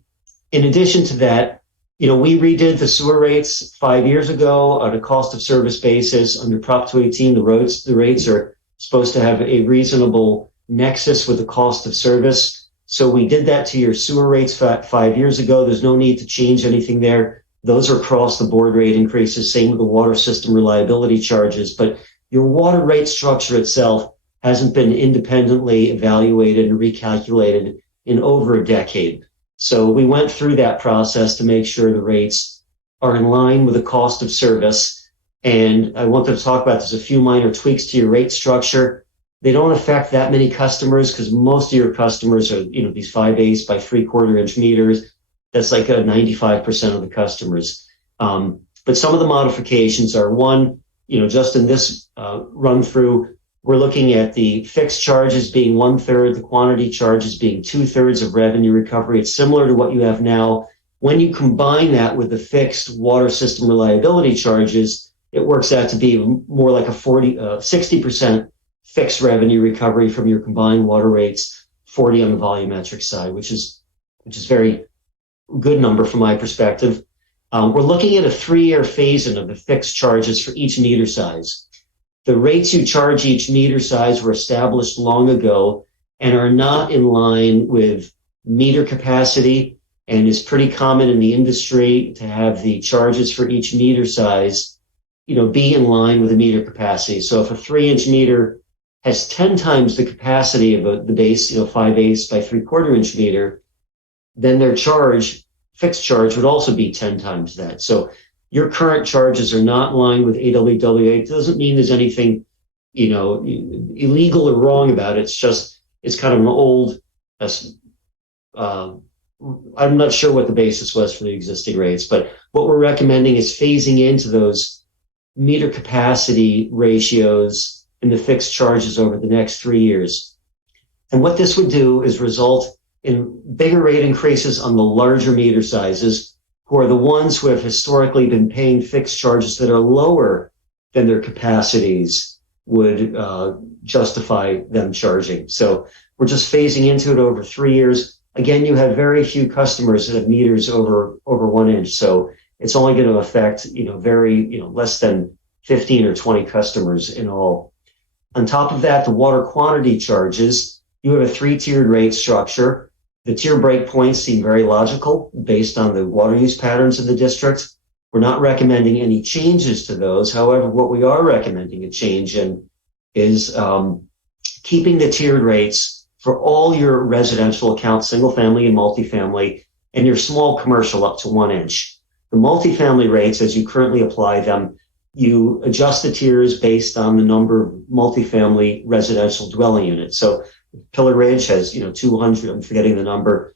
addition to that, we redid the sewer rates 5 years ago on a cost of service basis. Under Prop 218, the rates are supposed to have a reasonable nexus with the cost of service. So we did that to your sewer rates 5 years ago. There's no need to change anything there. Those are across the board rate increases. Same with the water system reliability charges. But your water rate structure itself hasn't been independently evaluated and recalculated in over a decade. So we went through that process to make sure the rates are in line with the cost of service. And I want to talk about, there's a few minor tweaks to your rate structure. They don't affect that many customers because most of your customers are, these 5/8 by 3/4 inch meters. That's like 95% of the customers. But some of the modifications are, one, just in this run through, we're looking at the fixed charges being 1/3, the quantity charges being 2/3 of revenue recovery. It's similar to what you have now. When you combine that with the fixed water system reliability charges, it works out to be more like a 60% fixed revenue recovery from your combined water rates, 40 on the volumetric side, which is very good number from my perspective. We're looking at a 3-year phase-in of the fixed charges for each meter size. The rates you charge each meter size were established long ago and are not in line with meter capacity, and is pretty common in the industry to have the charges for each meter size, be in line with the meter capacity. So if a 3-inch meter has 10 times the capacity of the base, 5/8 by 3/4 inch meter, then their fixed charge would also be 10 times that. So your current charges are not in line with AWWA. It doesn't mean there's anything, illegal or wrong about it. It's just, it's kind of an old, I'm not sure what the basis was for the existing rates, but what we're recommending is phasing into those meter capacity ratios in the fixed charges over the next 3 years. And what this would do is result in bigger rate increases on the larger meter sizes, who are the ones who have historically been paying fixed charges that are lower than their capacities would justify them charging. So we're just phasing into it over 3 years. Again, you have very few customers that have meters over 1 inch. So it's only going to affect, less than 15 or 20 customers in all. On top of that, the water quantity charges, you have a 3-tiered rate structure. The tier breakpoints seem very logical based on the water use patterns of the district. We're not recommending any changes to those. However, what we are recommending a change in is keeping the tiered rates for all your residential accounts, single family and multifamily, and your small commercial up to 1 inch. The multifamily rates, as you currently apply them, you adjust the tiers based on the number of multifamily residential dwelling units. So Pillar Ridge has, 200, I'm forgetting the number,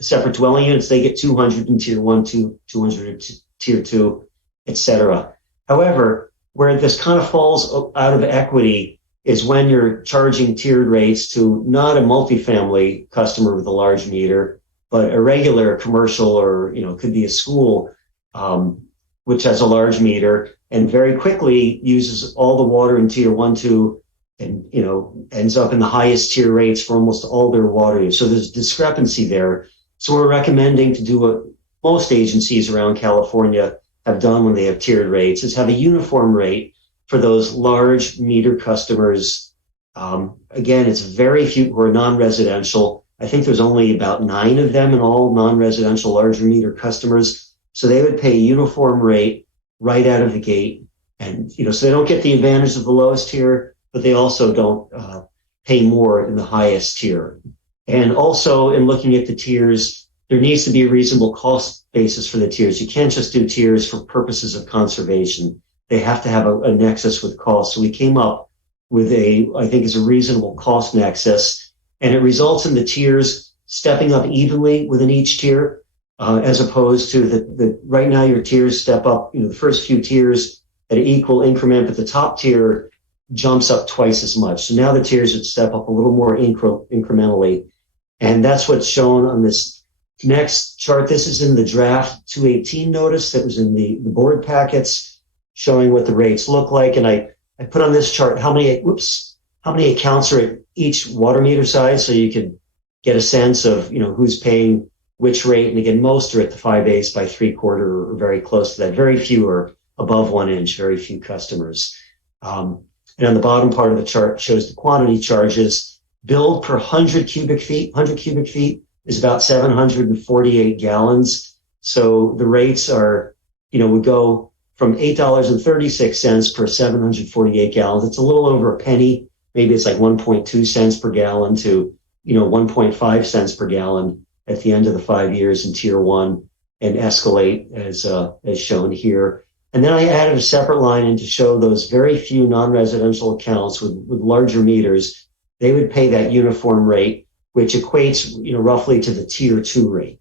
separate dwelling units, they get 200 in tier 1, 200 in tier 2, etc. However, where this kind of falls out of equity is when you're charging tiered rates to not a multifamily customer with a large meter, but a regular commercial or, could be a school, which has a large meter and very quickly uses all the water in tier 1, 2, and, ends up in the highest tier rates for almost all their water use. So there's discrepancy there. So we're recommending to do what most agencies around California have done when they have tiered rates, is have a uniform rate for those large meter customers. Again, it's very few who are non-residential. I think there's only about 9 of them in all non-residential larger meter customers. So they would pay a uniform rate right out of the gate. And, so they don't get the advantage of the lowest tier, but they also don't pay more in the highest tier. And also in looking at the tiers, there needs to be a reasonable cost basis for the tiers. You can't just do tiers for purposes of conservation. they have to have a nexus with cost. So we came up with I think is a reasonable cost nexus, and it results in the tiers stepping up evenly within each tier, as opposed to the right now your tiers step up, the first few tiers at an equal increment, but the top tier jumps up twice as much. So now the tiers would step up a little more incrementally. And that's what's shown on this next chart. This is in the draft 218 notice that was in the board packets, showing what the rates look like. And I put on this chart how many accounts are at each water meter size, so you could get a sense of who's paying which rate. And again, most are at the 5/8 by 3/4 or very close to that. Very few are above 1 inch, very few customers. And on the bottom part of the chart shows the quantity charges billed per 100 cubic feet. 100 cubic feet is about 748 gallons. So the rates are, would go from $8.36 per 748 gallons. It's a little over a penny. Maybe it's like 1.2 cents per gallon to, 1.5 cents per gallon at the end of the 5 years in tier 1, and escalate as shown here. And then I added a separate line in to show those very few non-residential accounts with larger meters. They would pay that uniform rate, which equates, roughly to the tier 2 rate,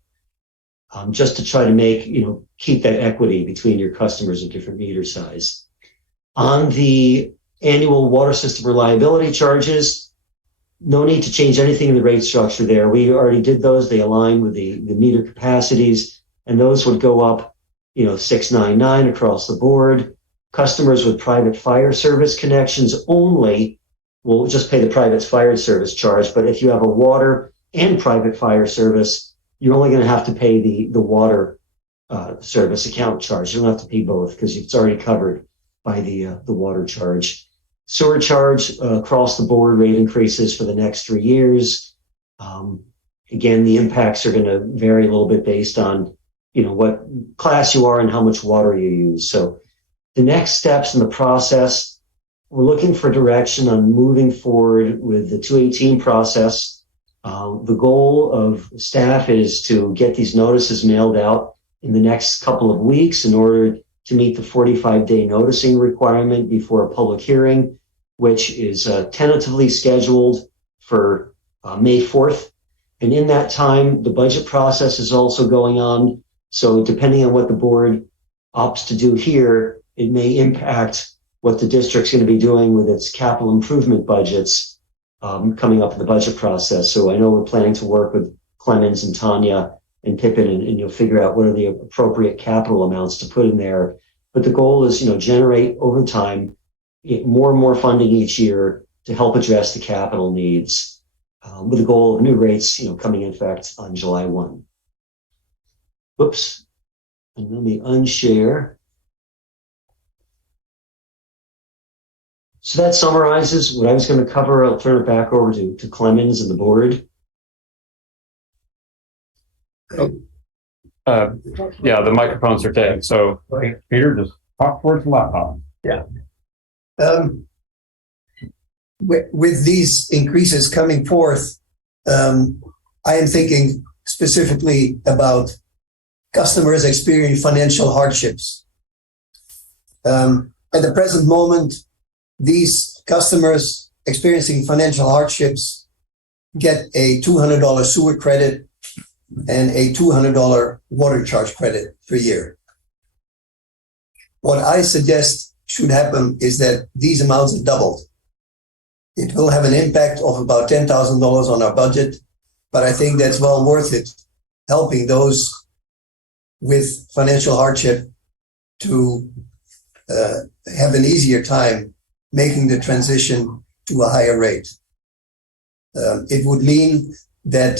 just to try to make, keep that equity between your customers of different meter size. On the annual water system reliability charges, no need to change anything in the rate structure there. We already did those. They align with the meter capacities, and those would go up, 699 across the board. Customers with private fire service connections only will just pay the private fire service charge. But if you have a water and private fire service, you're only going to have to pay the water service account charge. You don't have to pay both because it's already covered by the water charge. Sewer charge across the board rate increases for the next 3 years. Again, the impacts are going to vary a little bit based on what class you are and how much water you use. So the next steps in the process, we're looking for direction on moving forward with the 218 process. The goal of staff is to get these notices mailed out in the next couple of weeks in order to meet the 45-day noticing requirement before a public hearing, which is tentatively scheduled for May 4th. And in that time, the budget process is also going on. So depending on what the board opts to do here, it may impact what the district's going to be doing with its capital improvement budgets coming up in the budget process. So I know we're planning to work with Clemens and Tanya and Pippin, and you'll figure out what are the appropriate capital amounts to put in there. But the goal is, generate over time more and more funding each year to help address the capital needs, with the goal of new rates, coming in effect on July 1. Whoops. And let me unshare. So that summarizes what I was going to cover. I'll turn it back over to Clemens and the board. Yeah, the microphones are dead. So Peter, just talk towards the laptop. Yeah. With these increases coming forth, I am thinking specifically about customers experiencing financial hardships. At the present moment, these customers experiencing financial hardships get a $200 sewer credit and a $200 water charge credit per year. What I suggest should happen is that these amounts are doubled. It will have an impact of about $10,000 on our budget, but I think that's well worth it, helping those with financial hardship to have an easier time making the transition to a higher rate. It would mean that,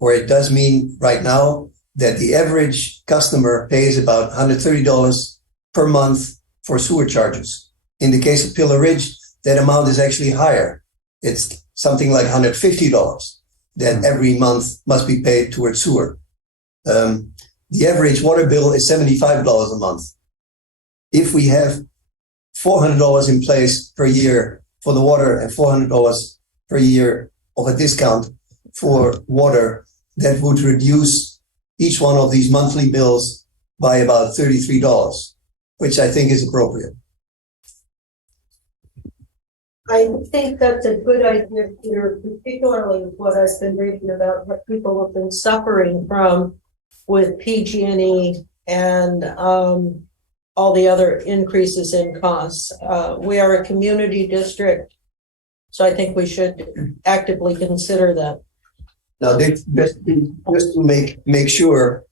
or it does mean right now, that the average customer pays about $130 per month for sewer charges. In the case of Pillar Ridge, that amount is actually higher. It's something like $150 that every month must be paid towards sewer. The average water bill is $75 a month. If we have $400 in place per year for the water and $400 per year of a discount for water, that would reduce each one of these monthly bills by about $33, which I think is appropriate. I think that's a good idea, Peter, particularly what I've been reading about what people have been suffering from with PG&E and all the other increases in costs. We are a community district, so I think we should actively consider that. Now, just to make sure,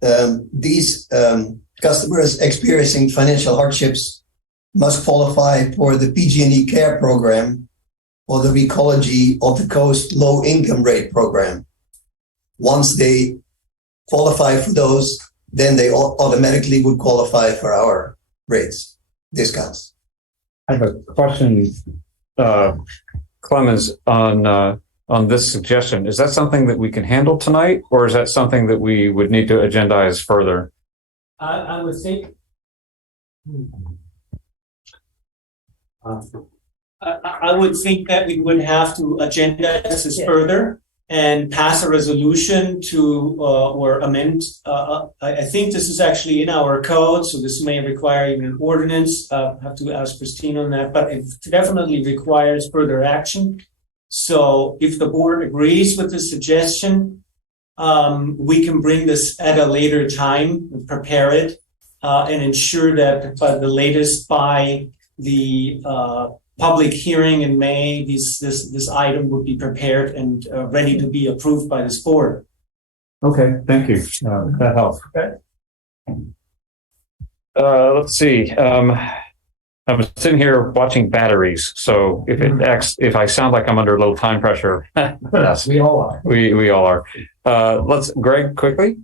these customers experiencing financial hardships must qualify for the PG&E Care program or the Ecology of the Coast Low Income Rate program. Once they qualify for those, then they automatically would qualify for our rates, discounts. I have a question, Clemens, on this suggestion. Is that something that we can handle tonight, or is that something that we would need to agendize further? I would think. I would think that we would have to agendize this further and pass a resolution to or amend. I think this is actually in our code, so this may require even an ordinance. I have to ask Christine on that, but it definitely requires further action. So if the board agrees with the suggestion, we can bring this at a later time and prepare it and ensure that by the latest by the public hearing in May, this item would be prepared and ready to be approved by this board. Okay, thank you. That helps. Okay. Let's see. I'm sitting here watching batteries, so if I sound like I'm under a little time pressure, yes, We all are. we all are. Let's Greg quickly.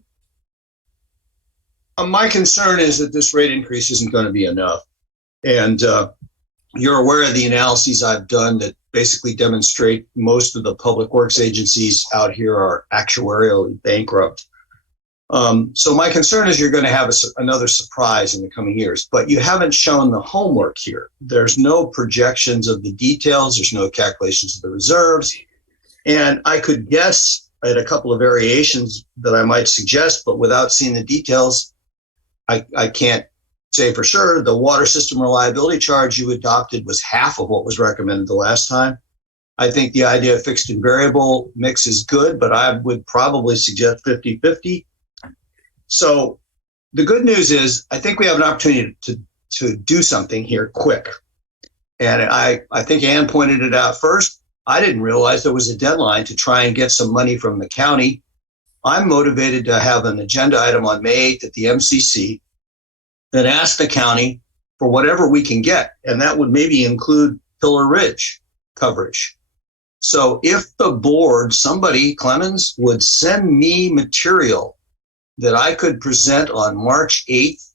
My concern is that this rate increase isn't going to be enough. And you're aware of the analyses I've done that basically demonstrate most of the public works agencies out here are actuarially bankrupt. So my concern is you're going to have another surprise in the coming years, but you haven't shown the homework here. There's no projections of the details. There's no calculations of the reserves. And I could guess at a couple of variations that I might suggest, but without seeing the details, I can't say for sure. The water system reliability charge you adopted was half of what was recommended the last time. I think the idea of fixed and variable mix is good, but I would probably suggest 50-50. So the good news is I think we have an opportunity to do something here quick. And I think Ann pointed it out first. I didn't realize there was a deadline to try and get some money from the county. I'm motivated to have an agenda item on May 8th at the MCC that asks the county for whatever we can get. And that would maybe include Pillar Ridge coverage. So if the board, somebody, Clemens, would send me material that I could present on March 8th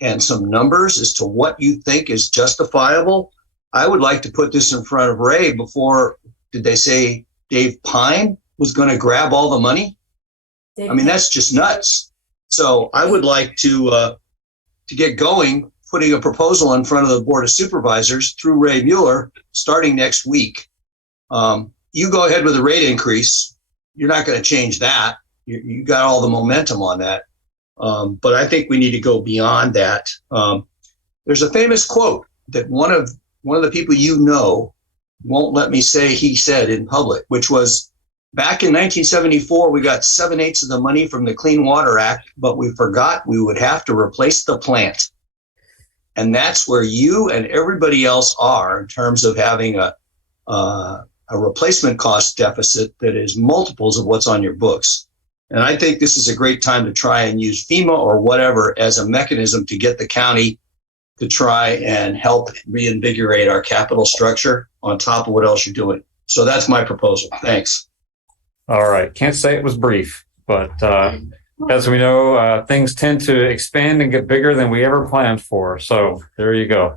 and some numbers as to what you think is justifiable, I would like to put this in front of Ray before, did they say Dave Pine was going to grab all the money? I mean, that's just nuts. So I would like to get going, putting a proposal in front of the Board of Supervisors through Ray Mueller starting next week. You go ahead with a rate increase. You're not going to change that. You got all the momentum on that. But I think we need to go beyond that. There's a famous quote that one of the people you know won't let me say he said in public, which was, back in 1974, we got 7/8 of the money from the Clean Water Act, but we forgot we would have to replace the plant. And that's where you and everybody else are in terms of having a replacement cost deficit that is multiples of what's on your books. And I think this is a great time to try and use FEMA or whatever as a mechanism to get the county to try and help reinvigorate our capital structure on top of what else you're doing. So that's my proposal. Thanks. All right. Can't say it was brief, but as we know, things tend to expand and get bigger than we ever planned for. So there you go.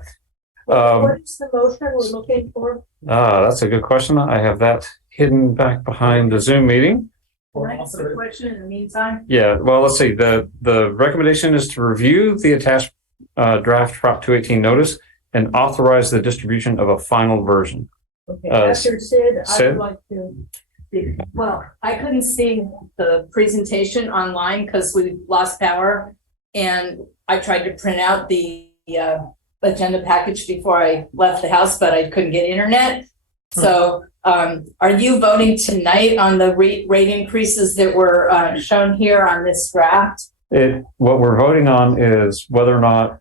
What is the motion we're looking for? That's a good question. I have that hidden back behind the Zoom meeting. Can I ask a question in the meantime? Yeah. Well, let's see. The recommendation is to review the attached draft Prop 218 notice and authorize the distribution of a final version. Okay. After Sid, I Sid? would like to. Well, I couldn't see the presentation online because we lost power, and I tried to print out the agenda package before I left the house, but I couldn't get internet. So are you voting tonight on the rate increases that were shown here on this draft? What we're voting on is whether or not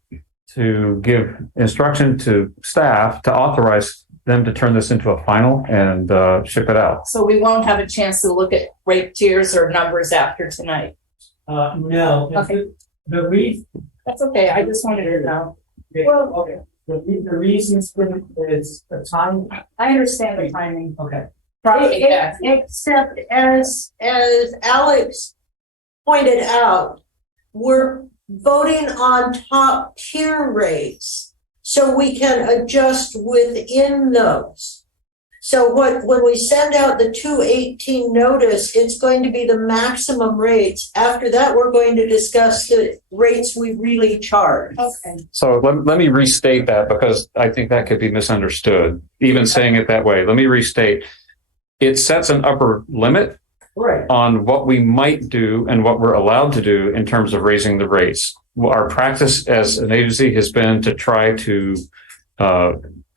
to give instruction to staff to authorize them to turn this into a final and ship it out. So we won't have a chance to look at rate tiers or numbers after tonight. No. Okay. The reason. That's okay. I just wanted to know. Well, okay. The reasons for it is the time. I understand the timing. Okay. Except as Alex pointed out, we're voting on top tier rates so we can adjust within those. So when we send out the 218 notice, it's going to be the maximum rates. After that, we're going to discuss the rates we really charge. Okay. So let me restate that, because I think that could be misunderstood, even saying it that way. Let me restate. It sets an upper limit on what we might do and what we're allowed to do in terms of raising the rates. Our practice as an agency has been to try to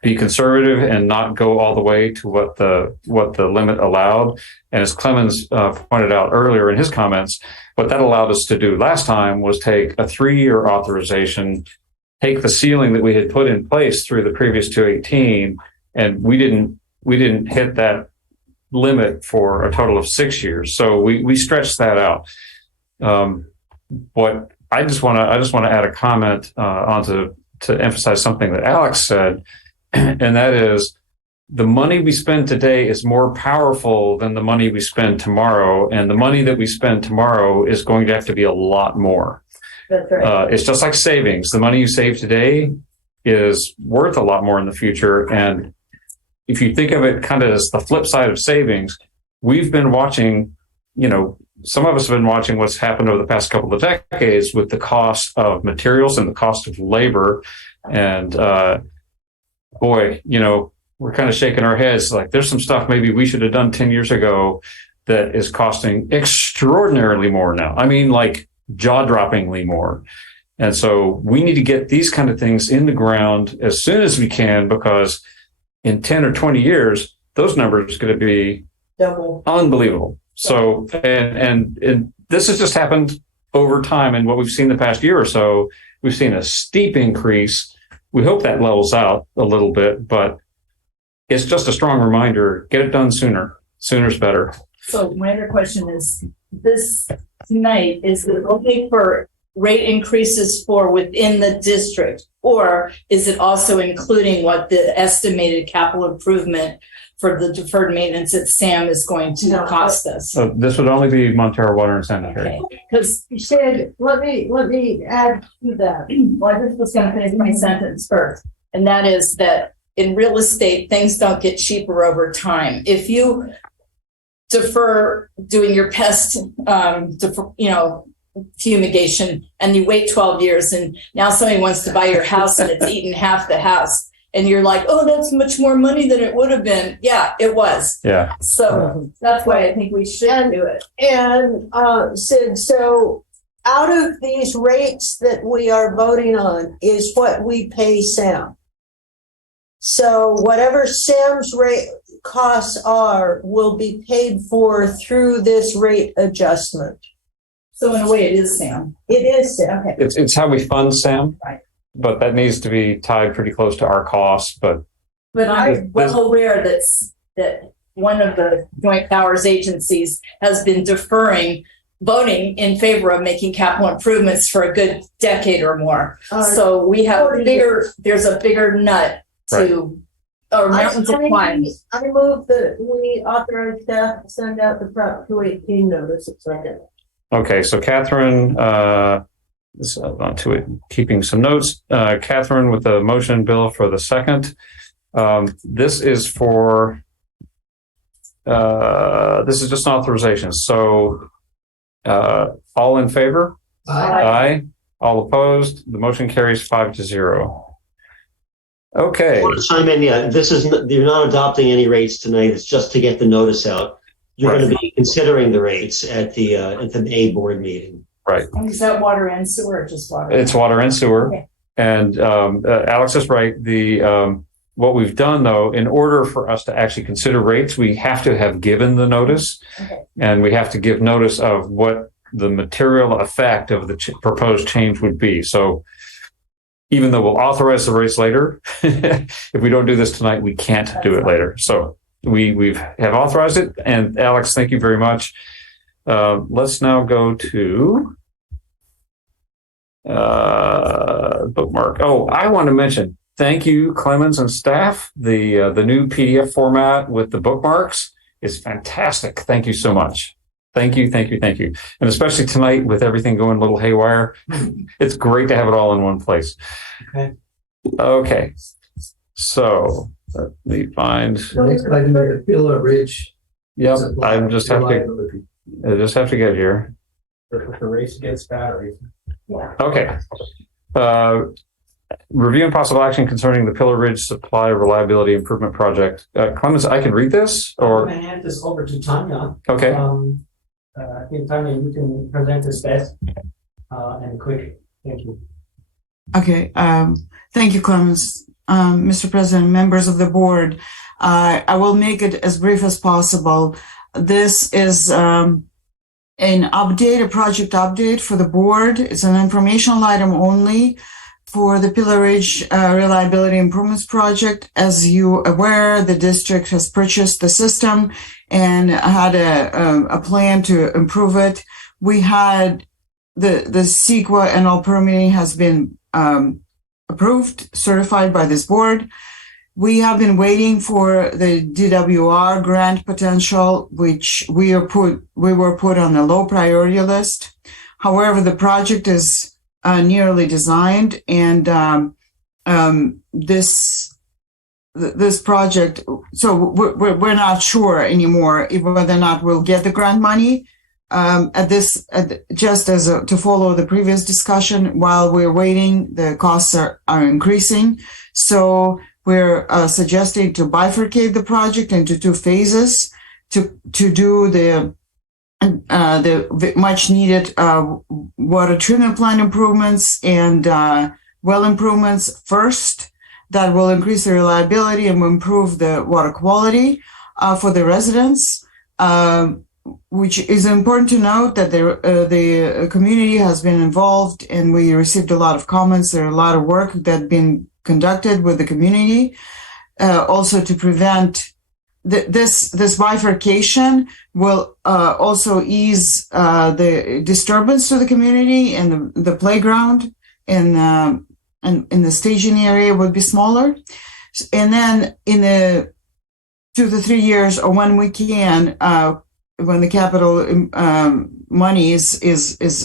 be conservative and not go all the way to what the limit allowed. And as Clemens pointed out earlier in his comments, what that allowed us to do last time was take a 3-year authorization, take the ceiling that we had put in place through the previous 218, and we didn't hit that limit for a total of 6 years. So we stretched that out. What I just want to add a comment to emphasize something that Alex said, and that is the money we spend today is more powerful than the money we spend tomorrow, and the money that we spend tomorrow is going to have to be a lot more. That's right. It's just like savings. The money you save today is worth a lot more in the future, and if you think of it kind of as the flip side of savings, we've been watching, some of us have been watching what's happened over the past couple of decades with the cost of materials and the cost of labor. And boy, we're kind of shaking our heads like there's some stuff maybe we should have done 10 years ago that is costing extraordinarily more now. I mean, like jaw-droppingly more. And so we need to get these kind of things in the ground as soon as we can, because in 10 or 20 years, those numbers are going to be Double. Unbelievable. So, and this has just happened over time. And what we've seen the past year or so, we've seen a steep increase. We hope that levels out a little bit, but it's just a strong reminder, get it done sooner. Sooner's better. So my other question is, this tonight, is it only for rate increases for within the district, or is it also including what the estimated capital improvement for the deferred maintenance at SAM is going to cost us? So this would only be Montara Water and Sanitary. Because You said, let me add to that. well, I just was going to finish my sentence first, and that is that in real estate, things don't get cheaper over time. If you defer doing your pest, fumigation, and you wait 12 years, and now somebody wants to buy your house and it's eaten half the house, and you're like, oh, that's much more money than it would have been. Yeah, it was. Yeah. So that's why I think we should do it. And Sid, so out of these rates that we are voting on is what we pay SAM. So whatever SAM's rate costs are will be paid for through this rate adjustment. So in a way, it is SAM. It is SAM. Okay. It's how we fund SAM. Right. But that needs to be tied pretty close to our costs. But I'm well aware that one of the Joint Powers agencies has been deferring voting in favor of making capital improvements for a good decade or more. So we have there's a bigger nut to, or mountain to climb. I move that we authorize staff to send out the Prop 218 notice. okay, so Catherine, on to it, keeping some notes. Catherine with the motion, Bill for the second. This is for, this is just an authorization. So all in favor? Aye. All opposed? The motion carries 5-0. Okay. I want to chime in. Yeah, you're not adopting any rates tonight. It's just to get the notice out. You're going to be considering the rates at the May board meeting. Right. And is that water and sewer or just water? It's water and sewer. Okay. And Alex is right. What we've done, though, in order for us to actually consider rates, we have to have given the notice, and we have to give notice of what the material effect of the proposed change would be. So even though we'll authorize the rates later, if we don't do this tonight, we can't do it later. So we have authorized it. And Alex, thank you very much. Let's now go to bookmark. Oh, I want to mention, thank you, Clemens and staff. The new PDF format with the bookmarks is fantastic. Thank you so much. Thank you. And especially tonight with everything going a little haywire, it's great to have it all in one place. Okay. So let me find. Pillar Ridge. Yep. I just have to get here. The race against batteries. Okay. Review and possible action concerning the Pillar Ridge Supply Reliability Improvement Project. Clemens, I can read this, or I'm going to hand this over to Tanya. Okay. I think Tanya, you can present this best and quick. Thank you. Okay. Thank you, Clemens. Mr. President, members of the board, I will make it as brief as possible. This is a project update for the board. It's an informational item only for the Pillar Ridge Reliability Improvements Project. As you are aware, the district has purchased the system and had a plan to improve it. We had the CEQA and all permitting has been approved, certified by this board. We have been waiting for the DWR grant potential, which we were put on a low priority list. However, the project is nearly designed, and this project, so we're not sure anymore whether or not we'll get the grant money. To follow the previous discussion, while we're waiting, the costs are increasing. So we're suggesting to bifurcate the project into two phases to do the much needed water treatment plant improvements and well improvements first. That will increase the reliability and improve the water quality for the residents. Which is important to note that the community has been involved, and we received a lot of comments. There are a lot of work that been conducted with the community, also to prevent this bifurcation will also ease the disturbance to the community, and the playground and the staging area would be smaller. And then in the 2 to 3 years, or when we can, when the capital money is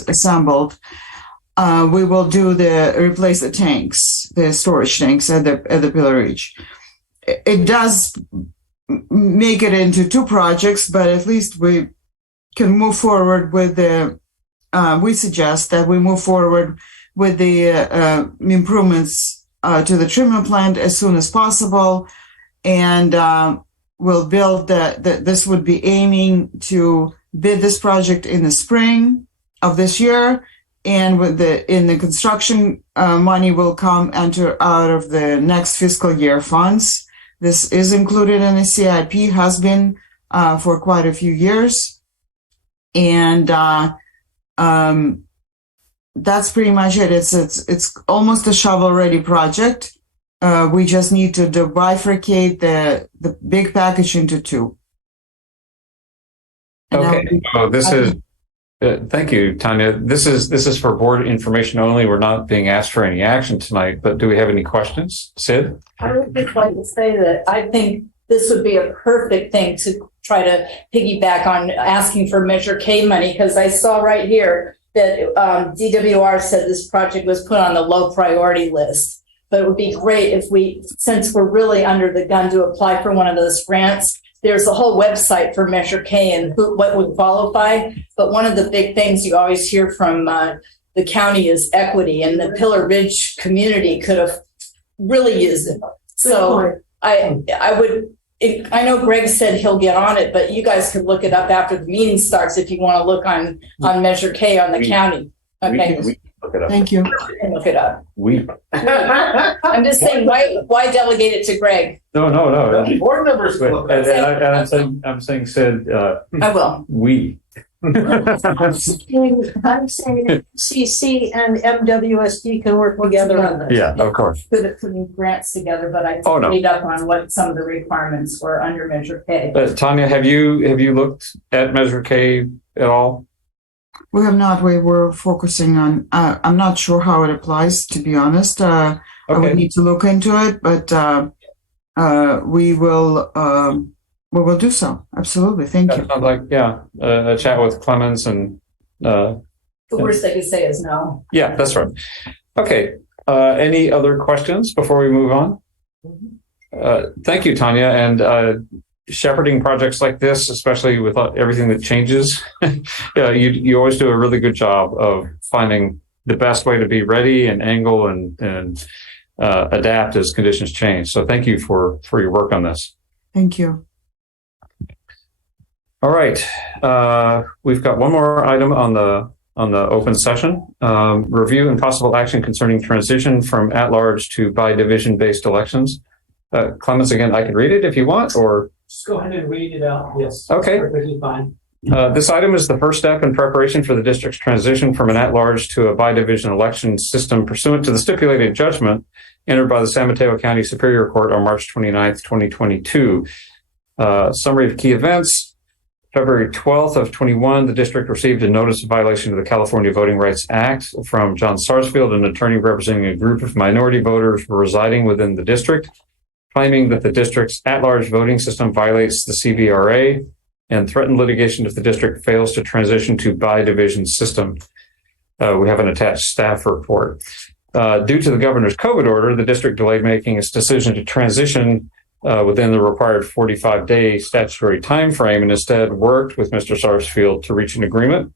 assembled, we will replace the tanks, the storage tanks at the Pillar Ridge. It does make it into two projects, but at least we can move forward with we suggest that we move forward with the improvements to the treatment plant as soon as possible, and we'll build this would be aiming to bid this project in the spring of this year, and in the construction money will come out of the next fiscal year funds. This is included in the CIP, has been for quite a few years, and that's pretty much it. It's almost a shovel-ready project. We just need to bifurcate the big package into two. Okay. So this is. Thank you, Tanya. This is for board information only. We're not being asked for any action tonight, but do we have any questions? Sid? I would just like to say that I think this would be a perfect thing to try to piggyback on asking for Measure K money, because I saw right here that DWR said this project was put on the low priority list. But it would be great if since we're really under the gun to apply for one of those grants, there's a whole website for Measure K and what would qualify. But one of the big things you always hear from the county is equity, and the Pillar Ridge community could have really used it. So I know Greg said he'll get on it, but you guys could look it up after the meeting starts if you want to look on Measure K on the county. Okay. Look it up. Thank you. Look it up. We. I'm just saying, why delegate it to Greg? No. Board members. And I'm saying Sid. I will. We. I'm saying CC and MWSD can work together on this. Yeah, of course. Putting grants together, but I Oh, no. read up on what some of the requirements were under Measure K. Tanya, have you looked at Measure K at all? We have not. We were focusing on. I'm not sure how it applies, to be honest. I would need to look into it, but we will. We will do so. Absolutely. Thank you. Sounds like a chat with Clemens and. The worst they could say is no. Yeah, that's right. Okay. Any other questions before we move on? Thank you, Tanya. And shepherding projects like this, especially with everything that changes, you always do a really good job of finding the best way to be ready and angle and adapt as conditions change. So thank you for your work on this. Thank you. All right. We've got one more item on the open session. Review and possible action concerning transition from at-large to by-division based elections. Clemens, again, I can read it if you want, or... Just go ahead and read it out. Yes. Okay. Perfectly fine. This item is the first step in preparation for the district's transition from an at-large to a by-division election system pursuant to the stipulated judgment entered by the San Mateo County Superior Court on March 29th, 2022. Summary of key events. February 12th of 21, the district received a notice of violation of the California Voting Rights Act from John Sarsfield, an attorney representing a group of minority voters residing within the district, claiming that the district's at-large voting system violates the CVRA and threatened litigation if the district fails to transition to by-division system. We have an attached staff report. Due to the governor's COVID order, the district delayed making its decision to transition within the required 45-day statutory timeframe and instead worked with Mr. Sarsfield to reach an agreement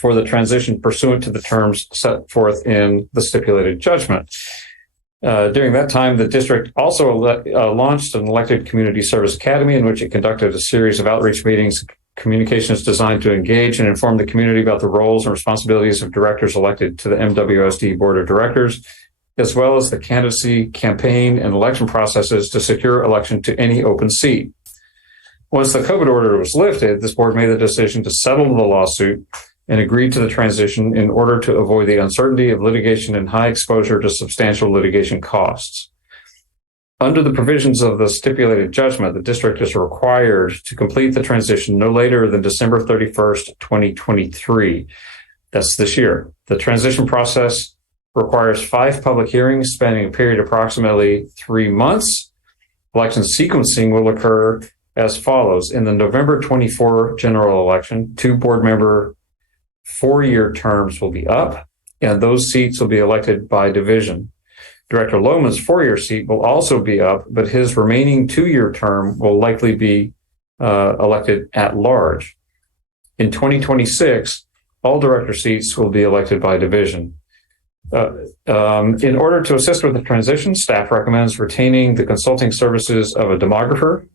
for the transition pursuant to the terms set forth in the stipulated judgment. During that time, the district also launched an elected community service academy in which it conducted a series of outreach meetings, communications designed to engage and inform the community about the roles and responsibilities of directors elected to the MWSD Board of Directors, as well as the candidacy, campaign, and election processes to secure election to any open seat. Once the COVID order was lifted, this board made the decision to settle the lawsuit and agreed to the transition in order to avoid the uncertainty of litigation and high exposure to substantial litigation costs. Under the provisions of the stipulated judgment, the district is required to complete the transition no later than December 31st, 2023. That's this year. The transition process requires 5 public hearings spanning a period of approximately 3 months. Election sequencing will occur as follows. In the November 24 general election, 2 board member 4-year terms will be up, and those seats will be elected by division. Director Lohman's 4-year seat will also be up, but his remaining 2-year term will likely be elected at large. In 2026, all director seats will be elected by division. In order to assist with the transition, staff recommends retaining the consulting services of a demographer.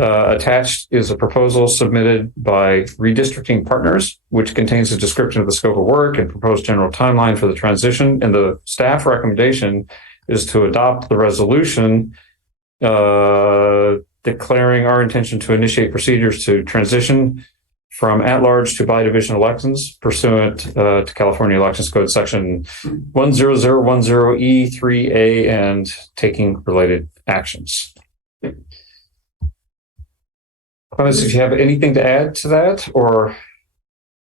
Attached is a proposal submitted by Redistricting Partners, which contains a description of the scope of work and proposed general timeline for the transition. And the staff recommendation is to adopt the resolution declaring our intention to initiate procedures to transition from at-large to by-division elections pursuant to California Elections Code Section 10010E3A and taking related actions. Clemens, if you have anything to add to that, or?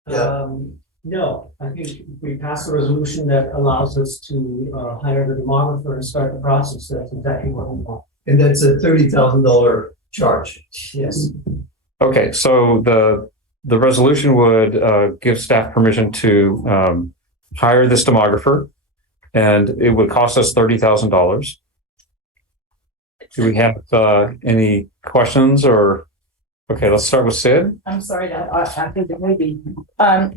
No, I think we passed a resolution that allows us to hire the demographer and start the process. That's exactly what we want. And that's a $30,000 charge. Yes. Okay, so the resolution would give staff permission to hire this demographer, and it would cost us $30,000. Do we have any questions or? Okay, let's start with Sid. I'm sorry, I think it may be.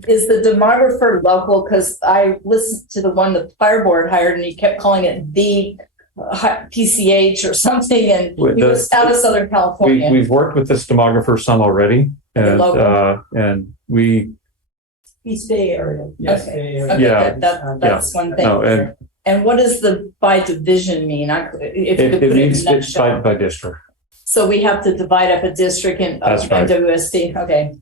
Is the demographer local? Because I listened to the one the fire board hired and he kept calling it the PCH or something, and he was out of Southern California. We've worked with this demographer some already, and we East Bay area. Yes. Okay. Yeah. Okay, that's one thing. No, And what does the by division mean? If you could it put needs in a it's nutshell. by district. So we have to divide up a district in That's right. MWSD. Okay.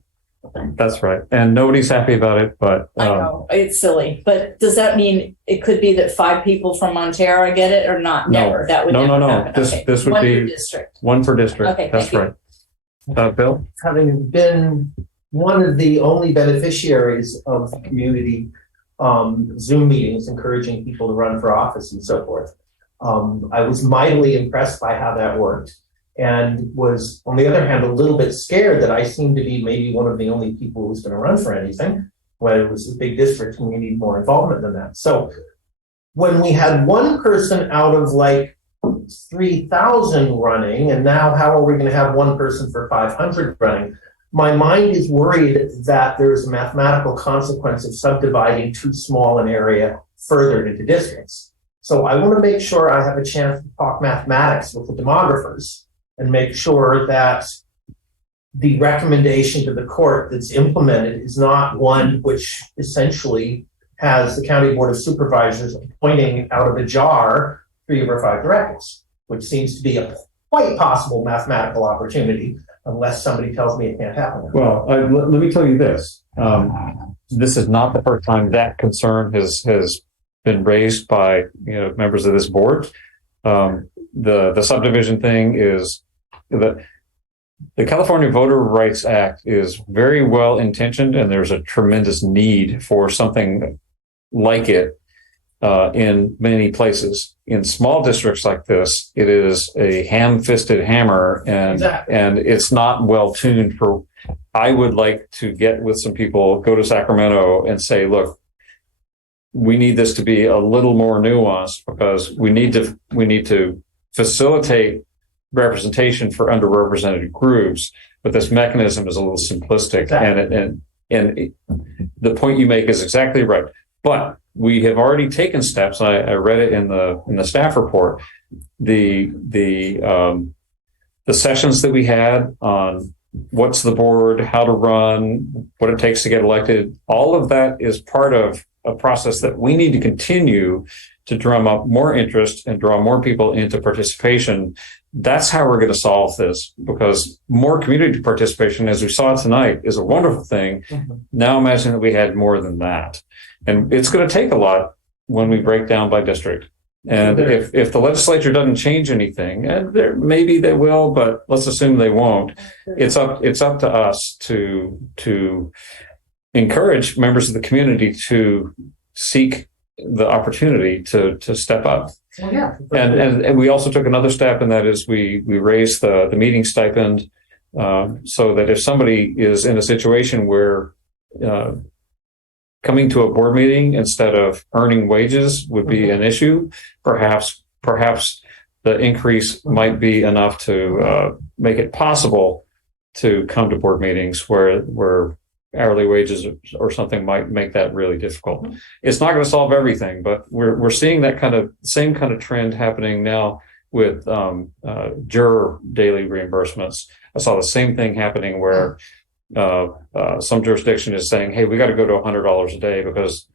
That's right. And nobody's happy about it, but I know it's silly, but does that mean it could be that 5 people from Montara get it or not? No. Never. That would No. never happen. This Okay. this would One be per district. one per district. Okay, That's thank you. right. Bill? Having been one of the only beneficiaries of community Zoom meetings encouraging people to run for office and so forth, I was mightily impressed by how that worked, and was, on the other hand, a little bit scared that I seemed to be maybe one of the only people who was going to run for anything, when it was a big district and we need more involvement than that. So when we had one person out of like 3,000 running, and now how are we going to have one person for 500 running? My mind is worried that there's a mathematical consequence of subdividing too small an area further into districts. So I want to make sure I have a chance to talk mathematics with the demographers and make sure that the recommendation to the court that's implemented is not one which essentially has the County Board of Supervisors appointing out of a jar 3 of our 5 directors, which seems to be a quite possible mathematical opportunity, unless somebody tells me it can't happen. Well, let me tell you this. This is not the first time that concern has been raised by members of this board. The subdivision thing is that the California Voter Rights Act is very well intentioned, and there's a tremendous need for something like it in many places. In small districts like this, it is a ham-fisted hammer, and it's not well tuned for. I would like to get with some people, go to Sacramento, and say, look, we need this to be a little more nuanced, because we need to facilitate representation for underrepresented groups, but this mechanism is a little simplistic. And the point you make is exactly right. But we have already taken steps. I read it in the staff report. The sessions that we had on what's the board, how to run, what it takes to get elected, all of that is part of a process that we need to continue to drum up more interest and draw more people into participation. That's how we're going to solve this, because more community participation, as we saw tonight, is a wonderful thing. Mm-hmm. Now imagine that we had more than that. And it's going to take a lot when we break down by district. And if the legislature doesn't change anything, and maybe they will, but let's assume they won't. It's up to us to encourage members of the community to seek the opportunity to step up. Well, yeah. And we also took another step, and that is we raised the meeting stipend, so that if somebody is in a situation where coming to a board meeting instead of earning wages would be an issue, perhaps the increase might be enough to make it possible to come to board meetings where hourly wages or something might make that really difficult. It's not going to solve everything, but we're seeing that same kind of trend happening now with juror daily reimbursements. I saw the same thing happening where some jurisdiction is saying, hey, we got to go to $100 a day, because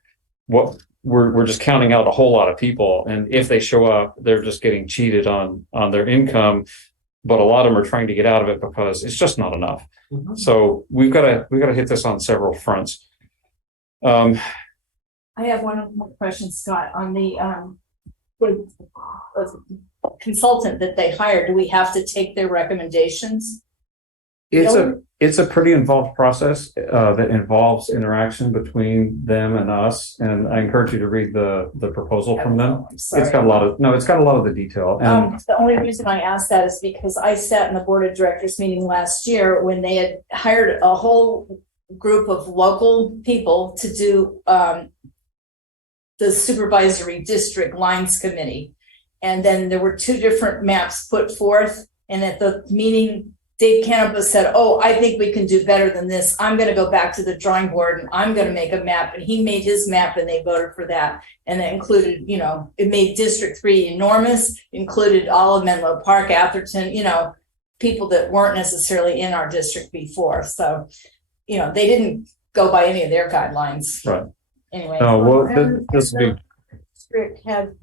what we're just counting out a whole lot of people, and if they show up, they're just getting cheated on their income, but a lot of them are trying to get out of it because it's just not enough. Mm-hmm. So we've got to hit this on several fronts. I have one more question, Scott, on the consultant that they hired. Do we have to take their recommendations? It's a pretty involved process that involves interaction between them and us, and I encourage you to read the proposal from them. It's got a lot of the detail. And the only reason I asked that is because I sat in the board of directors meeting last year when they had hired a whole group of local people to do the supervisory district lines committee, and then there were 2 different maps put forth, and at the meeting, Dave Canopus said, oh, I think we can do better than this. I'm going to go back to the drawing board and I'm going to make a map. And he made his map and they voted for that. And it included, it made District 3 enormous, included all of Menlo Park, Atherton, people that weren't necessarily in our district before. So, they didn't go by any of their guidelines. Right. Anyway. No, well, And this would be, the district had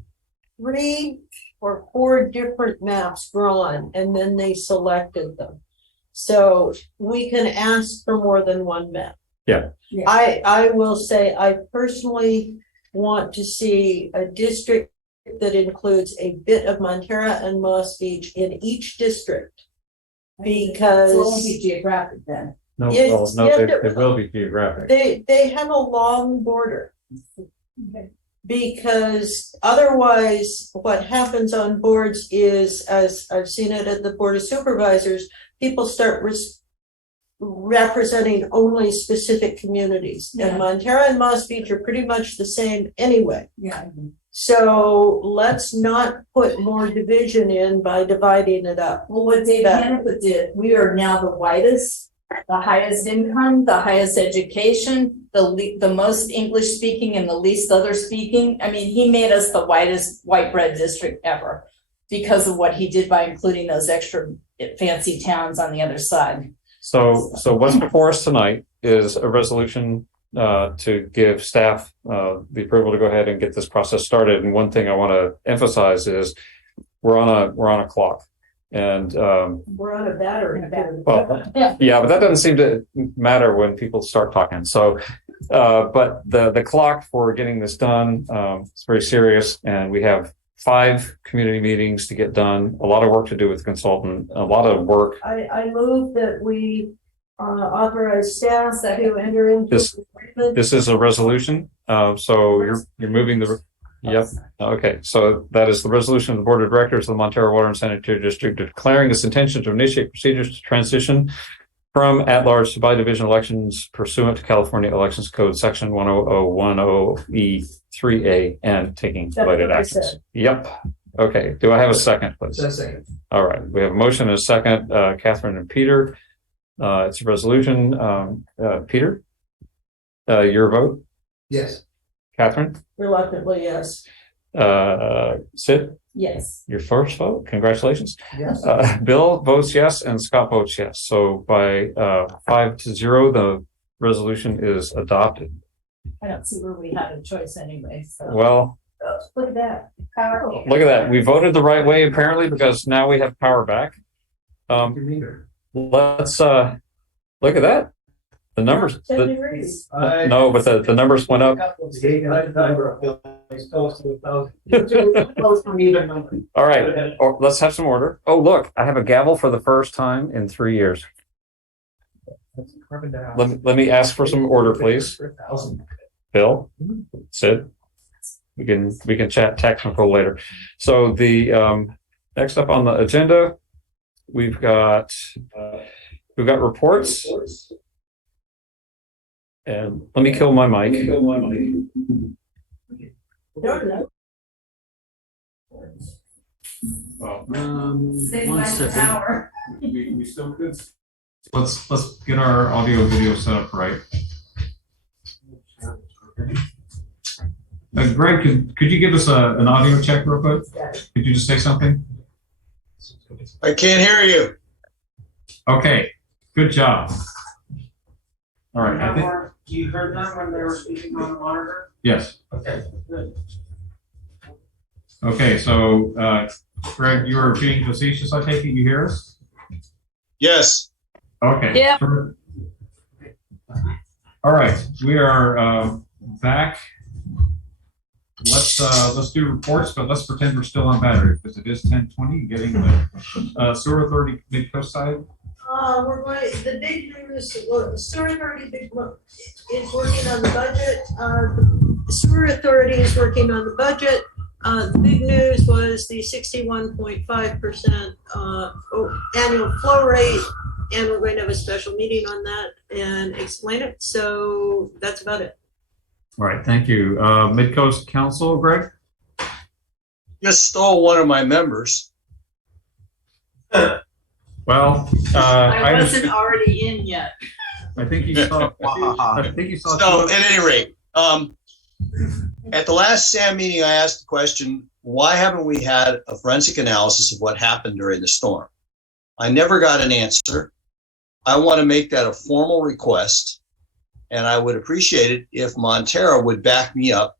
3 or 4 different maps drawn, and then they selected them. So we can ask for more than one map. yeah. I will say, I personally want to see a district that includes a bit of Montara and Moss Beach in each district. Because So it won't be geographic then. No, Yes, well, no, yes, they will be geographic. they have a long border. Because otherwise, what happens on boards is, as I've seen it at the Board of Supervisors, people start representing only specific communities. And Montara and Moss Beach are pretty much the same anyway. Yeah. So let's not put more division in by dividing it up. Well, what Dave Hannaford did, we are now the whitest, the highest income, the highest education, the most English speaking and the least other speaking. I mean, he made us the whitest white bread district ever because of what he did by including those extra fancy towns on the other side. So what's before us tonight is a resolution to give staff the approval to go ahead and get this process started. And one thing I want to emphasize is we're on a clock, and We're on a battery. well, yeah, but that doesn't seem to matter when people start talking. So, but the clock for getting this done is very serious, and we have 5 community meetings to get done. A lot of work to do with the consultant. A lot of work. I move that we authorize staff to enter into This is a resolution. So you're moving the. Yep. Okay. So that is the resolution of the Board of Directors of the Montara Water and Sanitary District declaring its intention to initiate procedures to transition from at-large to by-division elections pursuant to California Elections Code Section 10010E3A and taking related actions. Yep. Okay. Do I have a second, please? A second. All right. We have a motion and a second. Catherine and Peter. It's a resolution. Peter, your vote? Yes. Catherine? Reluctantly, yes. Sid? Yes. Your first vote. Congratulations. Yes. Bill votes yes and Scott votes yes. So by 5-0, the resolution is adopted. I don't see where we had a choice anyway. So. Well, Look at that. Power. look at that. We voted the right way apparently because now we have power back. Let's look at that. The numbers. No, but the numbers went up. All right. Let's have some order. Oh, look, I have a gavel for the first time in 3 years. Let me ask for some order, please. Bill, Sid, we can chat technical later. So the next up on the agenda, we've got reports. And let me kill my mic. Well, 1 second. We still good. Let's get our audio video set up right. Greg, could you give us an audio check real quick? Could you just say something? I can't hear you. Okay, good job. All right. I think, You heard them when they were speaking on the monitor? yes. Okay, good. Okay, so Greg, you were being facetious, I take it. You hear us? Yes. Okay. Yeah. All right, we are back. Let's do reports, but let's pretend we're still on battery because it is 10:20. Getting the sewer authority mid-coast side. We're going. The big news. Sewer Authority is working on the budget. The Sewer Authority is working on the budget. The big news was the 61.5% annual flow rate, and we're going to have a special meeting on that and explain it. So that's about it. All right, thank you. Mid-Coast Council, Greg? Just stole one of my members. Well, I wasn't already in yet. I think you saw. I think you saw. So, at any rate, at the last SAM meeting, I asked the question, why haven't we had a forensic analysis of what happened during the storm? I never got an answer. I want to make that a formal request. And I would appreciate it if Montara would back me up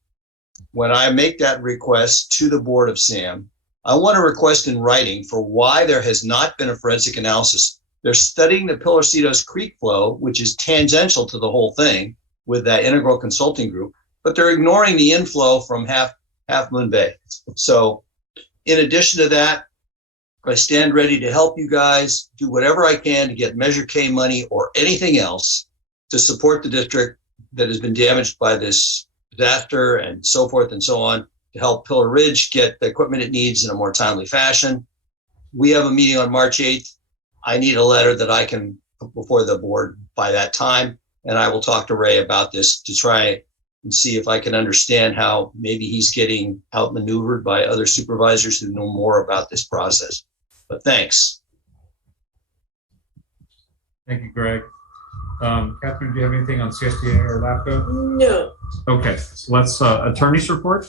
when I make that request to the board of SAM. I want to request in writing for why there has not been a forensic analysis. They're studying the Pillarcitos Creek flow, which is tangential to the whole thing with that integral consulting group, but they're ignoring the inflow from Half Moon Bay. So in addition to that, I stand ready to help you guys do whatever I can to get Measure K money or anything else to support the district that has been damaged by this disaster and so forth and so on, to help Pillar Ridge get the equipment it needs in a more timely fashion. We have a meeting on March 8th. I need a letter that I can put before the board by that time, and I will talk to Ray about this to try and see if I can understand how maybe he's getting outmaneuvered by other supervisors who know more about this process. But thanks. Thank you, Greg. Catherine, do you have anything on CSDA or LAPCO? No. Okay, so let's attorney's report.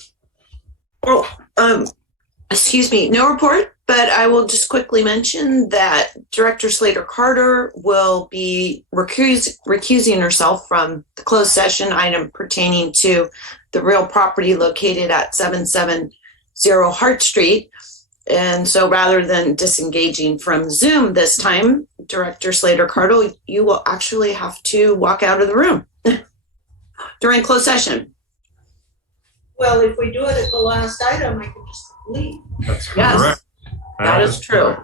Excuse me, no report, but I will just quickly mention that Director Slater Carter will be recusing herself from the closed session item pertaining to the real property located at 770 Hart Street. And so rather than disengaging from Zoom this time, Director Slater Carter, you will actually have to walk out of the room during closed session. Well, if we do it at the last item, I can just leave. That's Yes, correct. that is true. Correct.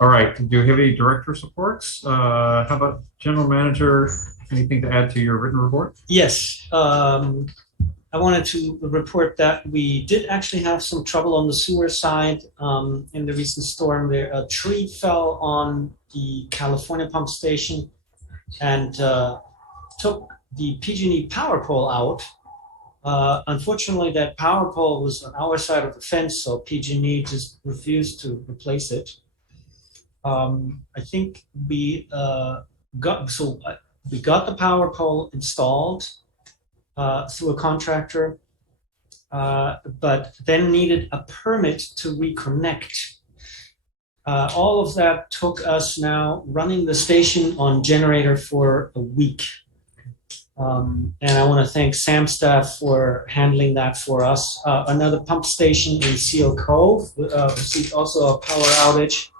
All right, do you have any director supports? How about general manager? Anything to add to your written report? Yes. I wanted to report that we did actually have some trouble on the sewer side in the recent storm. There, a tree fell on the California pump station and took the PG&E power pole out. Unfortunately, that power pole was on our side of the fence, so PG&E just refused to replace it. I think we got the power pole installed through a contractor, but then needed a permit to reconnect. All of that took us now running the station on generator for a week. And I want to thank SAM staff for handling that for us. Another pump station in Seal Cove received also a power outage.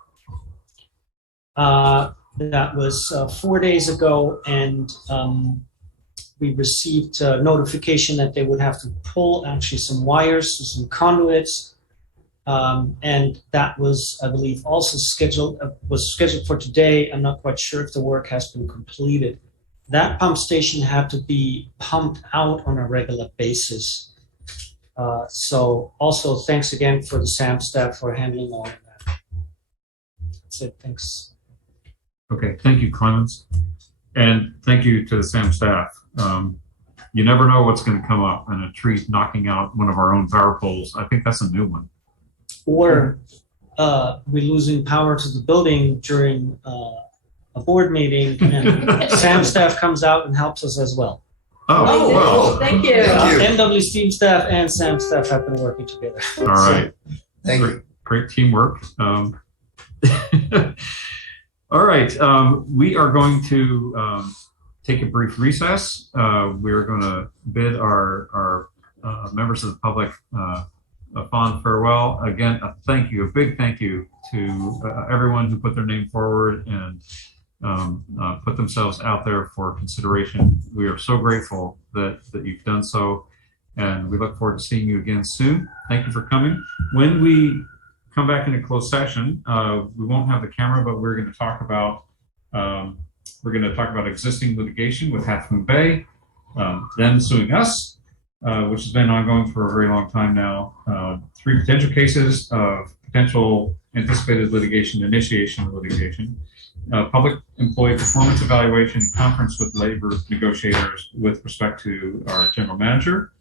That was 4 days ago, and we received notification that they would have to pull actually some wires, some conduits, and that was, I believe, also scheduled for today. I'm not quite sure if the work has been completed. That pump station had to be pumped out on a regular basis. So also thanks again for the SAM staff for handling all of that. That's it. Thanks. Okay, thank you, Clemens. And thank you to the SAM staff. You never know what's going to come up, and a tree knocking out one of our own power poles. I think that's a new one. Or we're losing power to the building during a board meeting, and SAM staff comes out and helps us as well. Oh, well. Thank you. MWSD staff and SAM staff have been working together. All right. Thank you. Great teamwork. All right. We are going to take a brief recess. We're going to bid our members of the public a fond farewell. Again, a big thank you to everyone who put their name forward and put themselves out there for consideration. We are so grateful that you've done so, and we look forward to seeing you again soon. Thank you for coming. When we come back into closed session, we won't have the camera, but we're going to talk about existing litigation with Half Moon Bay, them suing us, which has been ongoing for a very long time now. 3 potential cases of potential anticipated litigation, initiation of litigation, public employee performance evaluation, conference with labor negotiators with respect to our general manager,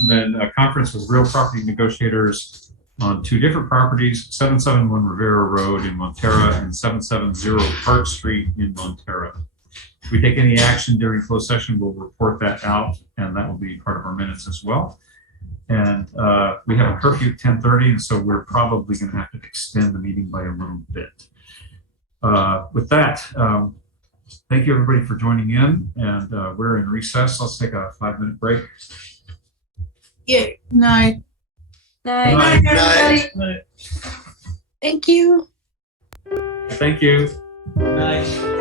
and then a conference with real property negotiators on 2 different properties, 771 Rivera Road in Montara and 770 Hart Street in Montara. If we take any action during closed session, we'll report that out, and that will be part of our minutes as well. And we have a curfew at 10:30, and so we're probably going to have to extend the meeting by a little bit. With that, Thank you, everybody, for joining in, and we're in recess. Let's take a 5-minute break. Yeah. Night. Night, everybody. Thank you. Thank you. Nice.